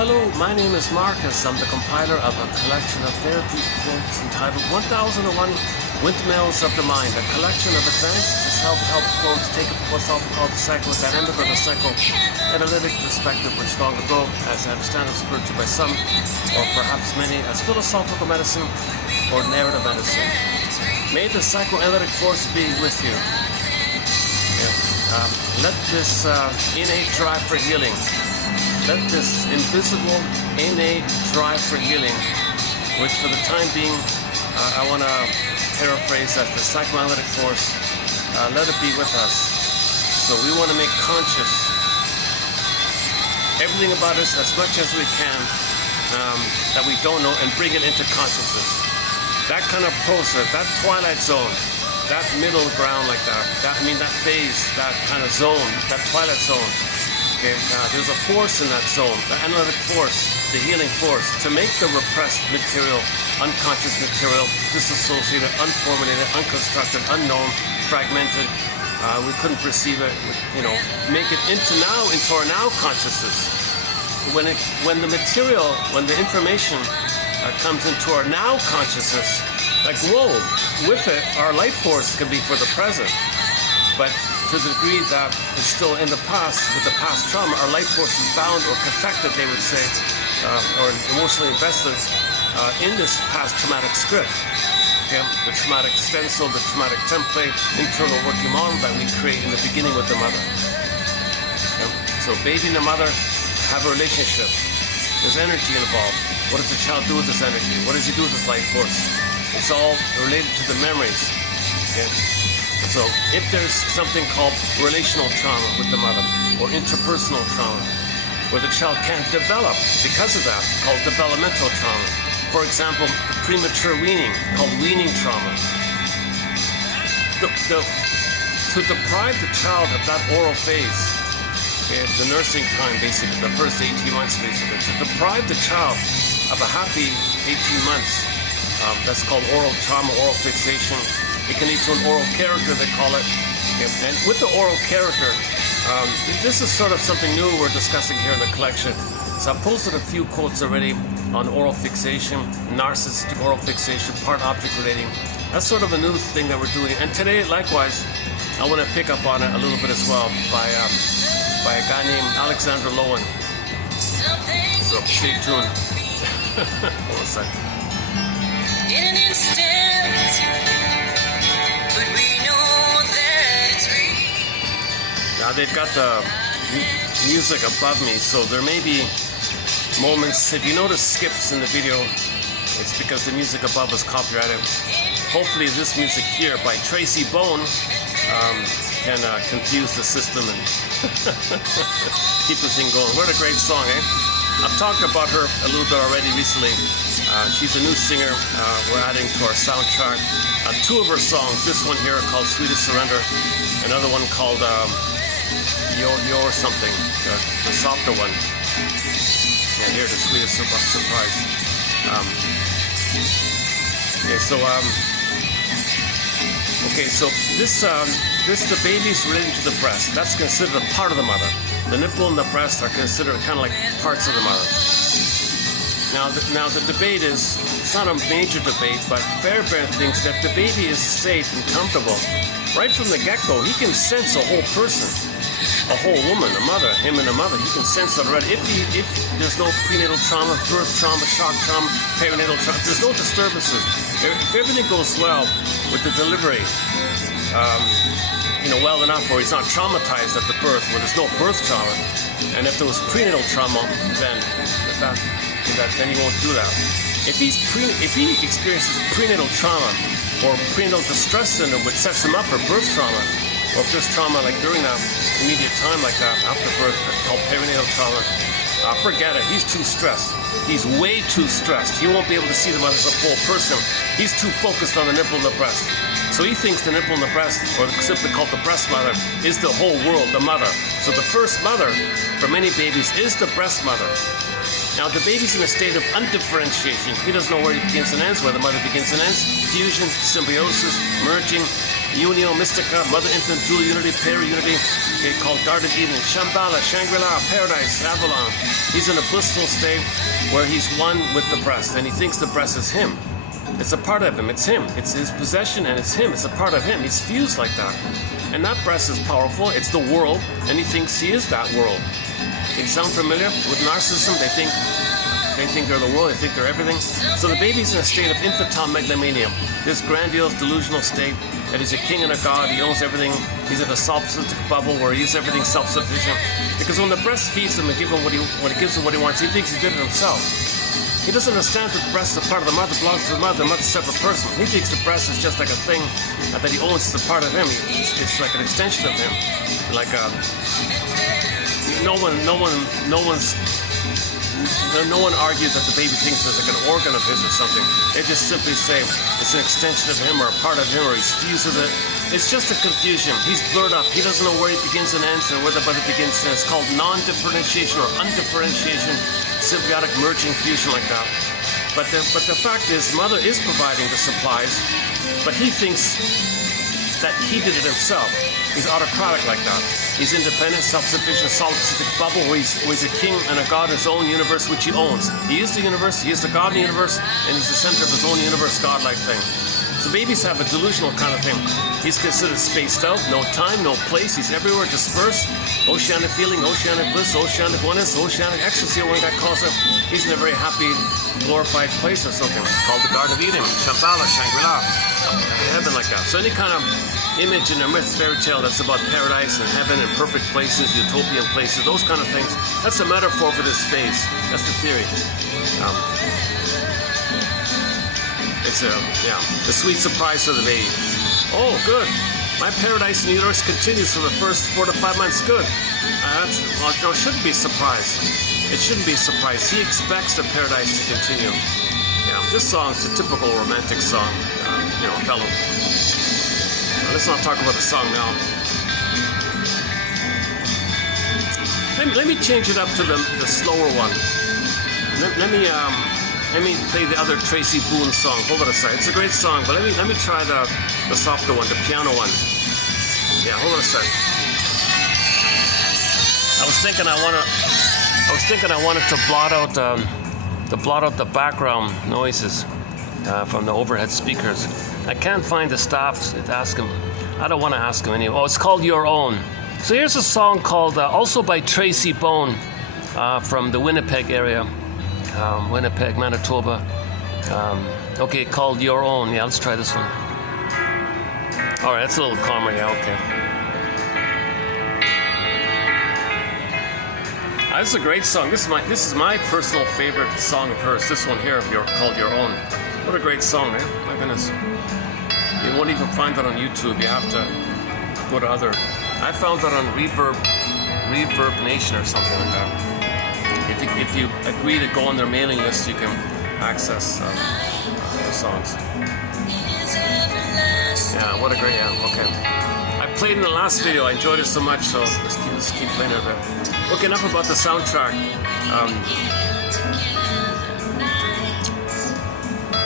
Hello, my name is Marcus. I'm the compiler of a collection of therapy quotes entitled 1001 Windmills of the Mind, a collection of advanced self-help quotes taken from what's often called the psychoanalytic or the psychoanalytic perspective, which long ago, as I understand, was referred to by some, or perhaps many, as philosophical medicine or narrative medicine. May the psychoanalytic force be with you. Let this innate drive for healing, let this invisible innate drive for healing, which for the time being, I want to paraphrase as the psychoanalytic force, let it be with us. So we want to make conscious everything about us as much as we can that we don't know, and bring it into consciousness. That kind of process, that twilight zone, that middle ground like that phase, that kind of zone, that twilight zone. Okay, there's a force in that zone, the analytic force, the healing force, to make the repressed material, unconscious material, disassociated, unformulated, unconstructed, unknown, fragmented. We couldn't perceive it, make it into our now consciousness. When the information comes into our now consciousness, like, whoa, with it, our life force can be for the present. But to the degree that it's still in the past, with the past trauma, our life force is bound or connected, they would say, or emotionally invested in this past traumatic script. Okay? The traumatic stencil, the traumatic template, internal working model that we create in the beginning with the mother. Okay? So baby and the mother have a relationship. There's energy involved. What does the child do with this energy? What does he do with this life force? It's all related to the memories. Okay? So if there's something called relational trauma with the mother, or interpersonal trauma, where the child can't develop because of that, called developmental trauma. For example, premature weaning, called weaning trauma. To deprive the child of that oral phase, okay, the nursing time basically, the first 18 months basically, to deprive the child of a happy 18 months, that's called oral trauma, oral fixation. It can lead to an oral character, they call it. And with the oral character, this is sort of something new we're discussing here in the collection. So I've posted a few quotes already on oral fixation, narcissistic oral fixation, part object relating. That's sort of a new thing that we're doing. And today, likewise, I want to pick up on it a little bit as well by a guy named Alexander Lowen. So stay tuned. Hold on a second. In an instant. Now they've got the music above me, so there may be moments, if you notice skips in the video, it's because the music above is copyrighted. Hopefully this music here by Tracy Bone can confuse the system and keep the thing going. What a great song, eh? I've talked about her a little bit already recently. She's a new singer. We're adding to our soundtrack two of her songs. This one here called Sweetest Surrender. Another one called Your something, the softer one. And here, the Sweetest Surprise. So this the baby's relating to the breast. That's considered a part of the mother. The nipple and the breast are considered kind of like parts of the mother. Now the debate is, it's not a major debate, but Fairbairn thinks that the baby is safe and comfortable. Right from the get-go, he can sense a whole person, a whole woman, a mother, him and a mother. He can sense that already. If there's no prenatal trauma, birth trauma, shock trauma, perinatal trauma, there's no disturbances. If everything goes well with the delivery, well enough where he's not traumatized at the birth, where there's no birth trauma, and if there was prenatal trauma, then he won't do that. If he experiences prenatal trauma or prenatal distress syndrome, which sets him up for birth trauma, or if there's trauma like during that immediate time like that after birth called perinatal trauma, forget it. He's too stressed. He's way too stressed. He won't be able to see the mother as a full person. He's too focused on the nipple and the breast. So he thinks the nipple and the breast, or simply called the breast mother, is the whole world, the mother. So the first mother for many babies is the breast mother. Now the baby's in a state of undifferentiation. He doesn't know where he begins and ends, where the mother begins and ends. Fusion, symbiosis, merging, Unio Mystica, Mother Infant, Dual Unity, Peri-Unity, okay, called Garden of Eden, Shambhala, Shangri-La, Paradise, Avalon. He's in a blissful state where he's one with the breast, and he thinks the breast is him. It's a part of him, it's him. It's his possession and it's him, it's a part of him. He's fused like that. And that breast is powerful, it's the world, and he thinks he is that world. It sound familiar? With narcissism, they think they're the world, they think they're everything. So the baby's in a state of infantile megalomania, this grandiose delusional state that he's a king and a god, he owns everything, he's in a solipsistic bubble where he's everything self-sufficient. Because when the breast feeds him and gives him what he wants, he thinks he did it himself. He doesn't understand that the breast is a part of the mother, belongs to the mother's a separate person. He thinks the breast is just like a thing that he owns, it's a part of him. It's like an extension of him. Like no one argues that the baby thinks there's like an organ of his or something. They just simply say it's an extension of him or a part of him or he's fused with it. It's just a confusion. He's blurred up. He doesn't know where it begins and ends and where the mother begins and ends. It's called non-differentiation or undifferentiation, symbiotic merging fusion like that. But the fact is, mother is providing the supplies, but he thinks that he did it himself. He's autocratic like that. He's independent, self-sufficient, solipsistic bubble where he's a king and a god in his own universe, which he owns. He is the universe, he is the god in the universe, and he's the center of his own universe, god-like thing. So babies have a delusional kind of thing. He's considered spaced out, no time, no place. He's everywhere, dispersed. Oceanic feeling, oceanic bliss, oceanic oneness, oceanic ecstasy, what that calls it. He's in a very happy, glorified place or something. It's called the Garden of Eden, Shambhala, Shangri-La, heaven like that. So any kind of image in a myth, fairy tale that's about paradise and heaven and perfect places, utopian places, those kind of things, that's a metaphor for this phase. That's the theory. It's the sweet surprise for the baby. Oh, good. My paradise in the universe continues for the first 4 to 5 months. Good. No, it shouldn't be a surprise. It shouldn't be a surprise. He expects the paradise to continue. Yeah, this song is a typical romantic song. Fellow. Let's not talk about the song now. Let me change it up to the slower one. Let me play the other Tracy Boone song. Hold on a second. It's a great song, but let me try the softer one, the piano one. Yeah, hold on a second. I was thinking I wanted to blot out the background noises from the overhead speakers. I can't find the staff to ask him. I don't want to ask him anyway. Oh, it's called Your Own. So here's a song called also by Tracy Boone from the Winnipeg area. Winnipeg, Manitoba. Okay, called Your Own. Yeah, let's try this one. All right, that's a little calmer. Yeah, okay. This is a great song. This is my personal favorite song of hers. This one here, called Your Own. What a great song, man! My goodness. You won't even find it on YouTube. You have to go to other. I found it on Reverb Nation or something like that. If you agree to go on their mailing list, you can access the songs. Yeah, what a great, okay. I played in the last video, I enjoyed it so much, so let's keep playing it a bit. Okay, enough about the soundtrack.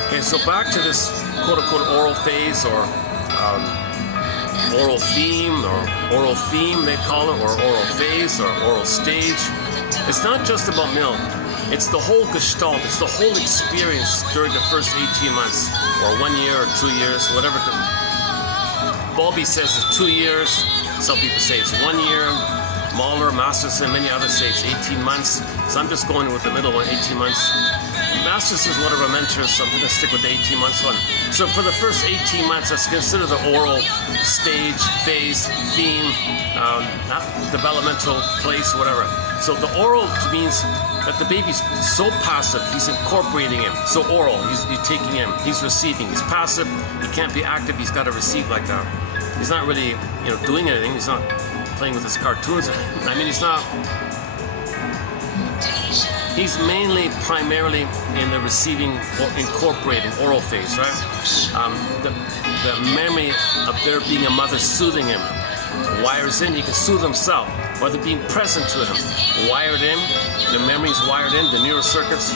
Okay, so back to this quote-unquote oral phase, or oral theme, they call it, or oral phase, or oral stage. It's not just about milk. It's the whole gestalt. It's the whole experience during the first 18 months, or 1 year, or 2 years, whatever. Bowlby says it's 2 years. Some people say it's 1 year. Mahler, Masterson, many others say it's 18 months. So I'm just going with the middle one, 18 months. Masterson is one of our mentors, so I'm going to stick with the 18 months one. So for the first 18 months, let's consider the oral stage, phase, theme, developmental place, whatever. So the oral means that the baby's so passive, he's incorporating him. So oral, he's taking him, he's receiving. He's passive, he can't be active, he's got to receive like that. He's not really, doing anything. He's not playing with his cartoons. I mean, he's primarily in the receiving or incorporating oral phase, right? The memory of there being a mother soothing him wires in. He can soothe himself, or they're being present to him. Wired in, the memory's wired in, the neural circuits,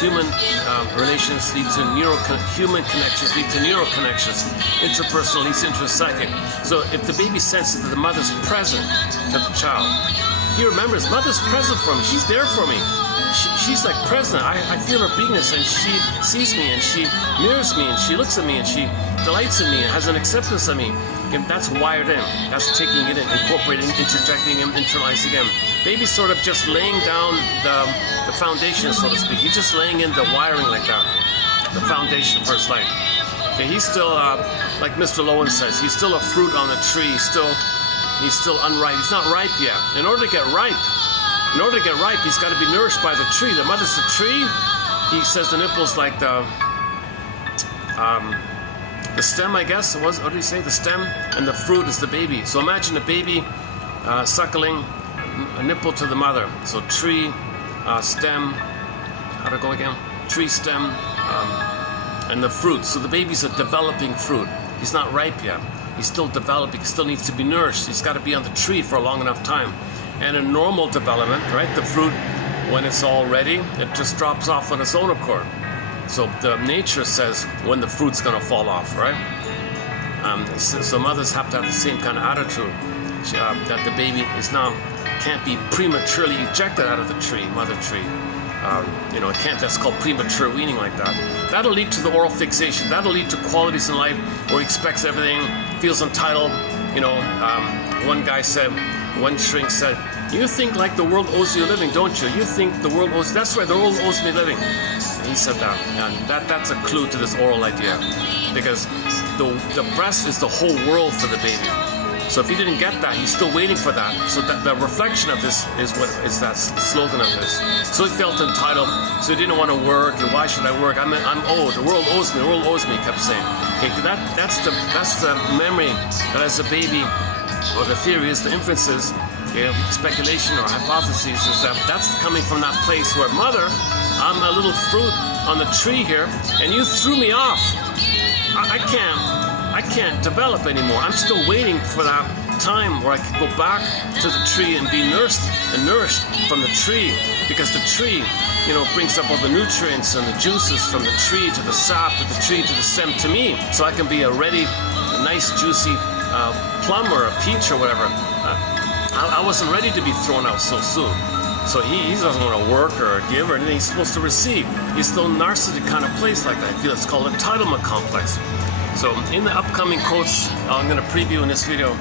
human relations lead to human connections lead to neural connections. Interpersonal leads into a psychic. So if the baby senses that the mother's present to the child, he remembers, mother's present for me. She's there for me. She's like present. I feel her beingness, and she sees me, and she mirrors me, and she looks at me, and she delights in me, and has an acceptance of me. And that's wired in. That's taking it in, incorporating, interjecting him, internalizing him. Baby's sort of just laying down the foundation, so to speak. He's just laying in the wiring like that, the foundation for his life. Okay, he's still, like Mr. Lowen says, he's still a fruit on the tree. He's still unripe. He's not ripe yet. In order to get ripe, he's got to be nourished by the tree. The mother's the tree. He says the nipple's like the stem, I guess. What did he say? The stem, and the fruit is the baby. So imagine a baby suckling a nipple to the mother. So tree, stem. How'd it go again? Tree, stem, and the fruit. So the baby's a developing fruit. He's not ripe yet. He's still developing. He still needs to be nourished. He's got to be on the tree for a long enough time. And in normal development, right, the fruit, when it's all ready, it just drops off on its own accord. So the nature says when the fruit's going to fall off, right? So mothers have to have the same kind of attitude, that the baby can't be prematurely ejected out of the tree, mother tree. It can't. That's called premature weaning like that. That'll lead to the oral fixation. That'll lead to qualities in life where he expects everything, feels entitled. One shrink said, "You think like the world owes you a living, don't you? You think the world owes." That's right, the world owes me a living. He said that, and that's a clue to this oral idea, because the breast is the whole world for the baby. So if he didn't get that, he's still waiting for that. So that the reflection of this is that slogan of his. So he felt entitled. So he didn't want to work. And why should I work? I'm owed. The world owes me. The world owes me. He kept saying. Okay, that's the memory that as a baby, or the theory is, the inferences, speculation or hypotheses is that's coming from that place where, mother, I'm a little fruit on the tree here, and you threw me off. I can't develop anymore. I'm still waiting for that time where I can go back to the tree and be nourished from the tree, because the tree, brings up all the nutrients and the juices from the tree to the sap, to the tree to the stem to me, so I can be a nice juicy plum or a peach or whatever. I wasn't ready to be thrown out so soon. So he doesn't want to work or give or anything. He's supposed to receive. He's still a narcissistic kind of place like that. I feel it's called entitlement complex. So in the upcoming quotes I'm going to preview in this video,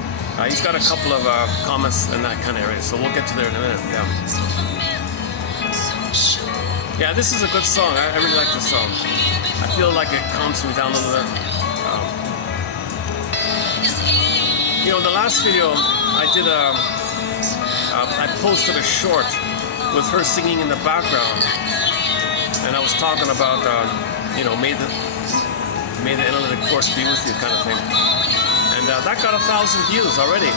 he's got a couple of comments in that kind of area. So we'll get to there in a minute. Yeah, this is a good song. I really like this song. I feel like it calms me down a little bit. The last video I did I posted a short with her singing in the background, and I was talking about may the analytic force be with you kind of thing, and that got 1,000 views already.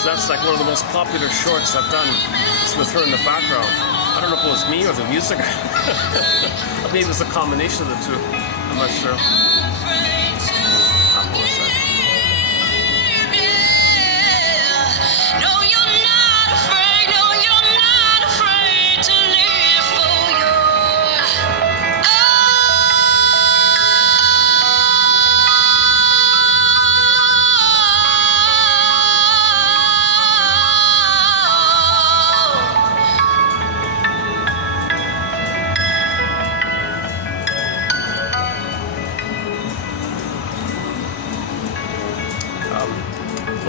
So that's like one of the most popular shorts I've done. It's with her in the background. I don't know if it was me or the music. Maybe it's a combination of the two. I'm not sure.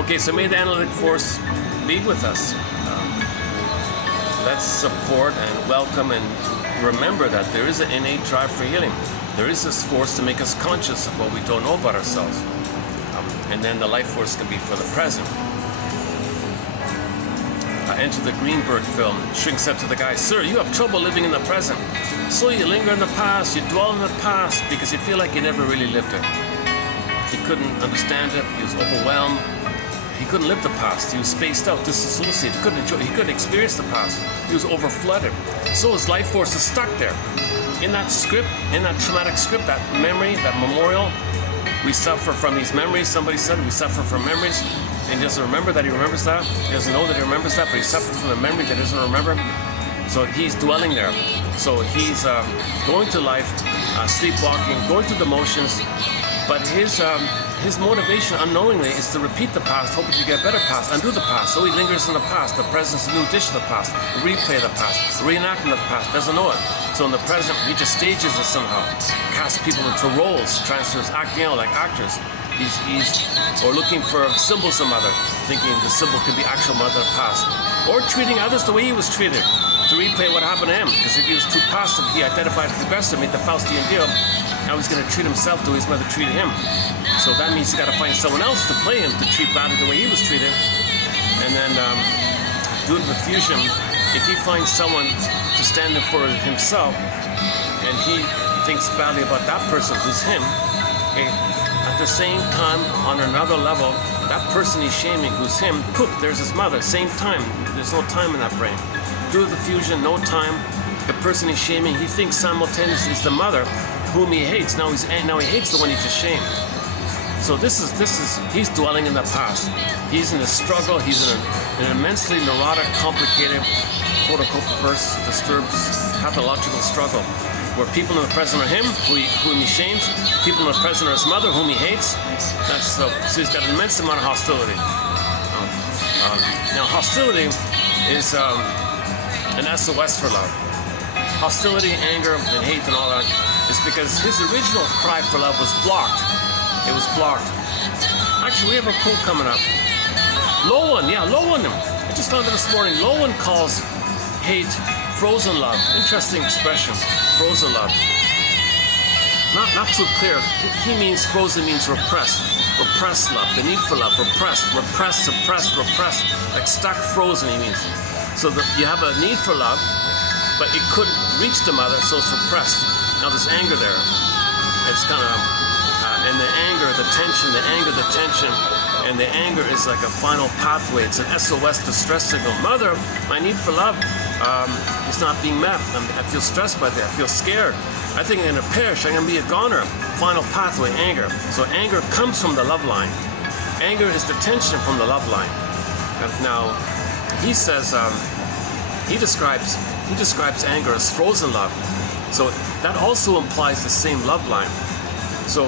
Okay, so may the analytic force be with us. Let's support and welcome and remember that there is an innate drive for healing. There is this force to make us conscious of what we don't know about ourselves. And then the life force can be for the present. Enter the Greenberg film. Shrink said to the guy, "Sir, you have trouble living in the present. So you linger in the past, you dwell in the past because you feel like you never really lived it." He couldn't understand it, he was overwhelmed. He couldn't live the past. He was spaced out, disassociated. He couldn't experience the past. He was overflooded. So his life force is stuck there. In that script, in that traumatic script, that memory, that memorial, we suffer from these memories. Somebody said we suffer from memories. And he doesn't remember that he remembers that. He doesn't know that he remembers that, but he suffers from a memory that he doesn't remember. So he's dwelling there. So he's going to life, sleepwalking, going through the motions, but his motivation unknowingly is to repeat the past, hoping to get a better past, undo the past. So he lingers in the past. The present's a new edition of the past, replay the past, reenactment of the past, doesn't know it. So in the present, he just stages it somehow, casts people into roles, transfers, acting out like actors. Or looking for symbols of mother, thinking the symbol could be actual mother of past. Or treating others the way he was treated, to replay what happened to him. Because if he was too passive, he identified as aggressive, made the Faustian deal. Now he's going to treat himself the way his mother treated him. So that means he's got to find someone else to play him, to treat badly the way he was treated. And then due to the fusion, if he finds someone to stand in for himself, and he thinks badly about that person who's him, okay, at the same time, on another level, that person he's shaming who's him, poof, there's his mother, same time. There's no time in that brain. Due to the fusion, no time. The person he's shaming, he thinks simultaneously is the mother whom he hates. Now he hates the one he just shamed. So he's dwelling in the past. He's in a struggle. He's in an immensely neurotic, complicated, quote-unquote, perverse, disturbed, pathological struggle, where people in the present are him, whom he shames, people in the present are his mother, whom he hates. So he's got an immense amount of hostility. Now, hostility is an SOS for love. Hostility, anger, and hate and all that is because his original cry for love was blocked. It was blocked. Actually, we have a quote coming up. Lowen. I just found it this morning. Lowen calls hate frozen love. Interesting expression. Frozen love. Not too clear. He means frozen means repressed. Repressed love. The need for love. Repressed. Repressed. Suppressed. Repressed. Like stuck, frozen, he means. So you have a need for love, but it couldn't reach the mother, so it's repressed. Now there's anger there. It's kind of, and the anger, the tension, the anger, the tension, and the anger is like a final pathway. It's an SOS distress signal. Mother, my need for love is not being met. I feel stressed by that. I feel scared. I think I'm going to perish. I'm going to be a goner. Final pathway, anger. So anger comes from the love line. Anger is the tension from the love line. Now, he says, he describes anger as frozen love. So that also implies the same love line. So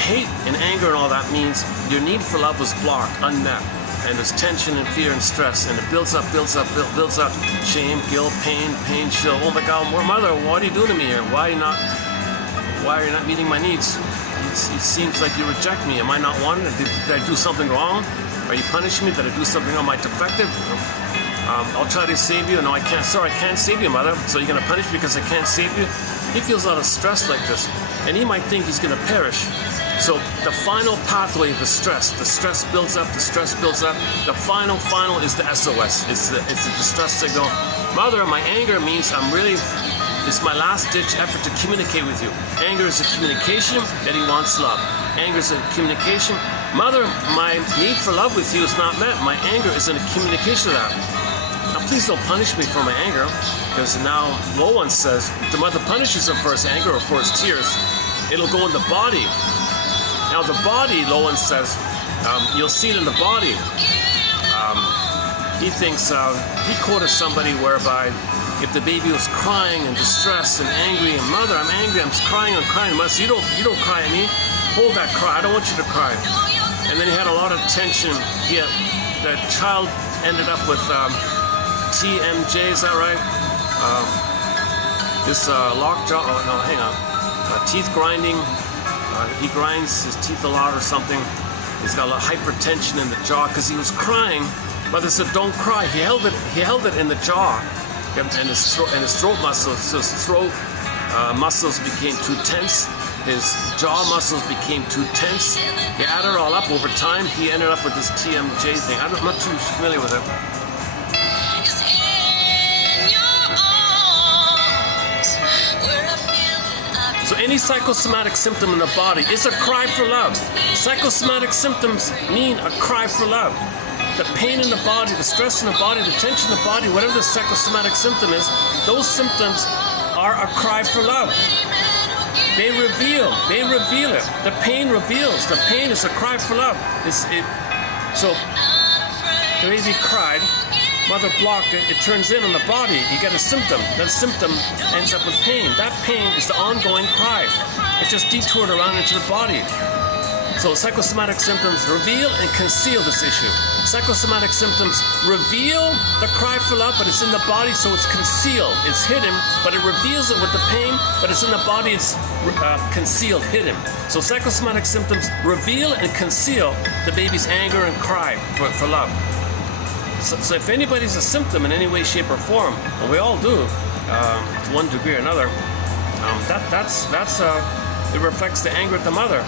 hate and anger and all that means your need for love was blocked, unmet. And there's tension and fear and stress, and it builds up. Shame, guilt, pain, chill. Oh my God, mother, what are you doing to me here? Why are you not meeting my needs? It seems like you reject me. Am I not wanted? Did I do something wrong? Are you punishing me? Did I do something wrong? Am I defective? I'll try to save you. No, I can't. Sorry, I can't save you, mother. So you're going to punish me because I can't save you? He feels a lot of stress like this, and he might think he's going to perish. So the final pathway, the stress builds up, The final is the SOS. It's the distress signal. Mother, my anger means it's my last-ditch effort to communicate with you. Anger is a communication that he wants love. Anger is a communication. Mother, my need for love with you is not met. My anger is in a communication of that. Now, please don't punish me for my anger, because now Lowen says the mother punishes him for his anger or for his tears. It'll go in the body. Now, the body, Lowen says, you'll see it in the body. He thinks, he quoted somebody whereby if the baby was crying and distressed and angry, and mother, I'm angry, I'm crying. Mother, so you don't cry at me. Hold that cry. I don't want you to cry. And then he had a lot of tension. The child ended up with TMJ, is that right? This lockjaw, teeth grinding. He grinds his teeth a lot or something. He's got a lot of hypertension in the jaw because he was crying. Mother said, don't cry. He held it in the jaw and his throat muscles. His throat muscles became too tense. His jaw muscles became too tense. He added it all up over time. He ended up with this TMJ thing. I'm not too familiar with it. So any psychosomatic symptom in the body is a cry for love. Psychosomatic symptoms mean a cry for love. The pain in the body, the stress in the body, the tension in the body, whatever the psychosomatic symptom is, those symptoms are a cry for love. They reveal it. The pain reveals. The pain is a cry for love. So the baby cried. mother block, it turns in on the body. You get a symptom. That symptom ends up with pain. That pain is the ongoing cry. It's just detoured around into the body. So psychosomatic symptoms reveal and conceal this issue. Psychosomatic symptoms reveal the cry for love, but it's in the body, so it's concealed. It's hidden, but it reveals it with the pain, but it's in the body, it's concealed, hidden. So psychosomatic symptoms reveal and conceal the baby's anger and cry for love. So if anybody's a symptom in any way, shape, or form, and we all do, to one degree or another, it reflects the anger at the mother.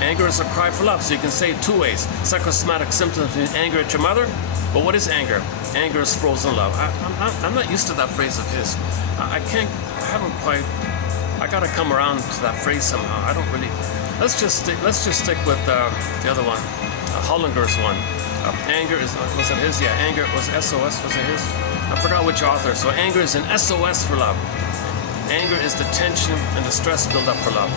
Anger is a cry for love, so you can say it two ways. Psychosomatic symptoms mean anger at your mother, but what is anger? Anger is frozen love. I'm not used to that phrase of his. I gotta come around to that phrase somehow. I don't really. Let's just stick with the other one, Hollinger's one. Anger was it his? Yeah, anger was SOS. Was it his? I forgot which author. So anger is an SOS for love. Anger is the tension and the stress built up for love.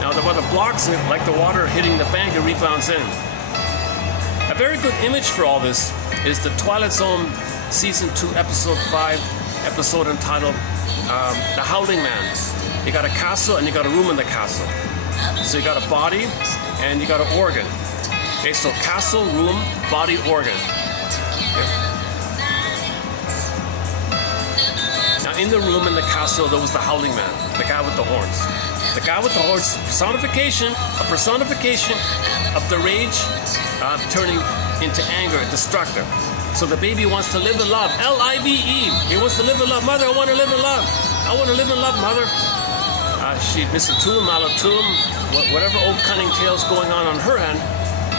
Now the mother blocks it, like the water hitting the bank, it rebounds in. A very good image for all this is the Twilight Zone Season 2, Episode 5, episode entitled The Howling Man. You got a castle and you got a room in the castle. So you got a body and you got an organ. Okay, so castle, room, body, organ. Okay. Now in the room in the castle there was the Howling Man, the guy with the horns. The guy with the horns, personification of the rage turning into anger, destructive. So the baby wants to live in love, L-I-V-E. He wants to live in love. Mother, I want to live in love. I want to live in love, mother. She's misattuned, malattuned, whatever old cunning tale's going on her end,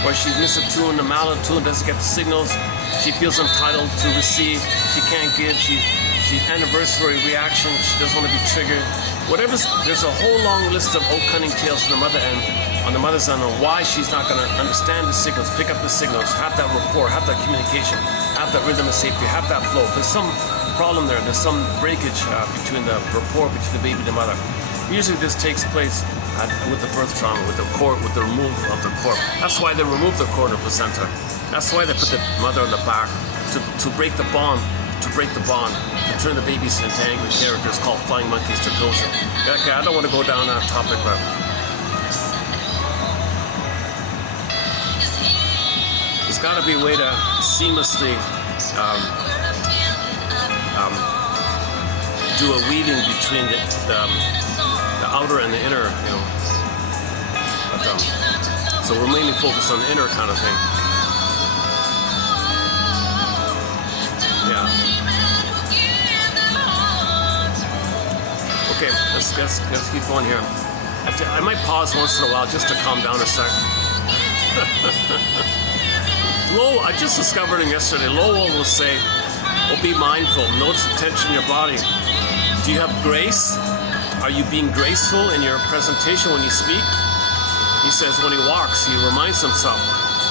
where she's misattuned and malattuned, doesn't get the signals. She feels entitled to receive. She can't give. She's anniversary reaction. She doesn't want to be triggered. There's a whole long list of old cunning tales on the mother's end on why she's not going to understand the signals, pick up the signals, have that rapport, have that communication, have that rhythm of safety, have that flow. There's some problem there. There's some breakage between the rapport between the baby and the mother. Usually this takes place with the birth trauma, with the removal of the cord. That's why they remove the cord of the placenta. That's why they put the mother on the back to break the bond. To break the bond, to turn the babies into angry characters called flying monkeys to closure. Okay, I don't want to go down that topic, but there's got to be a way to seamlessly do a weaving between the outer and the inner, you know. But, so we're mainly focused on the inner kind of thing. Yeah. Okay, let's keep going here. I might pause once in a while just to calm down a sec. Lowell, I just discovered him yesterday. Lowell will say, "Well, be mindful. Notice the tension in your body. Do you have grace? Are you being graceful in your presentation when you speak?" He says when he walks, he reminds himself,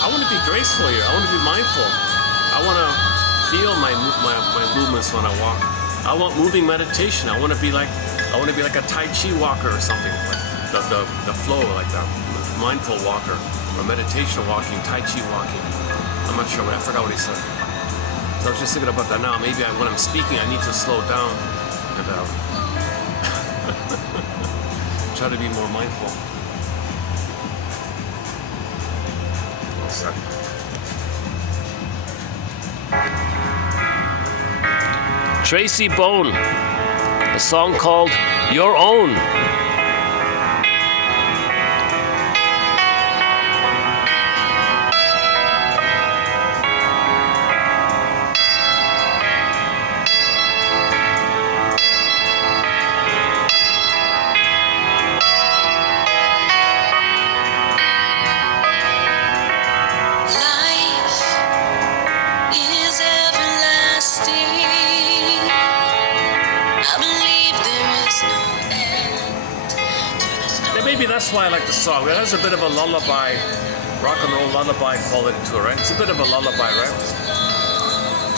"I want to be graceful here. I want to be mindful. I want to feel my movements when I walk. I want moving meditation. I want to be like a Tai Chi walker or something, like the flow, like that mindful walker or meditation walking, Tai Chi walking." I'm not sure. I forgot what he said. So I was just thinking about that now. Maybe when I'm speaking, I need to slow down and try to be more mindful. One second. Tracy Bone, a song called Your Own. Maybe that's why I like the song. It has a bit of a lullaby, rock and roll lullaby quality to it, right? It's a bit of a lullaby, right?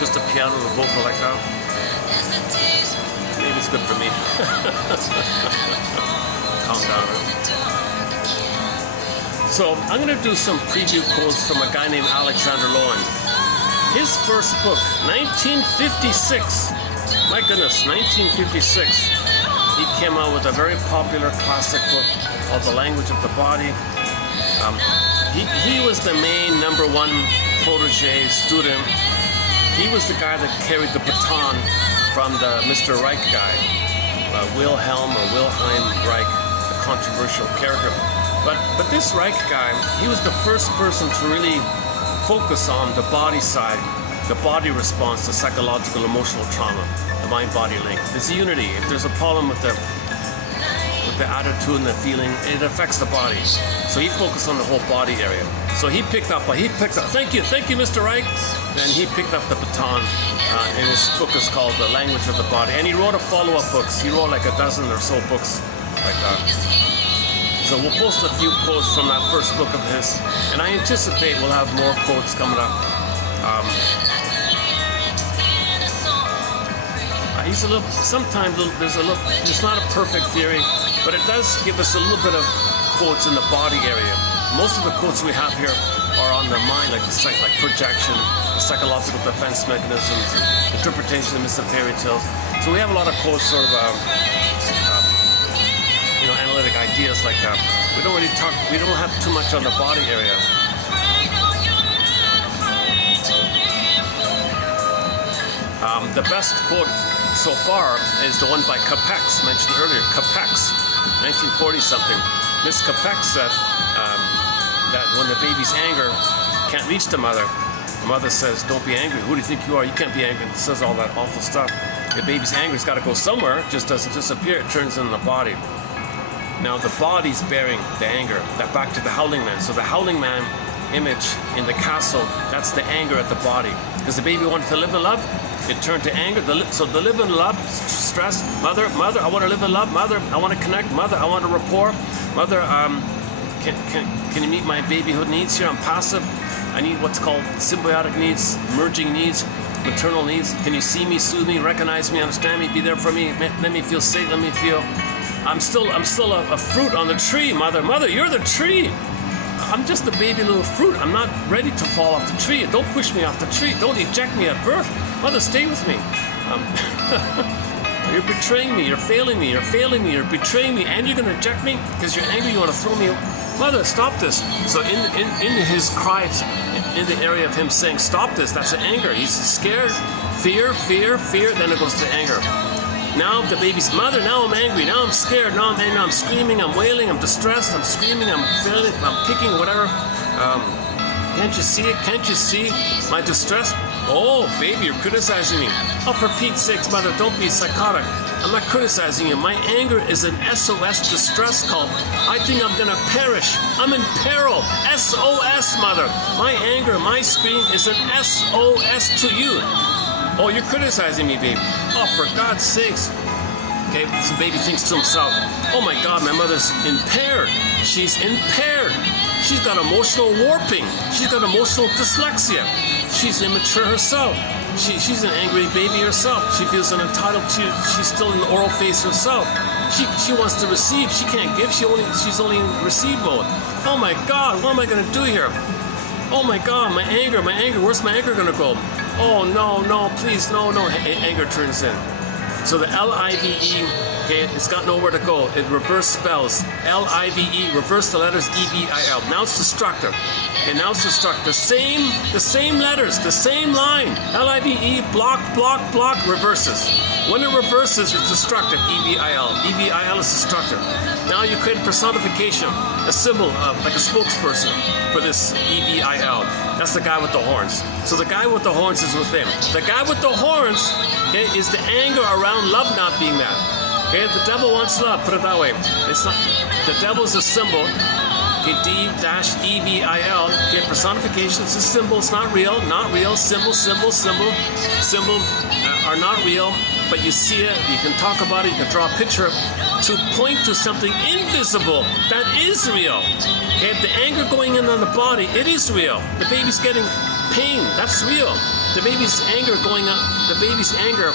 Just a piano and a vocal like that. Maybe it's good for me. Calm down, right? So I'm going to do some preview quotes from a guy named Alexander Lowen. His first book, 1956. My goodness, 1956. He came out with a very popular classic book called The Language of the Body. He was the main #1 protege student. He was the guy that carried the baton from the Mr. Reich guy, Wilhelm Reich, the controversial character. But this Reich guy, he was the first person to really focus on the body side, the body response to psychological, emotional trauma, the mind-body link. There's a unity. If there's a problem with the attitude and the feeling, it affects the body. So he focused on the whole body area. So he picked up, thank you, Mr. Reich. And he picked up the baton, and his book is called The Language of the Body. And he wrote a follow-up books. He wrote like a dozen or so books like that. So we'll post a few quotes from that first book of his, and I anticipate we'll have more quotes coming up. He's a little, sometimes there's not a perfect theory, but it does give us a little bit of quotes in the body area. Most of the quotes we have here are on the mind, like projection, the psychological defense mechanisms, and interpretation of myths and fairy tales. So we have a lot of quotes, sort of, analytic ideas like that. We don't really talk. We don't have too much on the body area. The best quote so far is the one by Capex, mentioned earlier. Capex, 1940 something. This Capex said that when the baby's anger can't reach the mother says, "Don't be angry. Who do you think you are? You can't be angry." It says all that awful stuff. The baby's anger's got to go somewhere. It just doesn't disappear. It turns in the body. Now the body's bearing the anger. That back to the howling man. So the howling man image in the castle, that's the anger at the body. Because the baby wanted to live in love, it turned to anger. So the live in love, stress. Mother, I want to live in love. Mother, I want to connect. Mother, I want a rapport. Mother, can you meet my babyhood needs here? I'm passive. I need what's called symbiotic needs, merging needs, maternal needs. Can you see me, soothe me, recognize me, understand me, be there for me, let me feel safe, let me feel I'm still a fruit on the tree, mother. Mother, you're the tree. I'm just a baby little fruit. I'm not ready to fall off the tree. Don't push me off the tree. Don't eject me at birth. Mother, stay with me. You're betraying me. You're failing me. You're failing me. You're betraying me, and you're going to eject me because you're angry. You want to throw me. Mother, stop this. So in his cries, in the area of him saying, stop this, that's an anger. He's scared, fear. Then it goes to anger. Now the baby's mother, now I'm angry, now I'm scared, now I'm angry, I'm screaming, I'm wailing, I'm distressed, I'm screaming, I'm failing, I'm kicking, whatever. Can't you see it? Can't you see my distress? Oh, baby, you're criticizing me. Oh, for Pete's sakes, mother, don't be psychotic. I'm not criticizing you. My anger is an SOS distress call. I think I'm gonna perish. I'm in peril. SOS, mother. My anger, my scream is an SOS to you. Oh, you're criticizing me, babe. Oh, for God's sakes. Okay, so baby thinks to himself, oh my God, my mother's impaired. She's impaired. She's got emotional warping. She's got emotional dyslexia. She's immature herself. She's an angry baby herself. She feels entitled. She's still in the oral phase herself. She wants to receive. She can't give. She's only in receive mode. Oh my God, what am I going to do here? Oh my God, my anger. Where's my anger going to go? Oh, no, please, no. Anger turns in. So the L-I-V-E, okay, it's got nowhere to go. It reverse spells. L-I-V-E, reverse the letters E-V-I-L. Now it's destructive. Okay, now it's destructive. The same letters, the same line. L-I-V-E, block, reverses. When it reverses, it's destructive. E-V-I-L. E-V-I-L is destructive. Now you create a personification, a symbol, like a spokesperson for this E-V-I-L. That's the guy with the horns. So the guy with the horns is with him. The guy with the horns, okay, is the anger around love not being met. Okay, the devil wants love, put it that way. It's not, the devil's a symbol. Okay, D-E-V-I-L. Okay, personification, it's a symbol, it's not real, symbol are not real, but you see it, you can talk about it, you can draw a picture to point to something invisible that is real. Okay, the anger going in on the body, it is real. The baby's getting pain, that's real. The baby's anger going on, the baby's anger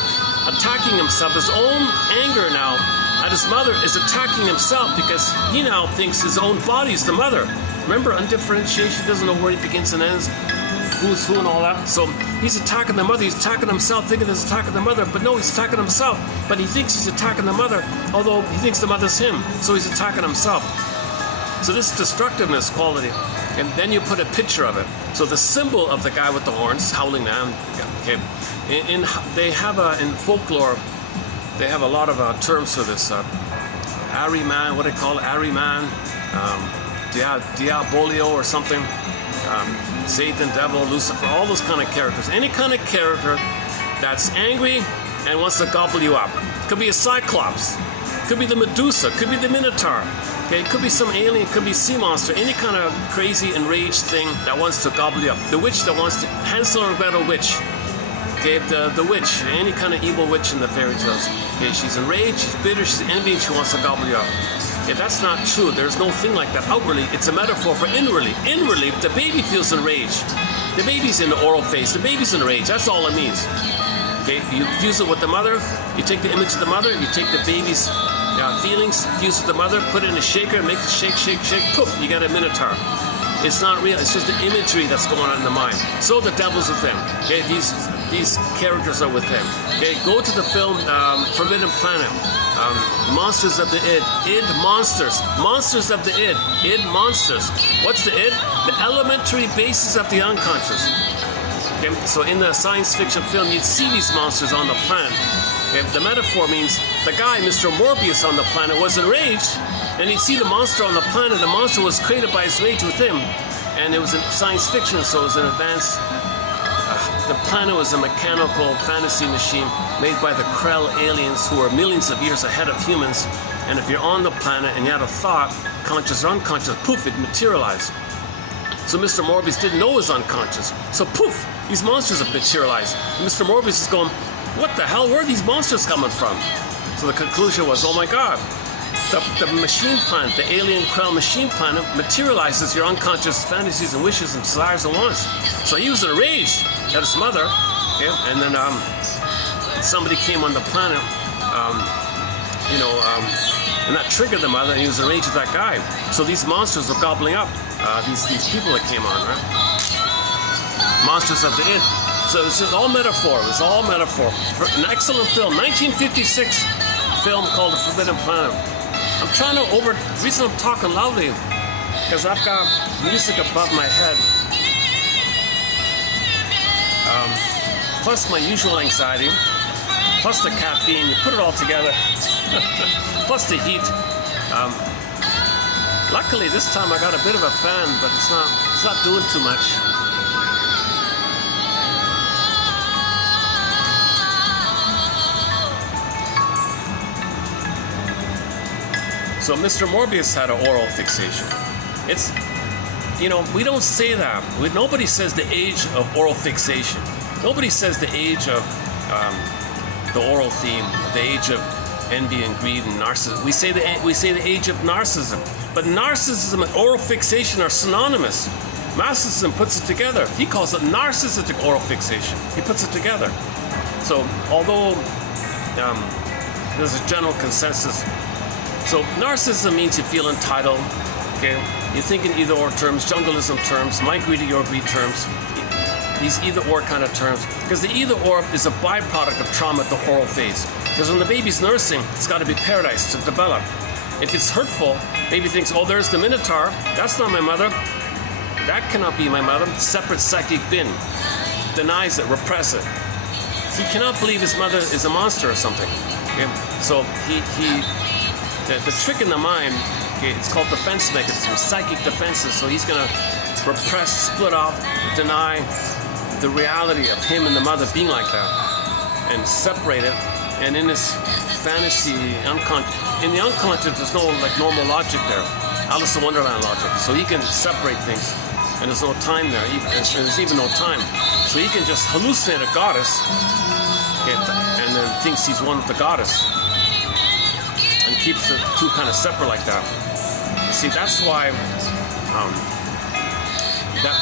attacking himself, his own anger now at his mother is attacking himself because he now thinks his own body is the mother. Remember, undifferentiation doesn't know where it begins and ends. who's who and all that. So he's attacking the mother. He's attacking himself, thinking he's attacking the mother. But no, he's attacking himself. But he thinks he's attacking the mother, although he thinks the mother's him. So he's attacking himself. So this destructiveness quality. And then you put a picture of it. So the symbol of the guy with the horns, howling man. Okay. They have in folklore, they have a lot of terms for this. Ahriman, what do they call it? Ahriman, Diabolio or something. Satan, devil, Lucifer, all those kind of characters. Any kind of character that's angry and wants to gobble you up. Could be a cyclops. Could be the Medusa. Could be the Minotaur. Okay, it could be some alien, it could be a sea monster, any kind of crazy enraged thing that wants to gobble you up. The witch that wants to, Hansel and Gretel witch. Okay, the witch, any kind of evil witch in the fairy tales. Okay, she's enraged, she's bitter, she's envy, she wants to gobble you up. Okay, that's not true. There's no thing like that outwardly. It's a metaphor for inwardly. Inwardly, the baby feels enraged. The baby's in the oral phase. The baby's enraged. That's all it means. Okay, you fuse it with the mother. You take the image of the mother. You take the baby's feelings, fuse with the mother, put it in a shaker, make it shake, shake, shake, poof, you got a minotaur. It's not real, it's just the imagery that's going on in the mind. So the devil's with him. Okay, these characters are with him. Okay, go to the film Forbidden Planet. Monsters of the id. Id monsters. Monsters of the id. Id monsters. What's the id? The elementary basis of the unconscious. Okay, so in the science fiction film, you'd see these monsters on the planet. Okay, the metaphor means the guy, Mr. Morbius on the planet, was enraged, and he'd see the monster on the planet. The monster was created by his rage with him, and it was in science fiction, so it was an advanced. The planet was a mechanical fantasy machine made by the Krell aliens, who are millions of years ahead of humans. And if you're on the planet and you had a thought, conscious or unconscious, poof, it materialized. So Mr. Morbius didn't know it was unconscious. So poof, these monsters have materialized. And Mr. Morbius is going, what the hell, where are these monsters coming from? So the conclusion was, oh my God, the machine planet, the alien Krell machine planet materializes your unconscious fantasies and wishes and desires and wants. So he was enraged at his mother, okay? And then somebody came on the planet, and that triggered the mother, and he was enraged at that guy. So these monsters were gobbling up these people that came on, right? Monsters of the id. So it's all metaphor. It was all metaphor. An excellent film, 1956 film called The Forbidden Planet. I'm trying to the reason I'm talking loudly, because I've got music above my head. Plus my usual anxiety, plus the caffeine, you put it all together, plus the heat. Luckily this time I got a bit of a fan, but it's not doing too much. So Mr. Morbius had an oral fixation. It's, we don't say that. Nobody says the age of oral fixation. Nobody says the age of the oral theme, the age of envy and greed and narcissism. We say the age of narcissism. But narcissism and oral fixation are synonymous. Masochism puts it together. He calls it narcissistic oral fixation. He puts it together. So although there's a general consensus. So narcissism means you feel entitled. Okay, you think in either/or terms, jungleism terms, my greedy, your greed terms. These either/or kind of terms, because the either/or is a byproduct of trauma at the oral phase. Because when the baby's nursing, it's got to be paradise to develop. If it's hurtful, baby thinks, oh, there's the Minotaur. That's not my mother. That cannot be my mother. Separate psychic bin. Denies it, repress it. He cannot believe his mother is a monster or something. Okay? So the trick in the mind, okay, it's called defense mechanism, psychic defenses. So he's going to repress, split off, deny the reality of him and the mother being like that, and separate it. And in this fantasy, in the unconscious, there's no normal logic there, Alice in Wonderland logic. So he can separate things, and there's no time there, there's even no time. So he can just hallucinate a goddess, okay, and then thinks he's one with the goddess, and keeps the two kind of separate like that. See, that's why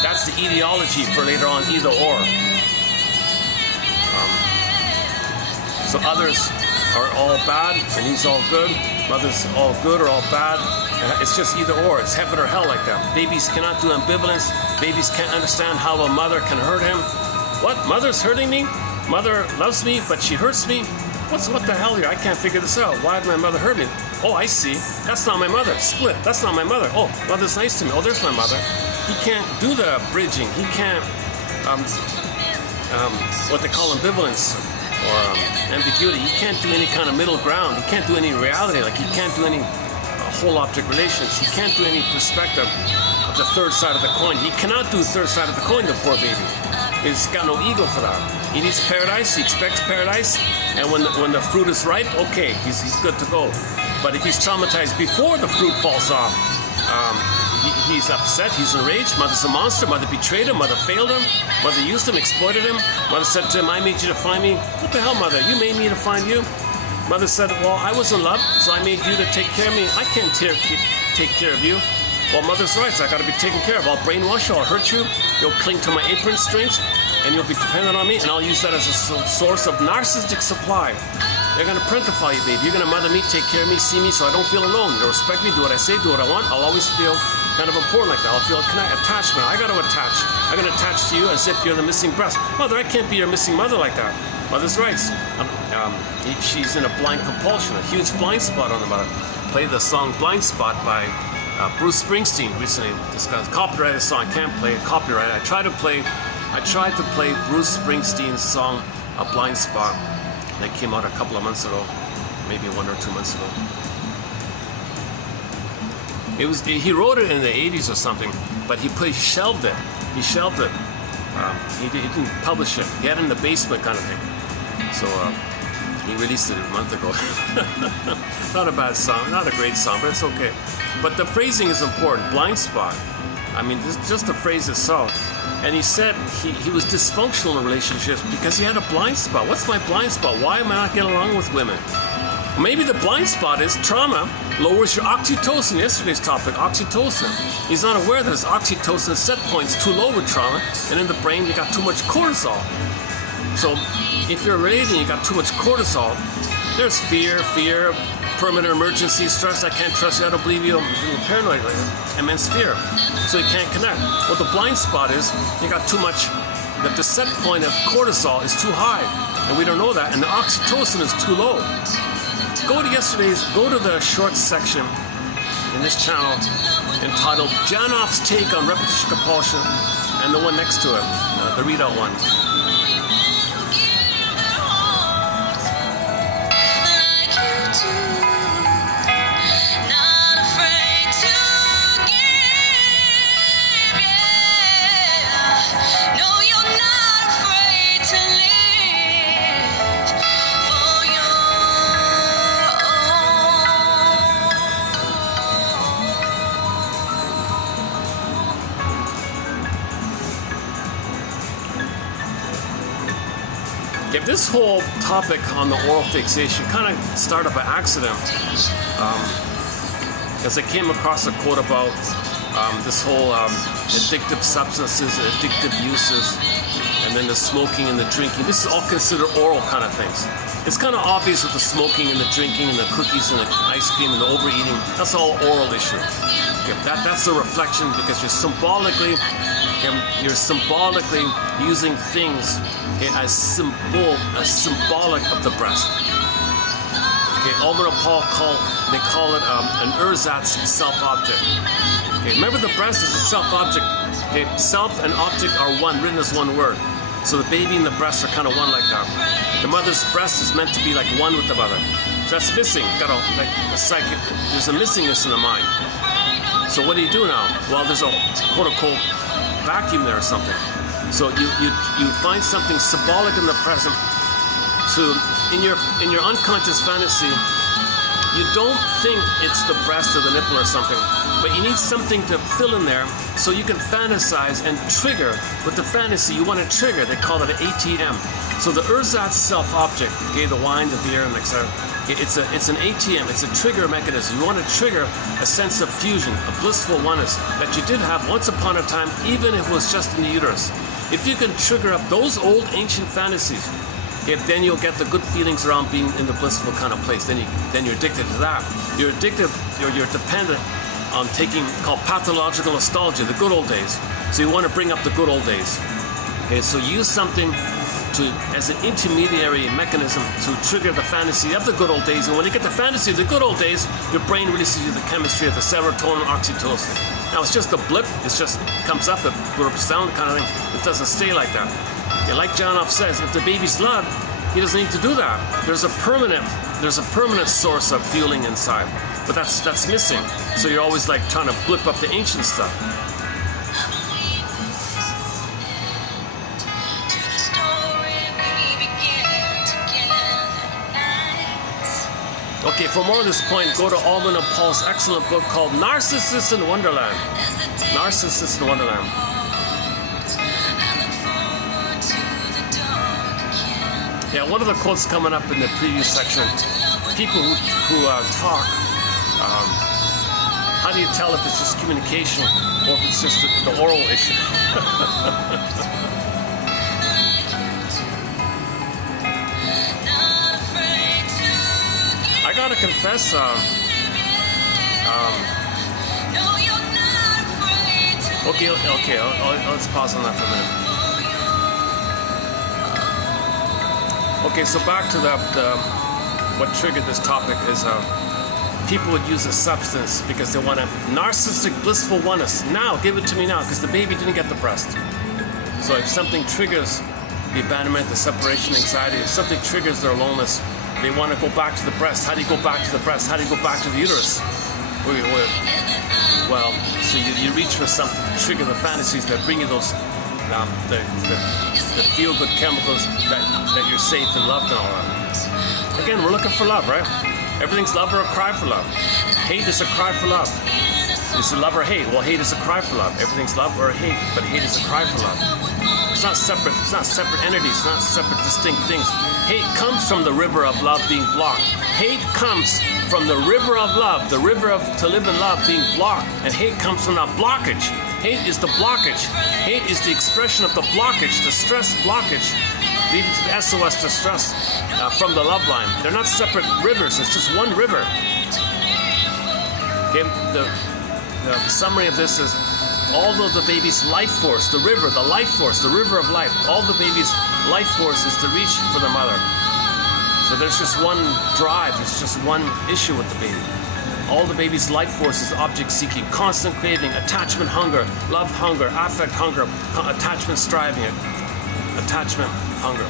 that's the etiology for later on either/or. So others are all bad and he's all good. Others all good or all bad. It's just either or. It's heaven or hell like that. Babies cannot do ambivalence. Babies can't understand how a mother can hurt him. What? Mother's hurting me? Mother loves me, but she hurts me? What the hell here? I can't figure this out. Why did my mother hurt me? Oh, I see. That's not my mother. Split. That's not my mother. Oh, mother's nice to me. Oh, there's my mother. He can't do the bridging. He can't, what they call ambivalence or ambiguity. He can't do any kind of middle ground. He can't do any reality. Like he can't do any whole object relations. He can't do any perspective of the third side of the coin. He cannot do third side of the coin, the poor baby. He's got no ego for that. He needs paradise. He expects paradise. And when the fruit is ripe, okay, he's good to go. But if he's traumatized before the fruit falls off, he's upset, he's enraged. Mother's a monster. Mother betrayed him. Mother failed him. Mother used him, exploited him. Mother said to him, I made you to find me. What the hell, mother? You made me to find you? Mother said, well, I was in love, so I made you to take care of me. I can't take care of you. Well, mother's rights, I got to be taken care of. I'll brainwash you, I'll hurt you. You'll cling to my apron strings, and you'll be dependent on me, and I'll use that as a source of narcissistic supply. They're going to parentify you, baby. You're going to mother me, take care of me, see me, so I don't feel alone. You'll respect me, do what I say, do what I want. I'll always feel kind of important like that. I'll feel attachment. I got to attach. I'm going to attach to you as if you're the missing breast. Mother, I can't be your missing mother like that. Mother's rights. She's in a blind compulsion, a huge blind spot on the mother. Played the song Blind Spot by Bruce Springsteen recently. Discussed copyrighted song. I can't play it. Copyright. I tried to play Bruce Springsteen's song A Blind Spot. That came out a couple of months ago, maybe 1 or 2 months ago. He wrote it in the 80s or something, but he shelved it. He shelved it. He didn't publish it. He had it in the basement kind of thing. So he released it a month ago. Not a bad song, not a great song, but it's okay. But the phrasing is important. Blind spot. I mean, just the phrase itself. And he said he was dysfunctional in relationships because he had a blind spot. What's my blind spot? Why am I not getting along with women? Maybe the blind spot is trauma lowers your oxytocin. Yesterday's topic, oxytocin. He's not aware that his oxytocin set point's too low with trauma, and in the brain you got too much cortisol. So if you're related and you got too much cortisol, there's fear, permanent emergency, stress, I can't trust you, I don't believe you, I'm paranoid, like immense fear. So you can't connect. What the blind spot is, you got too much, the set point of cortisol is too high, and we don't know that, and the oxytocin is too low. Go to the short section in this channel entitled Janoff's Take on Repetition Compulsion, and the one next to it, the readout one. If this whole topic on the oral fixation kind of started by accident, as I came across a quote about this whole addictive substances, addictive uses, and then the smoking and the drinking. This is all considered oral kind of things. It's kind of obvious with the smoking and the drinking and the cookies and the ice cream and the overeating. That's all oral issue. Okay, that's a reflection because you're symbolically using things as symbolic of the breast. Okay, Alma and Paul call it an ersatz self-object. Okay, remember the breast is a self-object. Okay, self and object are one, written as one word. So the baby and the breast are kind of one like that. The mother's breast is meant to be like one with the mother. So that's missing. There's a missingness in the mind. So what do you do now? Well, there's a quote-unquote vacuum there or something. So you find something symbolic in the present. So in your unconscious fantasy, you don't think it's the breast or the nipple or something, but you need something to fill in there so you can fantasize and trigger with the fantasy you want to trigger. They call it an ATM. So the ersatz self-object, okay, the wine, the beer, and etc. Okay, it's an ATM. It's a trigger mechanism. You want to trigger a sense of fusion, a blissful oneness that you did have once upon a time, even if it was just in the uterus. If you can trigger up those old ancient fantasies, then you'll get the good feelings around being in the blissful kind of place. Then you're addicted to that. You're addicted, you're dependent taking, called pathological nostalgia, the good old days. So you want to bring up the good old days. Okay, so use something as an intermediary mechanism to trigger the fantasy of the good old days. And when you get the fantasy of the good old days, your brain releases you the chemistry of the serotonin, oxytocin. Now it's just a blip. It just comes up, it burps down, kind of thing. It doesn't stay like that. Okay, like Janoff says, if the baby's loved, he doesn't need to do that. There's a permanent source of feeling inside, but that's missing. So you're always like trying to blip up the ancient stuff. Okay, for more on this point, go to Alman and Paul's excellent book called Narcissists in Wonderland. Narcissists in Wonderland. Yeah, one of the quotes coming up in the previous section, people who talk, how do you tell if it's just communication or if it's just the oral issue? I gotta confess, okay, let's pause on that for a minute. Okay, so back to what triggered this topic is people would use a substance because they want a narcissistic blissful oneness. Now, give it to me now, because the baby didn't get the breast. So if something triggers the abandonment, the separation anxiety, if something triggers their loneliness, they want to go back to the breast. How do you go back to the breast? How do you go back to the uterus? Well, so you reach for something to trigger the fantasies that bring you those the feel-good chemicals that you're safe and loved and all that. Again, we're looking for love, right? Everything's love or a cry for love. Hate is a cry for love. Is it love or hate? Well, hate is a cry for love. Everything's love or hate, but hate is a cry for love. It's not separate. It's not separate entities. It's not separate, distinct things. Hate comes from the river of love being blocked. Hate comes from the river of love, the river of to live in love being blocked, and hate comes from that blockage. Hate is the blockage. Hate is the expression of the blockage, the stress blockage, leading to the SOS distress from the love line. They're not separate rivers. It's just one river. Okay, the summary of this is, although the baby's life force, the river, the life force, the river of life, all the baby's life force is to reach for the mother. So there's just one drive, there's just one issue with the baby. All the baby's life force is object seeking, constant craving, attachment hunger, love hunger, affect hunger, attachment striving, attachment hunger.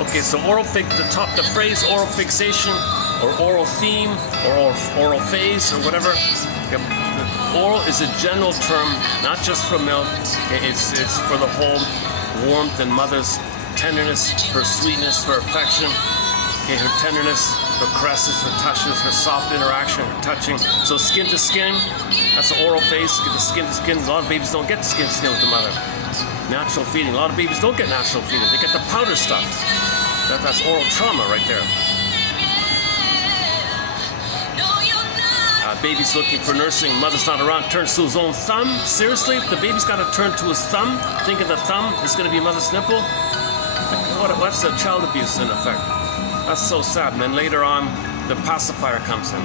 Okay, so the phrase oral fixation or oral theme or oral phase or whatever. Oral is a general term, not just for milk. It's for the whole warmth and mother's tenderness, her sweetness, her affection. Okay, her tenderness, her caresses, her touches, her soft interaction, her touching. So skin to skin, that's the oral phase. Get the skin to skin. A lot of babies don't get skin to skin with the mother. Natural feeding. A lot of babies don't get natural feeding. They get the powder stuff. That's oral trauma right there. Baby's looking for nursing, mother's not around, turns to his own thumb. Seriously? The baby's got to turn to his thumb, thinking the thumb is going to be mother's nipple? What's the child abuse in effect? That's so sad. And then later on, the pacifier comes in.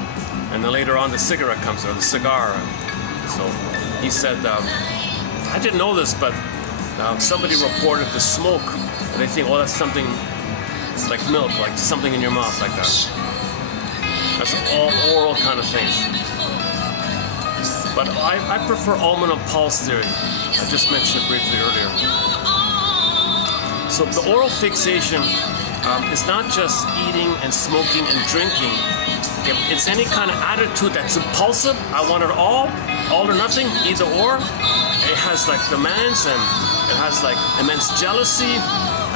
And then later on, the cigarette comes in, or the cigar. So he said, I didn't know this, but somebody reported the smoke. And they think, oh, that's something like milk, like something in your mouth like that. That's all oral kind of things. But I prefer almond and pulse theory. I just mentioned it briefly earlier. So the oral fixation is not just eating and smoking and drinking. It's any kind of attitude that's impulsive. I want it all or nothing, either or. It has like demands, and it has like immense jealousy,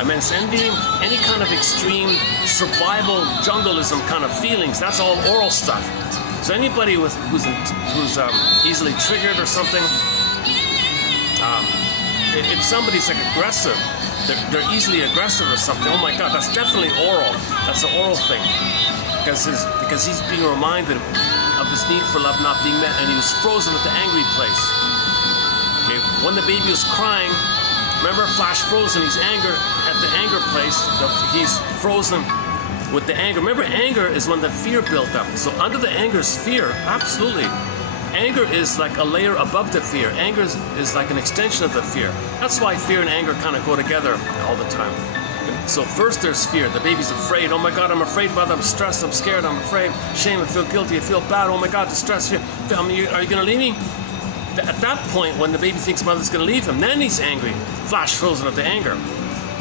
immense envy, any kind of extreme survival jungleism kind of feelings. That's all oral stuff. So anybody who's easily triggered or something, if somebody's like aggressive, they're easily aggressive or something, oh my God, that's definitely oral. That's an oral thing. Because he's being reminded of his need for love not being met, and he was frozen at the angry place. Okay? When the baby was crying, remember, flash frozen, he's at the anger place. He's frozen with the anger. Remember, anger is when the fear built up. So under the anger is fear, absolutely. Anger is like a layer above the fear. Anger is like an extension of the fear. That's why fear and anger kind of go together all the time. So first there's fear. The baby's afraid. Oh my God, I'm afraid, mother. I'm stressed. I'm scared. I'm afraid. Shame. I feel guilty. I feel bad. Oh my God, distress. Fear. Are you going to leave me? At that point, when the baby thinks mother's going to leave him, then he's angry. Flash frozen at the anger.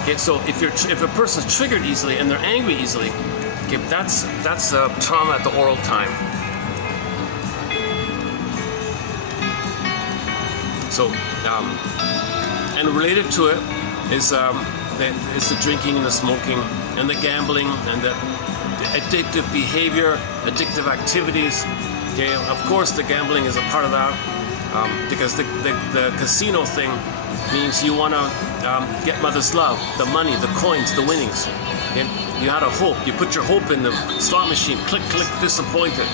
Okay, so if a person's triggered easily and they're angry easily, okay, that's trauma at the oral time. So, and related to it is the drinking and the smoking and the gambling and the addictive behavior, addictive activities. Okay, of course the gambling is a part of that, because the casino thing means you want to get mother's love, the money, the coins, the winnings. Okay? You had a hope. You put your hope in the slot machine. Click, click, disappointed.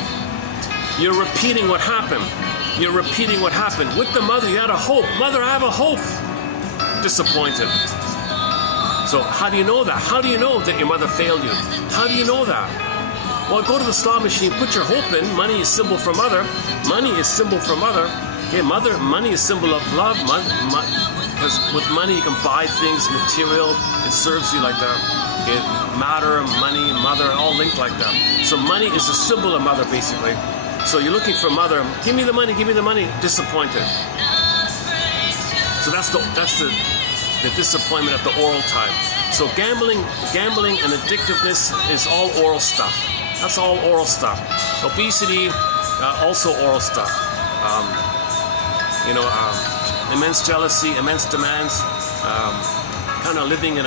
You're repeating what happened. You're repeating what happened. With the mother, you had a hope. Mother, I have a hope. Disappointed. So how do you know that? How do you know that your mother failed you? How do you know that? Well, go to the slot machine, put your hope in. Money is symbol for mother. Money is symbol for mother. Okay, money is symbol of love. Because with money you can buy things, material. It serves you like that. Okay, matter, money, mother, all linked like that. So money is a symbol of mother, basically. So you're looking for mother. Give me the money. Give me the money. Disappointed. So that's the disappointment at the oral time. So gambling and addictiveness is all oral stuff. That's all oral stuff. Obesity, also oral stuff. Immense jealousy, immense demands, kind of living in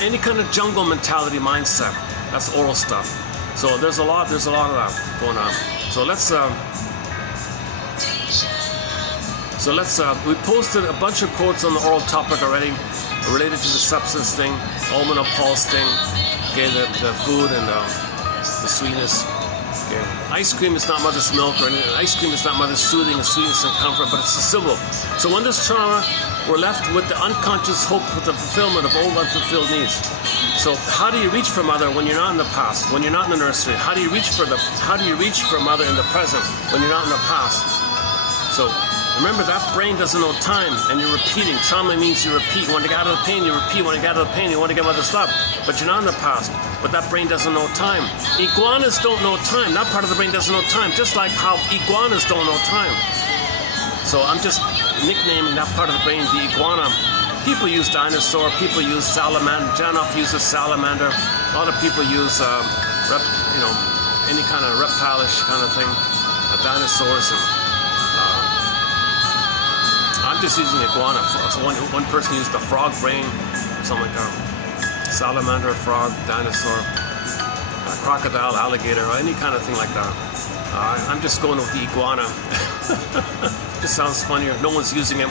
any kind of jungle mentality mindset. That's oral stuff. So there's a lot of that going on. So let's we posted a bunch of quotes on the oral topic already, related to the substance thing, almond or pulse thing, okay, the food and the sweetness. Okay. Ice cream is not mother's milk or anything. Ice cream is not mother's soothing and sweetness and comfort, but it's a symbol. So when there's trauma, we're left with the unconscious hope for the fulfillment of old unfulfilled needs. So how do you reach for mother when you're not in the past, when you're not in the nursery? How do you reach for mother in the present when you're not in the past? So remember, that brain doesn't know time, and you're repeating. Trauma means you repeat. You want to get out of the pain, you repeat. You want to get out of the pain, you want to get mother's love. But you're not in the past. But that brain doesn't know time. Iguanas don't know time. That part of the brain doesn't know time, just like how iguanas don't know time. So I'm just nicknaming that part of the brain the iguana. People use dinosaur, people use salamander. Janoff uses salamander. A lot of people use any kind of reptile-ish kind of thing, dinosaurs. And I'm just using iguana. So one person used the frog brain, something like that. Salamander, frog, dinosaur, crocodile, alligator, or any kind of thing like that. I'm just going with the iguana. Just sounds funnier. No one's using it.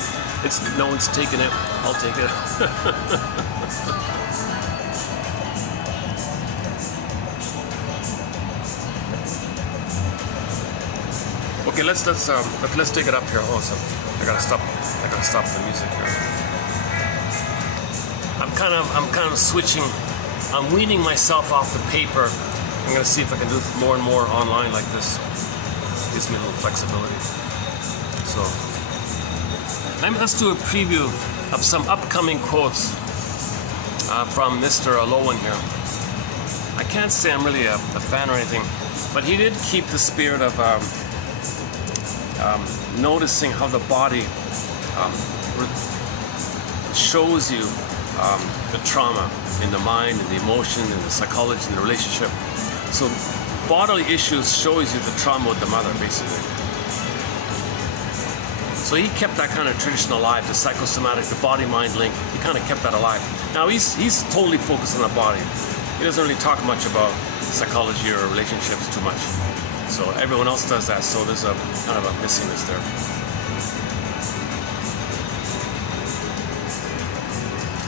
No one's taking it. I'll take it. Okay, let's take it up here. Oh, so I gotta stop the music here. I'm kind of switching. I'm weaning myself off the paper. I'm gonna see if I can do more and more online like this. Gives me a little flexibility. So let's do a preview of some upcoming quotes from Mr. Lowen here. I can't say I'm really a fan or anything, but he did keep the spirit of noticing how the body shows you the trauma in the mind, in the emotion, in the psychology, in the relationship. So bodily issues shows you the trauma with the mother, basically. So he kept that kind of tradition alive, the psychosomatic, the body-mind link. He kind of kept that alive. Now he's totally focused on the body. He doesn't really talk much about psychology or relationships too much. So everyone else does that, so there's a kind of a missingness there.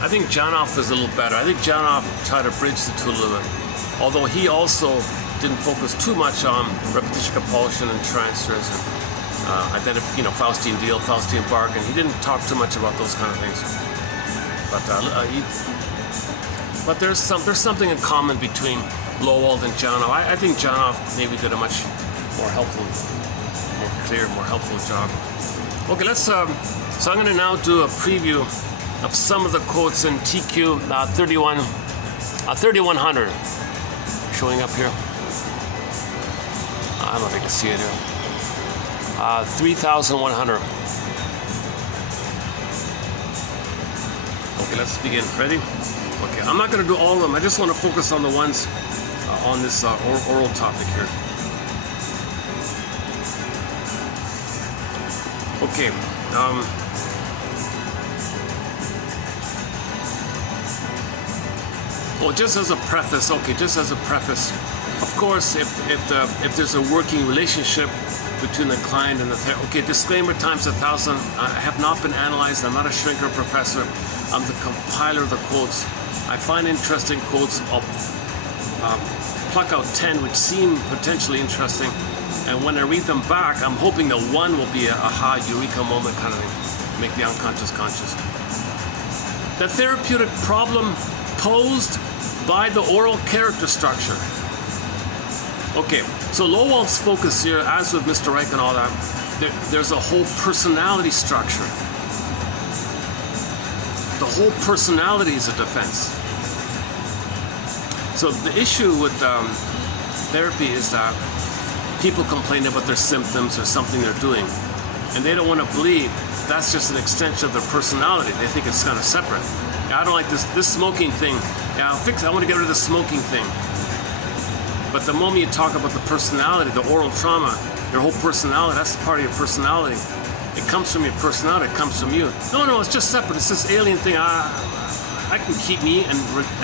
I think Janoff is a little better. I think Janoff tried to bridge the two a little bit. Although he also didn't focus too much on repetition compulsion and transfers and Faustian deal, Faustian bargain. He didn't talk too much about those kind of things. But there's something in common between Lowald and Janoff. I think Janoff maybe did a much more helpful, more clear, more helpful job. Okay, let's. So I'm going to now do a preview of some of the quotes in TQ 3100. Showing up here. I don't know if I can see it here. 3,100. Okay, let's begin. Ready? Okay, I'm not going to do all of them. I just want to focus on the ones on this oral topic here. Okay. Well, just as a preface. Of course, if there's a working relationship between the client and the therapist. Okay, disclaimer times 1,000. I have not been analyzed. I'm not a shrinker professor. I'm the compiler of the quotes. I find interesting quotes. I'll pluck out 10 which seem potentially interesting, and when I read them back, I'm hoping that one will be a aha, eureka moment kind of thing, make the unconscious conscious. The therapeutic problem posed by the oral character structure. Okay, so Lowald's focus here, as with Mr. Reich and all that, there's a whole personality structure. The whole personality is a defense. So the issue with therapy is that people complain about their symptoms or something they're doing, and they don't want to believe that's just an extension of their personality. They think it's kind of separate. I don't like this smoking thing. Yeah, I want to get rid of the smoking thing. But the moment you talk about the personality, the oral trauma, your whole personality, that's part of your personality. It comes from your personality, it comes from you. No, it's just separate. It's this alien thing. I can keep me and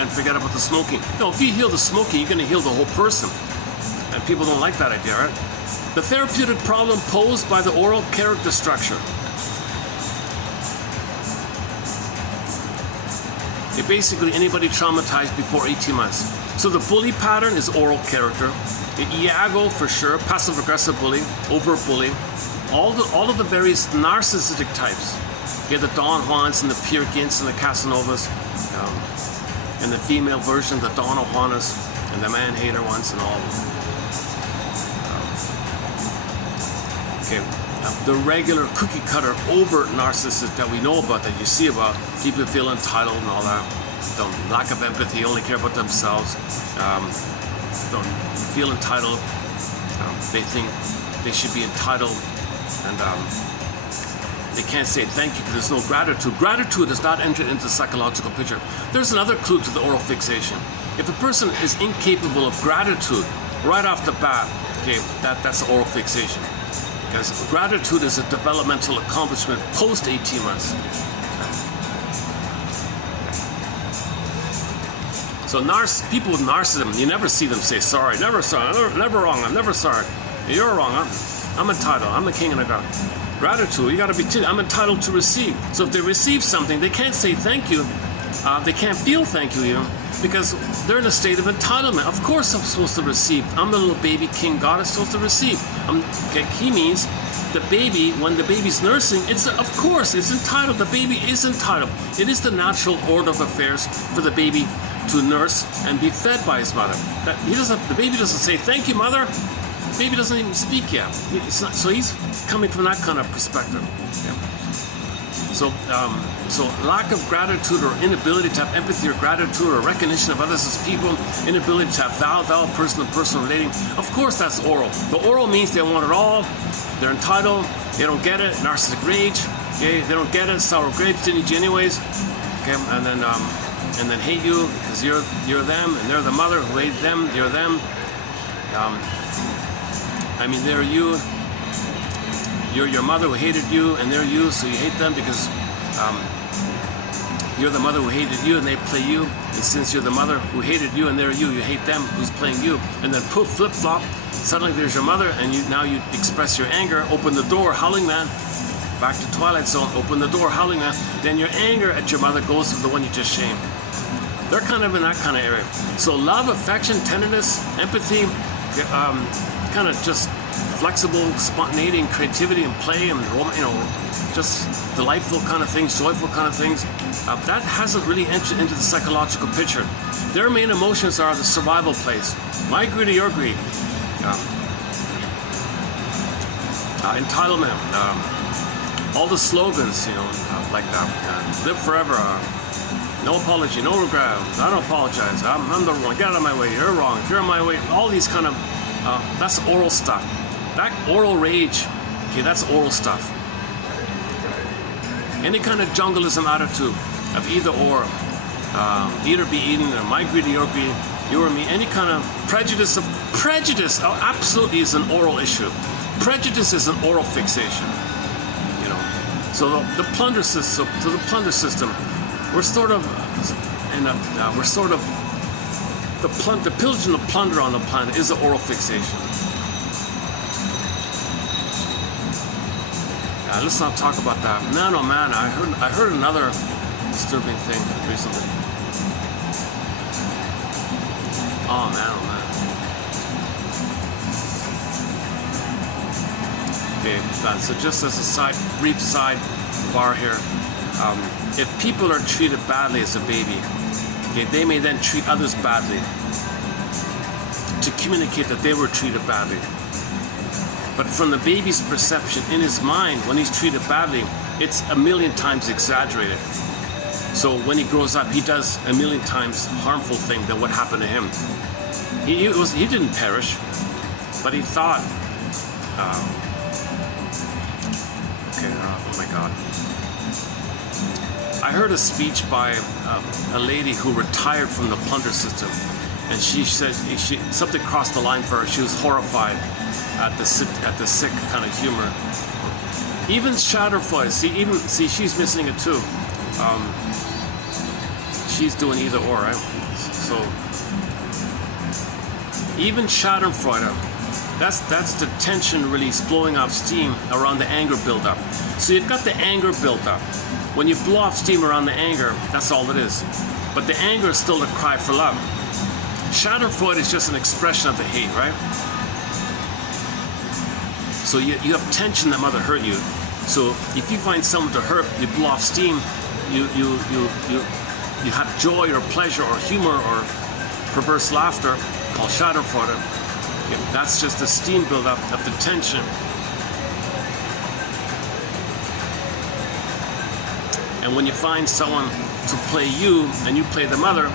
forget about the smoking. No, if you heal the smoking, you're going to heal the whole person. And people don't like that idea, right? The therapeutic problem posed by the oral character structure. Basically, anybody traumatized before 18 months. So the bully pattern is oral character. The Iago, for sure, passive-aggressive bully, over-bully. All of the various narcissistic types. You have the Don Juans and the Peer Gints and the Casanovas, and the female version, the Donna Juanas, and the man-hater ones and all. The regular cookie-cutter overt narcissist that we know about, that you see about, people feel entitled and all that. Don't lack of empathy, only care about themselves. Don't feel entitled. They think they should be entitled, and they can't say thank you because there's no gratitude. Gratitude does not enter into the psychological picture. There's another clue to the oral fixation. If a person is incapable of gratitude right off the bat, okay, that's the oral fixation. Because gratitude is a developmental accomplishment post 18 months. So people with narcissism, you never see them say sorry. Never sorry. Never wrong. I'm never sorry. You're wrong. I'm entitled. I'm the king of the god. Gratitude, you got to be. I'm entitled to receive. So if they receive something, they can't say thank you. They can't feel thank you even, because they're in a state of entitlement. Of course I'm supposed to receive. I'm the little baby king god. I'm supposed to receive. He means the baby, when the baby's nursing, of course it's entitled. The baby is entitled. It is the natural order of affairs for the baby to nurse and be fed by his mother. The baby doesn't say thank you, mother. The baby doesn't even speak yet. So he's coming from that kind of perspective. Yeah. So lack of gratitude or inability to have empathy or gratitude or recognition of others as people, inability to have valid person-to-person relating, of course that's oral. The oral means they want it all, they're entitled, they don't get it, narcissistic rage, okay, they don't get it, sour grapes, didn't need you anyways, okay, and then hate you because you're them, and they're the mother who hated them, you're them. I mean, they're you. You're your mother who hated you, and they're you, so you hate them because you're the mother who hated you, and they play you. And since you're the mother who hated you, and they're you hate them who's playing you. And then poof, flip-flop, suddenly there's your mother, and now you express your anger, open the door, howling man. Back to Twilight Zone, open the door, howling man. Then your anger at your mother goes to the one you just shamed. They're kind of in that kind of area. So love, affection, tenderness, empathy, kind of just flexible spontaneity and creativity and play and, you know, just delightful kind of things, joyful kind of things. That hasn't really entered into the psychological picture. Their main emotions are the survival place. My greed or your greed. Entitlement. All the slogans, you know, like that. Live forever. No apology, no regret. I don't apologize. I'm the wrong. Get out of my way. You're wrong. If you're in my way, all these kind of, that's oral stuff. That oral rage, okay, that's oral stuff. Any kind of jungleism attitude of either or, eat or be eaten, or my greed or your greed, you or me, any kind of prejudice absolutely is an oral issue. Prejudice is an oral fixation, you know. So the plunder system, we're sort of the pillage and the plunder on the planet is an oral fixation. Let's not talk about that. Man, oh man, I heard another disturbing thing recently. Oh man, oh man. Okay, so just as a brief side bar here, if people are treated badly as a baby, okay, they may then treat others badly to communicate that they were treated badly. But from the baby's perception, in his mind, when he's treated badly, it's 1,000,000 times exaggerated. So when he grows up, he does 1,000,000 times harmful thing than what happened to him. He didn't perish, but he thought, oh my God. I heard a speech by a lady who retired from the plunder system, and she said something crossed the line for her. She was horrified at the sick kind of humor. Even Schadenfreude, see, she's missing it too. She's doing either or, right? So even Schadenfreude, that's the tension release, blowing off steam around the anger buildup. So you've got the anger built up. When you blow off steam around the anger, that's all it is. But the anger is still a cry for love. Schadenfreude is just an expression of the hate, right? So you have tension that mother hurt you. So if you find someone to hurt, you blow off steam, you have joy or pleasure or humor or perverse laughter called Schadenfreude. Okay, that's just the steam buildup of the tension. And when you find someone to play you and you play the mother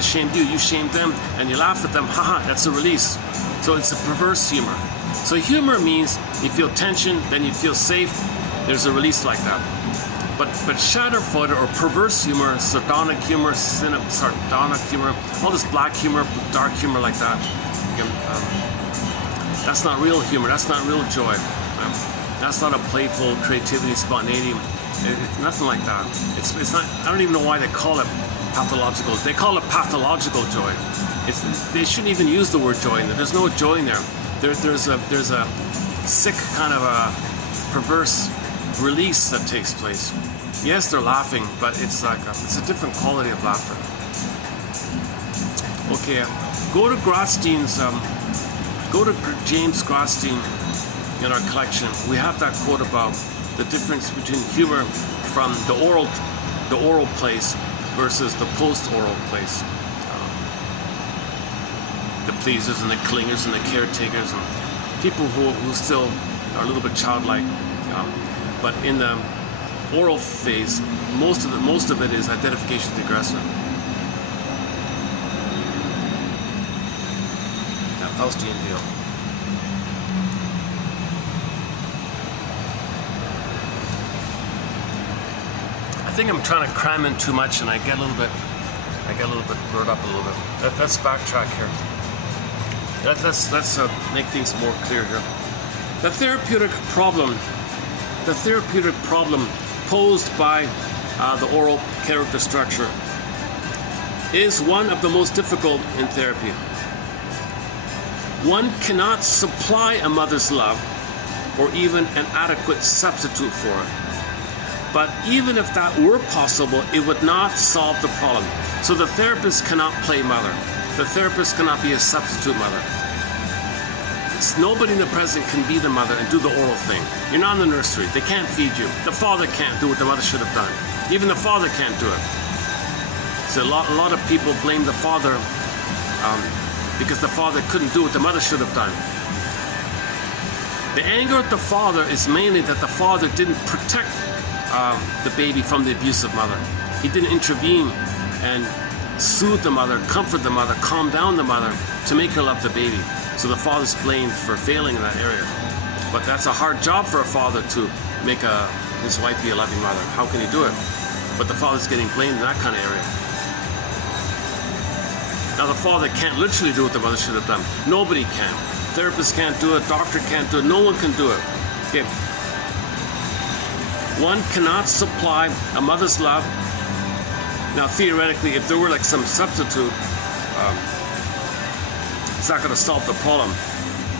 shamed you shamed them, and you laugh at them, haha, that's a release. So it's a perverse humor. So humor means you feel tension, then you feel safe, there's a release like that. But Schadenfreude or perverse humor, sardonic humor, all this black humor, dark humor like that, that's not real humor, that's not real joy. That's not a playful creativity, spontaneity. It's nothing like that. It's not. I don't even know why they call it pathological. They call it pathological joy. They shouldn't even use the word joy in there. There's no joy in there. There's a sick kind of a perverse release that takes place. Yes, they're laughing, but it's a different quality of laughter. Okay, go to Grotstein's. Go to James Grotstein in our collection. We have that quote about the difference between humor from the oral place versus the post-oral place. The pleasers and the clingers and the caretakers and people who still are a little bit childlike. But in the oral phase, most of it is identification with the aggressor. That Faustian deal. I think I'm trying to cram in too much, and I get a little bit blurred up a little bit. Let's backtrack here. Let's make things more clear here. The therapeutic problem posed by the oral character structure is one of the most difficult in therapy. One cannot supply a mother's love or even an adequate substitute for it. But even if that were possible, it would not solve the problem. So the therapist cannot play mother. The therapist cannot be a substitute mother. Nobody in the present can be the mother and do the oral thing. You're not in the nursery. They can't feed you. The father can't do what the mother should have done. Even the father can't do it. So a lot of people blame the father because the father couldn't do what the mother should have done. The anger at the father is mainly that the father didn't protect the baby from the abusive mother. He didn't intervene and soothe the mother, comfort the mother, calm down the mother to make her love the baby. So the father's blamed for failing in that area. But that's a hard job for a father to make his wife be a loving mother. How can he do it? But the father's getting blamed in that kind of area. Now the father can't literally do what the mother should have done. Nobody can. Therapist can't do it, doctor can't do it, no one can do it. Okay. One cannot supply a mother's love. Now theoretically, if there were like some substitute, it's not going to solve the problem.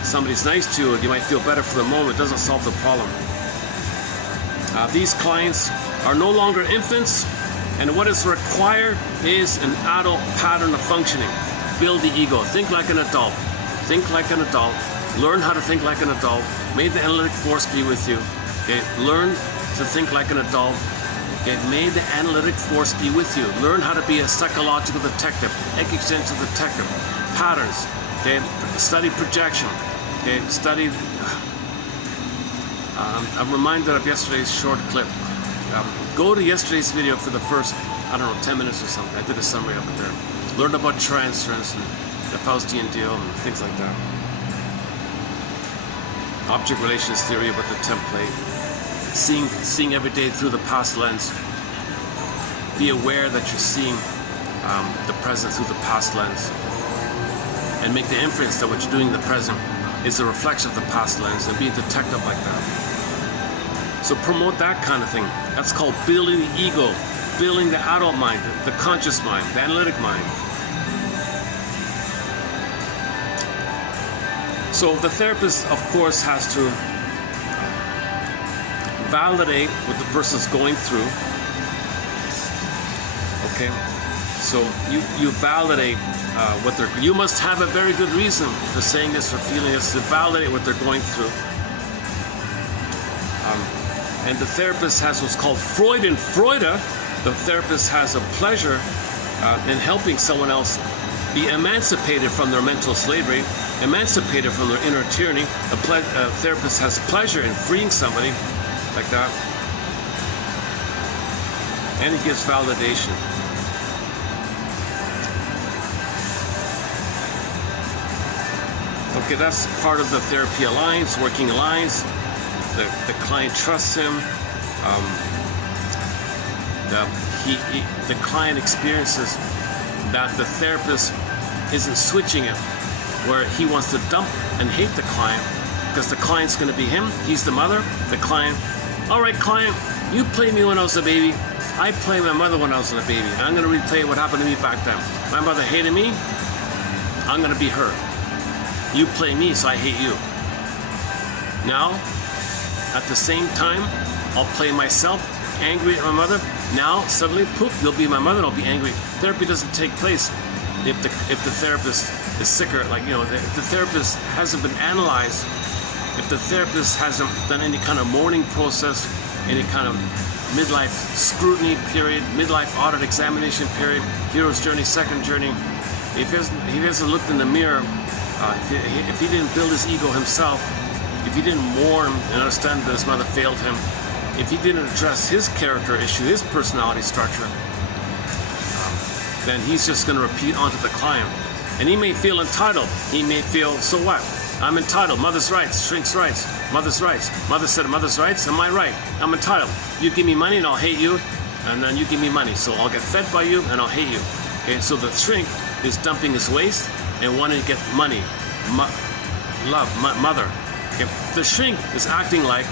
Somebody's nice to you, you might feel better for the moment. It doesn't solve the problem. These clients are no longer infants, and what is required is an adult pattern of functioning. Build the ego. Think like an adult. Think like an adult. Learn how to think like an adult. May the analytic force be with you. Okay? Learn to think like an adult. Okay? May the analytic force be with you. Learn how to be a psychological detective, existential detective. Patterns. Okay? Study projection. Okay? Study. I'm reminded of yesterday's short clip. Go to yesterday's video for the first, 10 minutes or something. I did a summary of it there. Learn about transference and the Faustian deal and things like that. Object relations theory about the template. Seeing every day through the past lens. Be aware that you're seeing the present through the past lens. And make the inference that what you're doing in the present is a reflection of the past lens, and be a detective like that. So promote that kind of thing. That's called building the ego, building the adult mind, the conscious mind, the analytic mind. So the therapist, of course, has to validate what the person's going through. Okay, so you validate what they're. You must have a very good reason for saying this or feeling this to validate what they're going through. And the therapist has what's called Freud and Freude. The therapist has a pleasure in helping someone else be emancipated from their mental slavery, emancipated from their inner tyranny. A therapist has pleasure in freeing somebody like that. And it gives validation. Okay, that's part of the therapy alliance, working alliance. The client trusts him. The client experiences that the therapist isn't switching it, where he wants to dump and hate the client because the client's going to be him. He's the mother. The client, all right, client, you played me when I was a baby. I played my mother when I was a baby. And I'm going to replay what happened to me back then. My mother hated me. I'm going to be her. You play me, so I hate you. Now, at the same time, I'll play myself, angry at my mother. Now, suddenly, poof, you'll be my mother, I'll be angry. Therapy doesn't take place if the therapist is sicker, if the therapist hasn't been analyzed, if the therapist hasn't done any kind of mourning process, any kind of midlife scrutiny period, midlife audit examination period, hero's journey, second journey. If he hasn't looked in the mirror, if he didn't build his ego himself, if he didn't mourn and understand that his mother failed him, if he didn't address his character issue, his personality structure, then he's just going to repeat onto the client. And he may feel entitled. He may feel, so what? I'm entitled. Mother's rights, shrink's rights, mother's rights. Mother said mother's rights, am I right? I'm entitled. You give me money and I'll hate you, and then you give me money. So I'll get fed by you and I'll hate you. Okay, so the shrink is dumping his waste and wanting to get money, mother. Okay, the shrink is acting like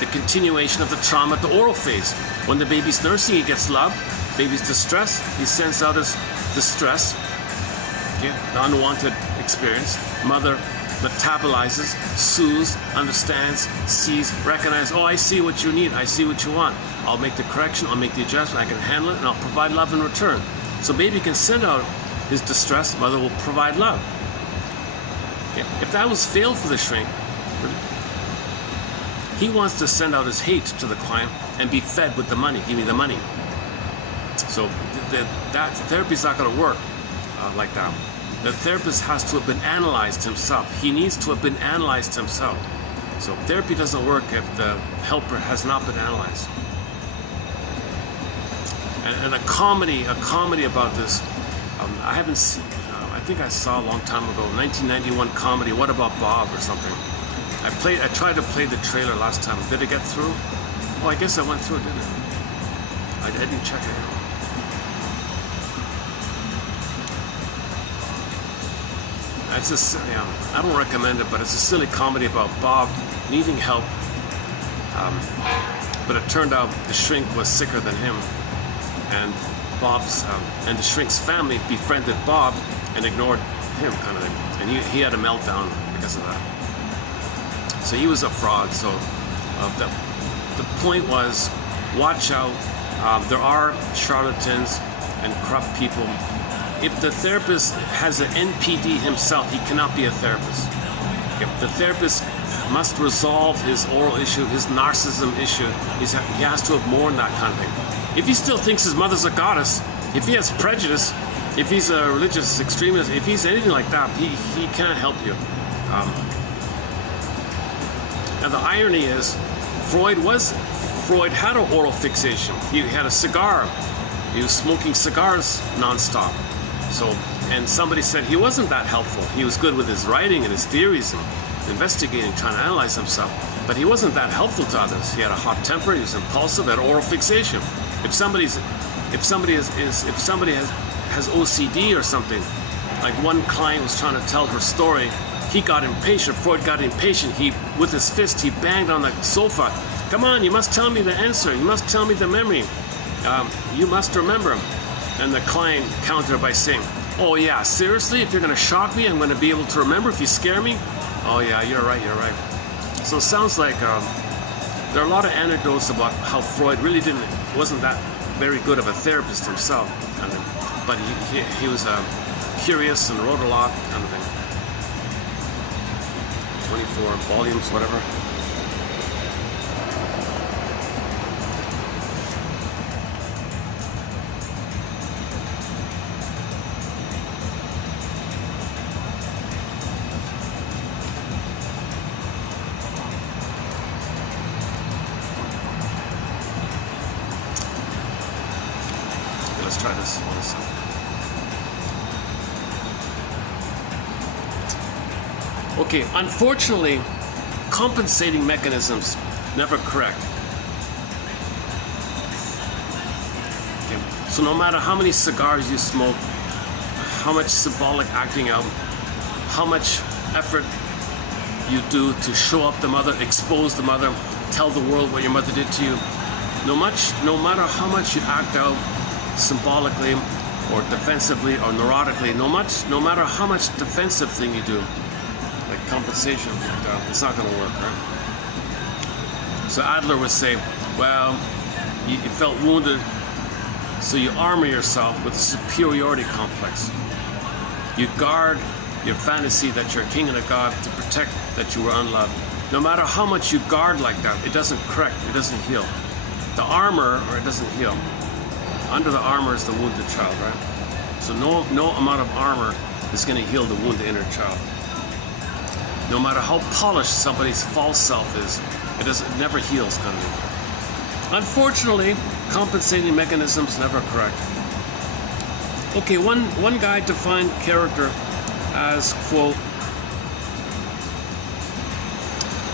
the continuation of the trauma at the oral phase. When the baby's nursing, he gets love. Baby's distressed, he sends out his distress. Okay, the unwanted experience. Mother metabolizes, soothes, understands, sees, recognizes, oh, I see what you need, I see what you want. I'll make the correction, I'll make the adjustment, I can handle it, and I'll provide love in return. So baby can send out his distress, mother will provide love. Okay. If that was failed for the shrink, he wants to send out his hate to the client and be fed with the money, give me the money. So that therapy is not going to work like that. The therapist has to have been analyzed himself. He needs to have been analyzed himself. So therapy doesn't work if the helper has not been analyzed. And a comedy about this, I haven't seen, I think I saw a long time ago, 1991 comedy, What About Bob or something. I tried to play the trailer last time. Did it get through? Oh, I guess I went through it, didn't it? I didn't check it out. It's I don't recommend it, but it's a silly comedy about Bob needing help. But it turned out the shrink was sicker than him, and and the shrink's family befriended Bob and ignored him, kind of thing. And he had a meltdown because of that. So he was a fraud. So the point was, watch out. There are charlatans and corrupt people. If the therapist has an NPD himself, he cannot be a therapist. If the therapist must resolve his oral issue, his narcissism issue. He has to have mourned that kind of thing. If he still thinks his mother's a goddess, if he has prejudice, if he's a religious extremist, if he's anything like that, he can't help you. Now the irony is, Freud had an oral fixation. He had a cigar. He was smoking cigars nonstop. So, and somebody said he wasn't that helpful. He was good with his writing and his theories and investigating, trying to analyze himself. But he wasn't that helpful to others. He had a hot temper. He was impulsive. Had oral fixation. If somebody has OCD or something, like one client was trying to tell her story, he got impatient. Freud got impatient. With his fist, he banged on the sofa. Come on, you must tell me the answer. You must tell me the memory. You must remember. And the client countered by saying, oh yeah, seriously? If you're going to shock me, I'm going to be able to remember if you scare me? Oh yeah, you're right. So it sounds like there are a lot of anecdotes about how Freud really wasn't that very good of a therapist himself. But he was curious and wrote a lot, kind of thing. 24 volumes, whatever. Let's try this one. Okay, unfortunately, compensating mechanisms never correct. Okay. So no matter how many cigars you smoke, how much symbolic acting out, how much effort you do to show up the mother, expose the mother, tell the world what your mother did to you, no matter how much you act out symbolically or defensively or neurotically, no matter how much defensive thing you do, like compensation, it's not going to work, right? So Adler would say, well, you felt wounded, so you armor yourself with a superiority complex. You guard your fantasy that you're a king and a god to protect that you were unloved. No matter how much you guard like that, it doesn't correct, it doesn't heal. The armor, or it doesn't heal. Under the armor is the wounded child, right? So no amount of armor is going to heal the wounded inner child. No matter how polished somebody's false self is, it never heals, kind of thing. Unfortunately, compensating mechanisms never correct. Okay, one guy defined character as, quote,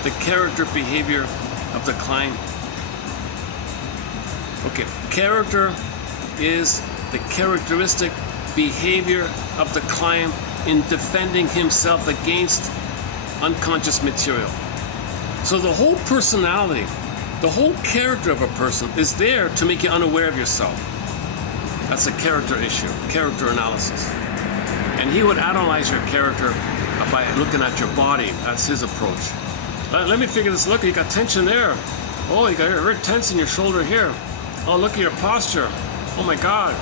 the character behavior of the client. Okay, character is the characteristic behavior of the client in defending himself against unconscious material. So the whole personality, the whole character of a person is there to make you unaware of yourself. That's a character issue, character analysis. And he would analyze your character by looking at your body. That's his approach. Let me figure this. Look, you got tension there. Oh, you got very tense in your shoulder here. Oh, look at your posture. Oh my God,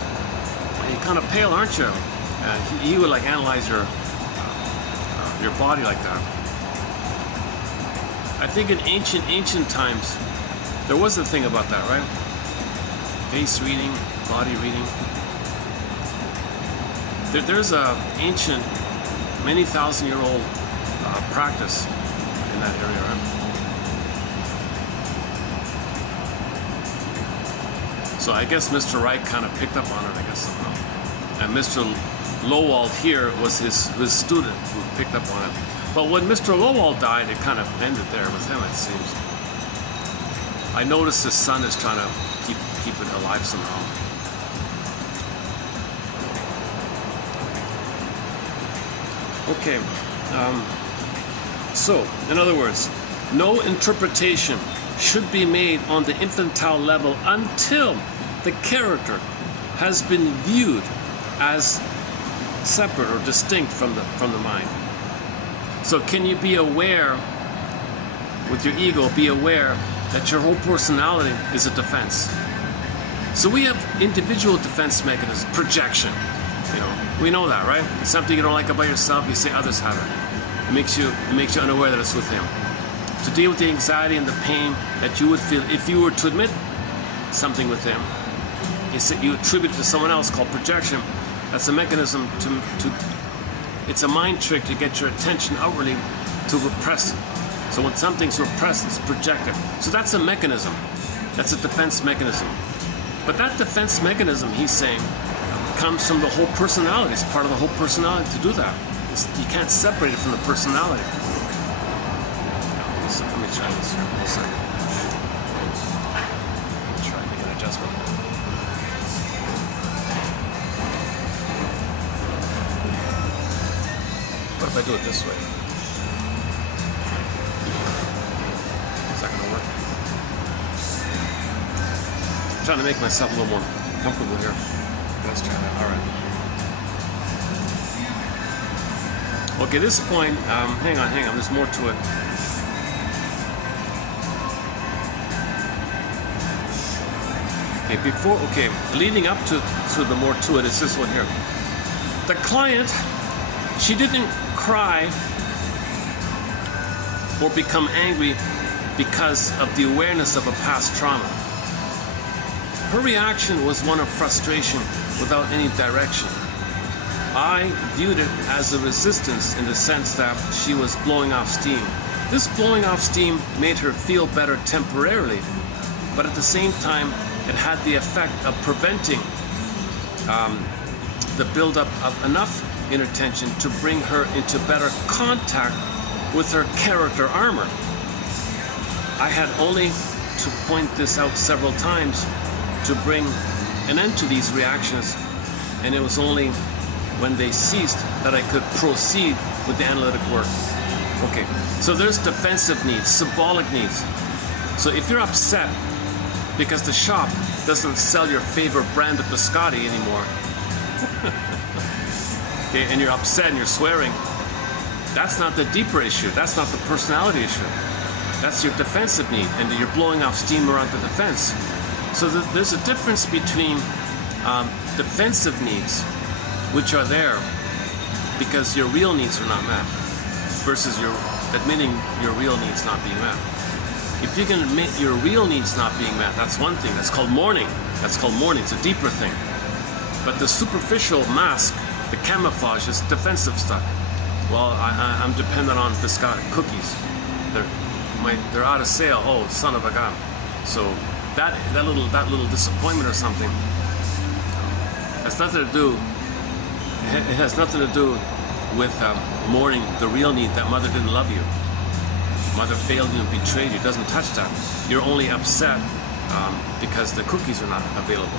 you're kind of pale, aren't you? And he would like analyze your body like that. I think in ancient times, there was a thing about that, right? Face reading, body reading. There's a ancient, many thousand-year-old practice in that area, right? So I guess Mr. Wright kind of picked up on it, I guess, somehow. And Mr. Lowald here was his student who picked up on it. But when Mr. Lowald died, it kind of ended there with him, it seems. I noticed his son is trying to keep it alive somehow. Okay, so, in other words, no interpretation should be made on the infantile level until the character has been viewed as separate or distinct from the mind. So can you be aware, with your ego, be aware that your whole personality is a defense? So we have individual defense mechanisms, projection. You know, we know that, right? It's something you don't like about yourself, you say others have it. It makes you unaware that it's with him. To deal with the anxiety and the pain that you would feel if you were to admit something with him, you attribute it to someone else, called projection. That's a mechanism it's a mind trick to get your attention outwardly to repress it. So when something's repressed, it's projected. So that's a mechanism. That's a defense mechanism. But that defense mechanism, he's saying, comes from the whole personality. It's part of the whole personality to do that. You can't separate it from the personality. So let me try this here. One second. Try to make an adjustment. What if I do it this way? Is that going to work? I'm trying to make myself a little more comfortable here. Let's try that. All right. Okay, this point, hang on, there's more to it. Okay, leading up to the more to it is this one here. The client, she didn't cry or become angry because of the awareness of a past trauma. Her reaction was one of frustration without any direction. I viewed it as a resistance in the sense that she was blowing off steam. This blowing off steam made her feel better temporarily, but at the same time, it had the effect of preventing the buildup of enough inner tension to bring her into better contact with her character armor. I had only to point this out several times to bring an end to these reactions, and it was only when they ceased that I could proceed with the analytic work. Okay, so there's defensive needs, symbolic needs. So if you're upset because the shop doesn't sell your favorite brand of biscotti anymore, okay, and you're upset and you're swearing, that's not the deeper issue. That's not the personality issue. That's your defensive need, and you're blowing off steam around the defense. So there's a difference between defensive needs, which are there because your real needs are not met, versus your admitting your real needs not being met. If you can admit your real needs not being met, that's one thing. That's called mourning. That's called mourning. It's a deeper thing. But the superficial mask, the camouflage, is defensive stuff. Well, I'm dependent on biscotti cookies. They're out of sale. Oh, son of a gun. So that little disappointment or something has nothing to do. It has nothing to do with mourning the real need that mother didn't love you. Mother failed you and betrayed you. It doesn't touch that. You're only upset because the cookies are not available.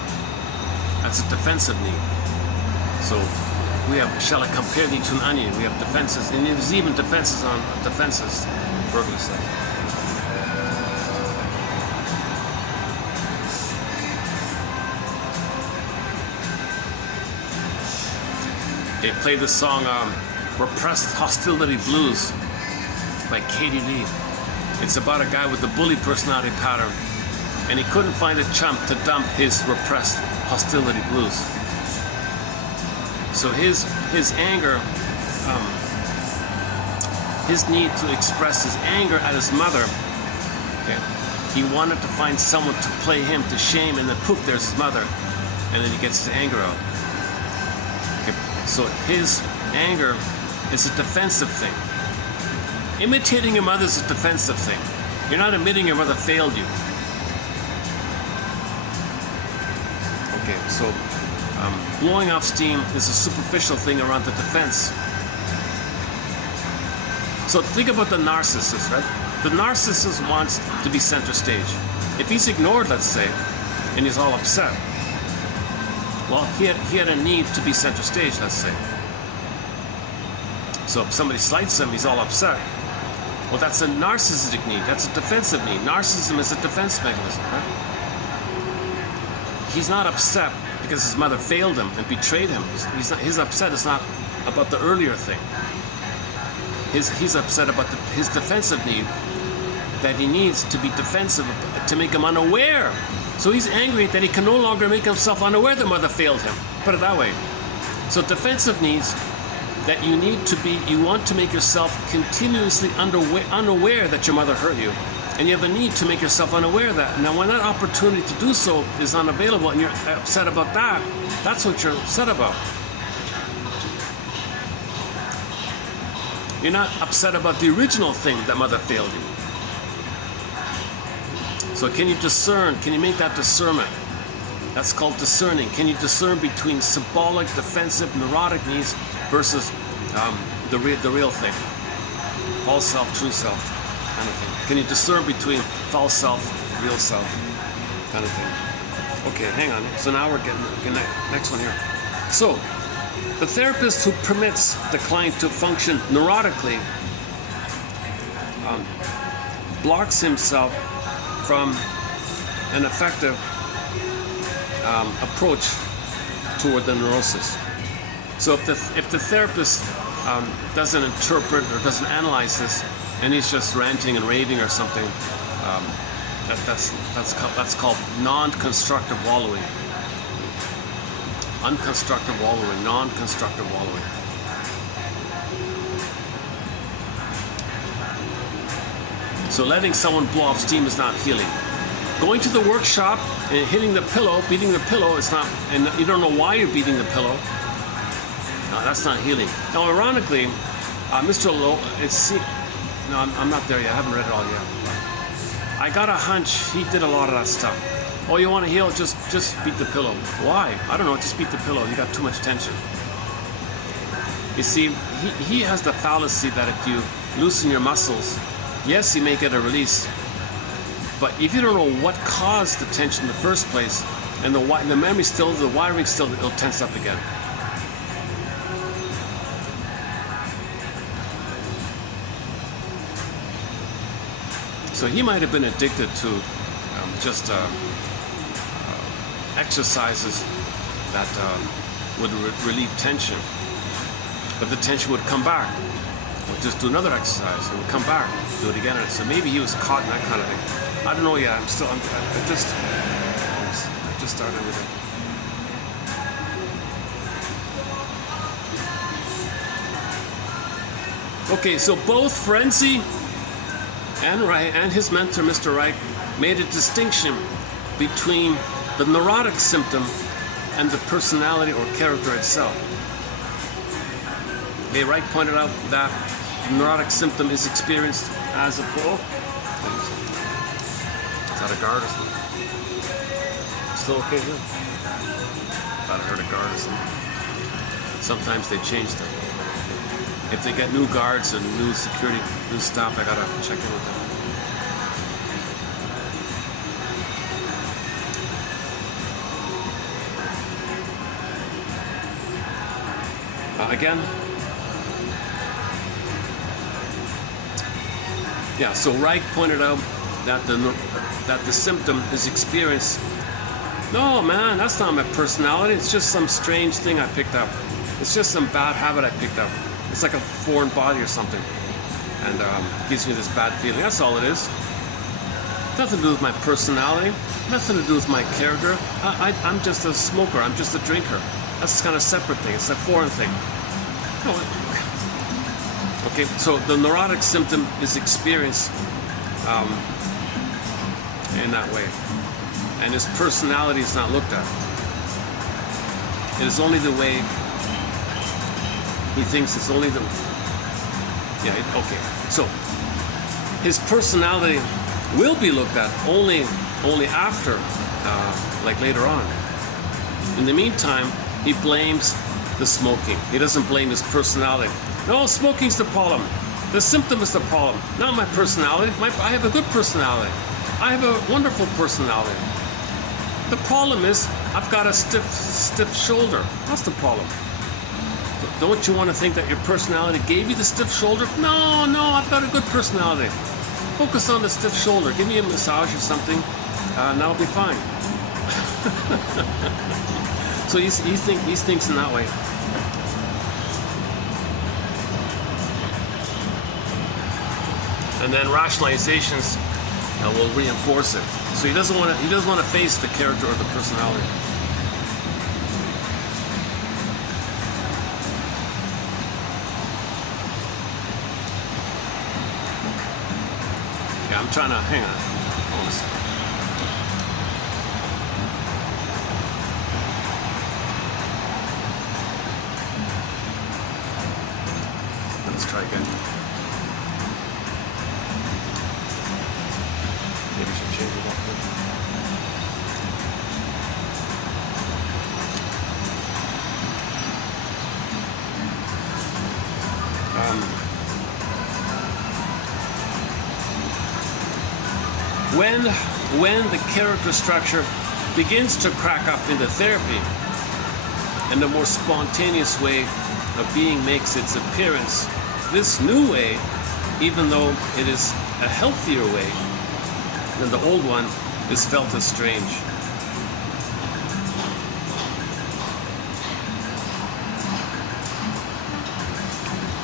That's a defensive need. So we have, shall I compare thee to an onion? We have defenses, and there's even defenses on defenses, Berkeley said. They played the song Repressed Hostility Blues by Katie Lee. It's about a guy with a bully personality pattern, and he couldn't find a chump to dump his repressed hostility blues. So his anger, his need to express his anger at his mother, okay, he wanted to find someone to play him to shame, and then poof, there's his mother, and then he gets his anger out. Okay. So his anger is a defensive thing. Imitating your mother is a defensive thing. You're not admitting your mother failed you. Okay, so blowing off steam is a superficial thing around the defense. So think about the narcissist, right? The narcissist wants to be center stage. If he's ignored, let's say, and he's all upset, well, he had a need to be center stage, let's say. So if somebody slights him, he's all upset. Well, that's a narcissistic need. That's a defensive need. Narcissism is a defense mechanism, right? He's not upset because his mother failed him and betrayed him. His upset is not about the earlier thing. He's upset about his defensive need, that he needs to be defensive to make him unaware. So he's angry that he can no longer make himself unaware that mother failed him. Put it that way. So defensive needs that you want to make yourself continuously unaware that your mother hurt you. And you have a need to make yourself unaware of that. Now when that opportunity to do so is unavailable and you're upset about that, that's what you're upset about. You're not upset about the original thing that mother failed you. So can you discern? Can you make that discernment? That's called discerning. Can you discern between symbolic, defensive, neurotic needs versus the real thing? False self, true self, kind of thing. Can you discern between false self, real self, kind of thing? Okay, hang on. So now we're getting next one here. So the therapist who permits the client to function neurotically blocks himself from an effective approach toward the neurosis. So if the therapist doesn't interpret or doesn't analyze this, and he's just ranting and raving or something, that's called non-constructive wallowing. Unconstructive wallowing, non-constructive wallowing. So letting someone blow off steam is not healing. Going to the workshop and hitting the pillow, beating the pillow, it's not, and you don't know why you're beating the pillow. No, that's not healing. Now, ironically, Mr. Lowe, no, I'm not there yet. I haven't read it all yet. I got a hunch he did a lot of that stuff. Oh, you want to heal? Just beat the pillow. Why? I don't know. Just beat the pillow. You got too much tension. You see, he has the fallacy that if you loosen your muscles, yes, you may get a release. But if you don't know what caused the tension in the first place, and the memory still, the wiring still, it'll tense up again. So he might have been addicted to just exercises that would relieve tension, but the tension would come back. Or just do another exercise, it would come back, do it again. So maybe he was caught in that kind of thing. I don't know yet. I just started with it. Okay, so both Frenzy and Wright and his mentor, Mr. Wright, made a distinction between the neurotic symptom and the personality or character itself. Okay, Wright pointed out that the neurotic symptom is experienced as a whole. that a guard or something? Still okay here? Thought I heard a guard or something. Sometimes they change them. If they get new guards and new security, new staff, I gotta check in with them. Again, yeah, so Reich pointed out that the symptom is experienced. No, man, that's not my personality. It's just some strange thing I picked up. It's just some bad habit I picked up. It's like a foreign body or something, and gives me this bad feeling. That's all it is. Nothing to do with my personality. Nothing to do with my character. I'm just a smoker. I'm just a drinker. That's kind of separate thing. It's a foreign thing. No. Okay, so the neurotic symptom is experienced in that way, and his personality is not looked at. It is only the way he thinks. It's only the okay. So his personality will be looked at only after, like later on. In the meantime, he blames the smoking. He doesn't blame his personality. No, smoking's the problem. The symptom is the problem, not my personality. I have a good personality. I have a wonderful personality. The problem is I've got a stiff shoulder. That's the problem. Don't you want to think that your personality gave you the stiff shoulder? No, I've got a good personality. Focus on the stiff shoulder. Give me a massage or something, and I'll be fine. So he thinks in that way. And then rationalizations will reinforce it. So he doesn't want to face the character or the personality. Yeah, I'm trying to hang on. Hold on a second. Let's try again. Maybe I should change it up here. When the character structure begins to crack up into therapy, and the more spontaneous way of being makes its appearance, this new way, even though it is a healthier way than the old one, is felt as strange.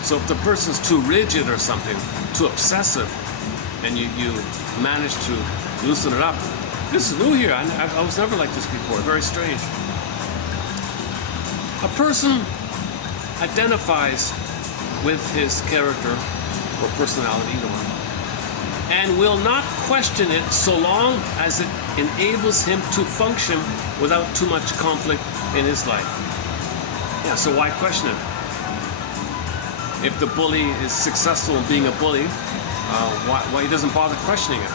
So if the person's too rigid or something, too obsessive, and you manage to loosen it up, this is new here. I was never like this before. Very strange. A person identifies with his character or personality, either one, and will not question it so long as it enables him to function without too much conflict in his life. Yeah, so why question it? If the bully is successful in being a bully, why he doesn't bother questioning it?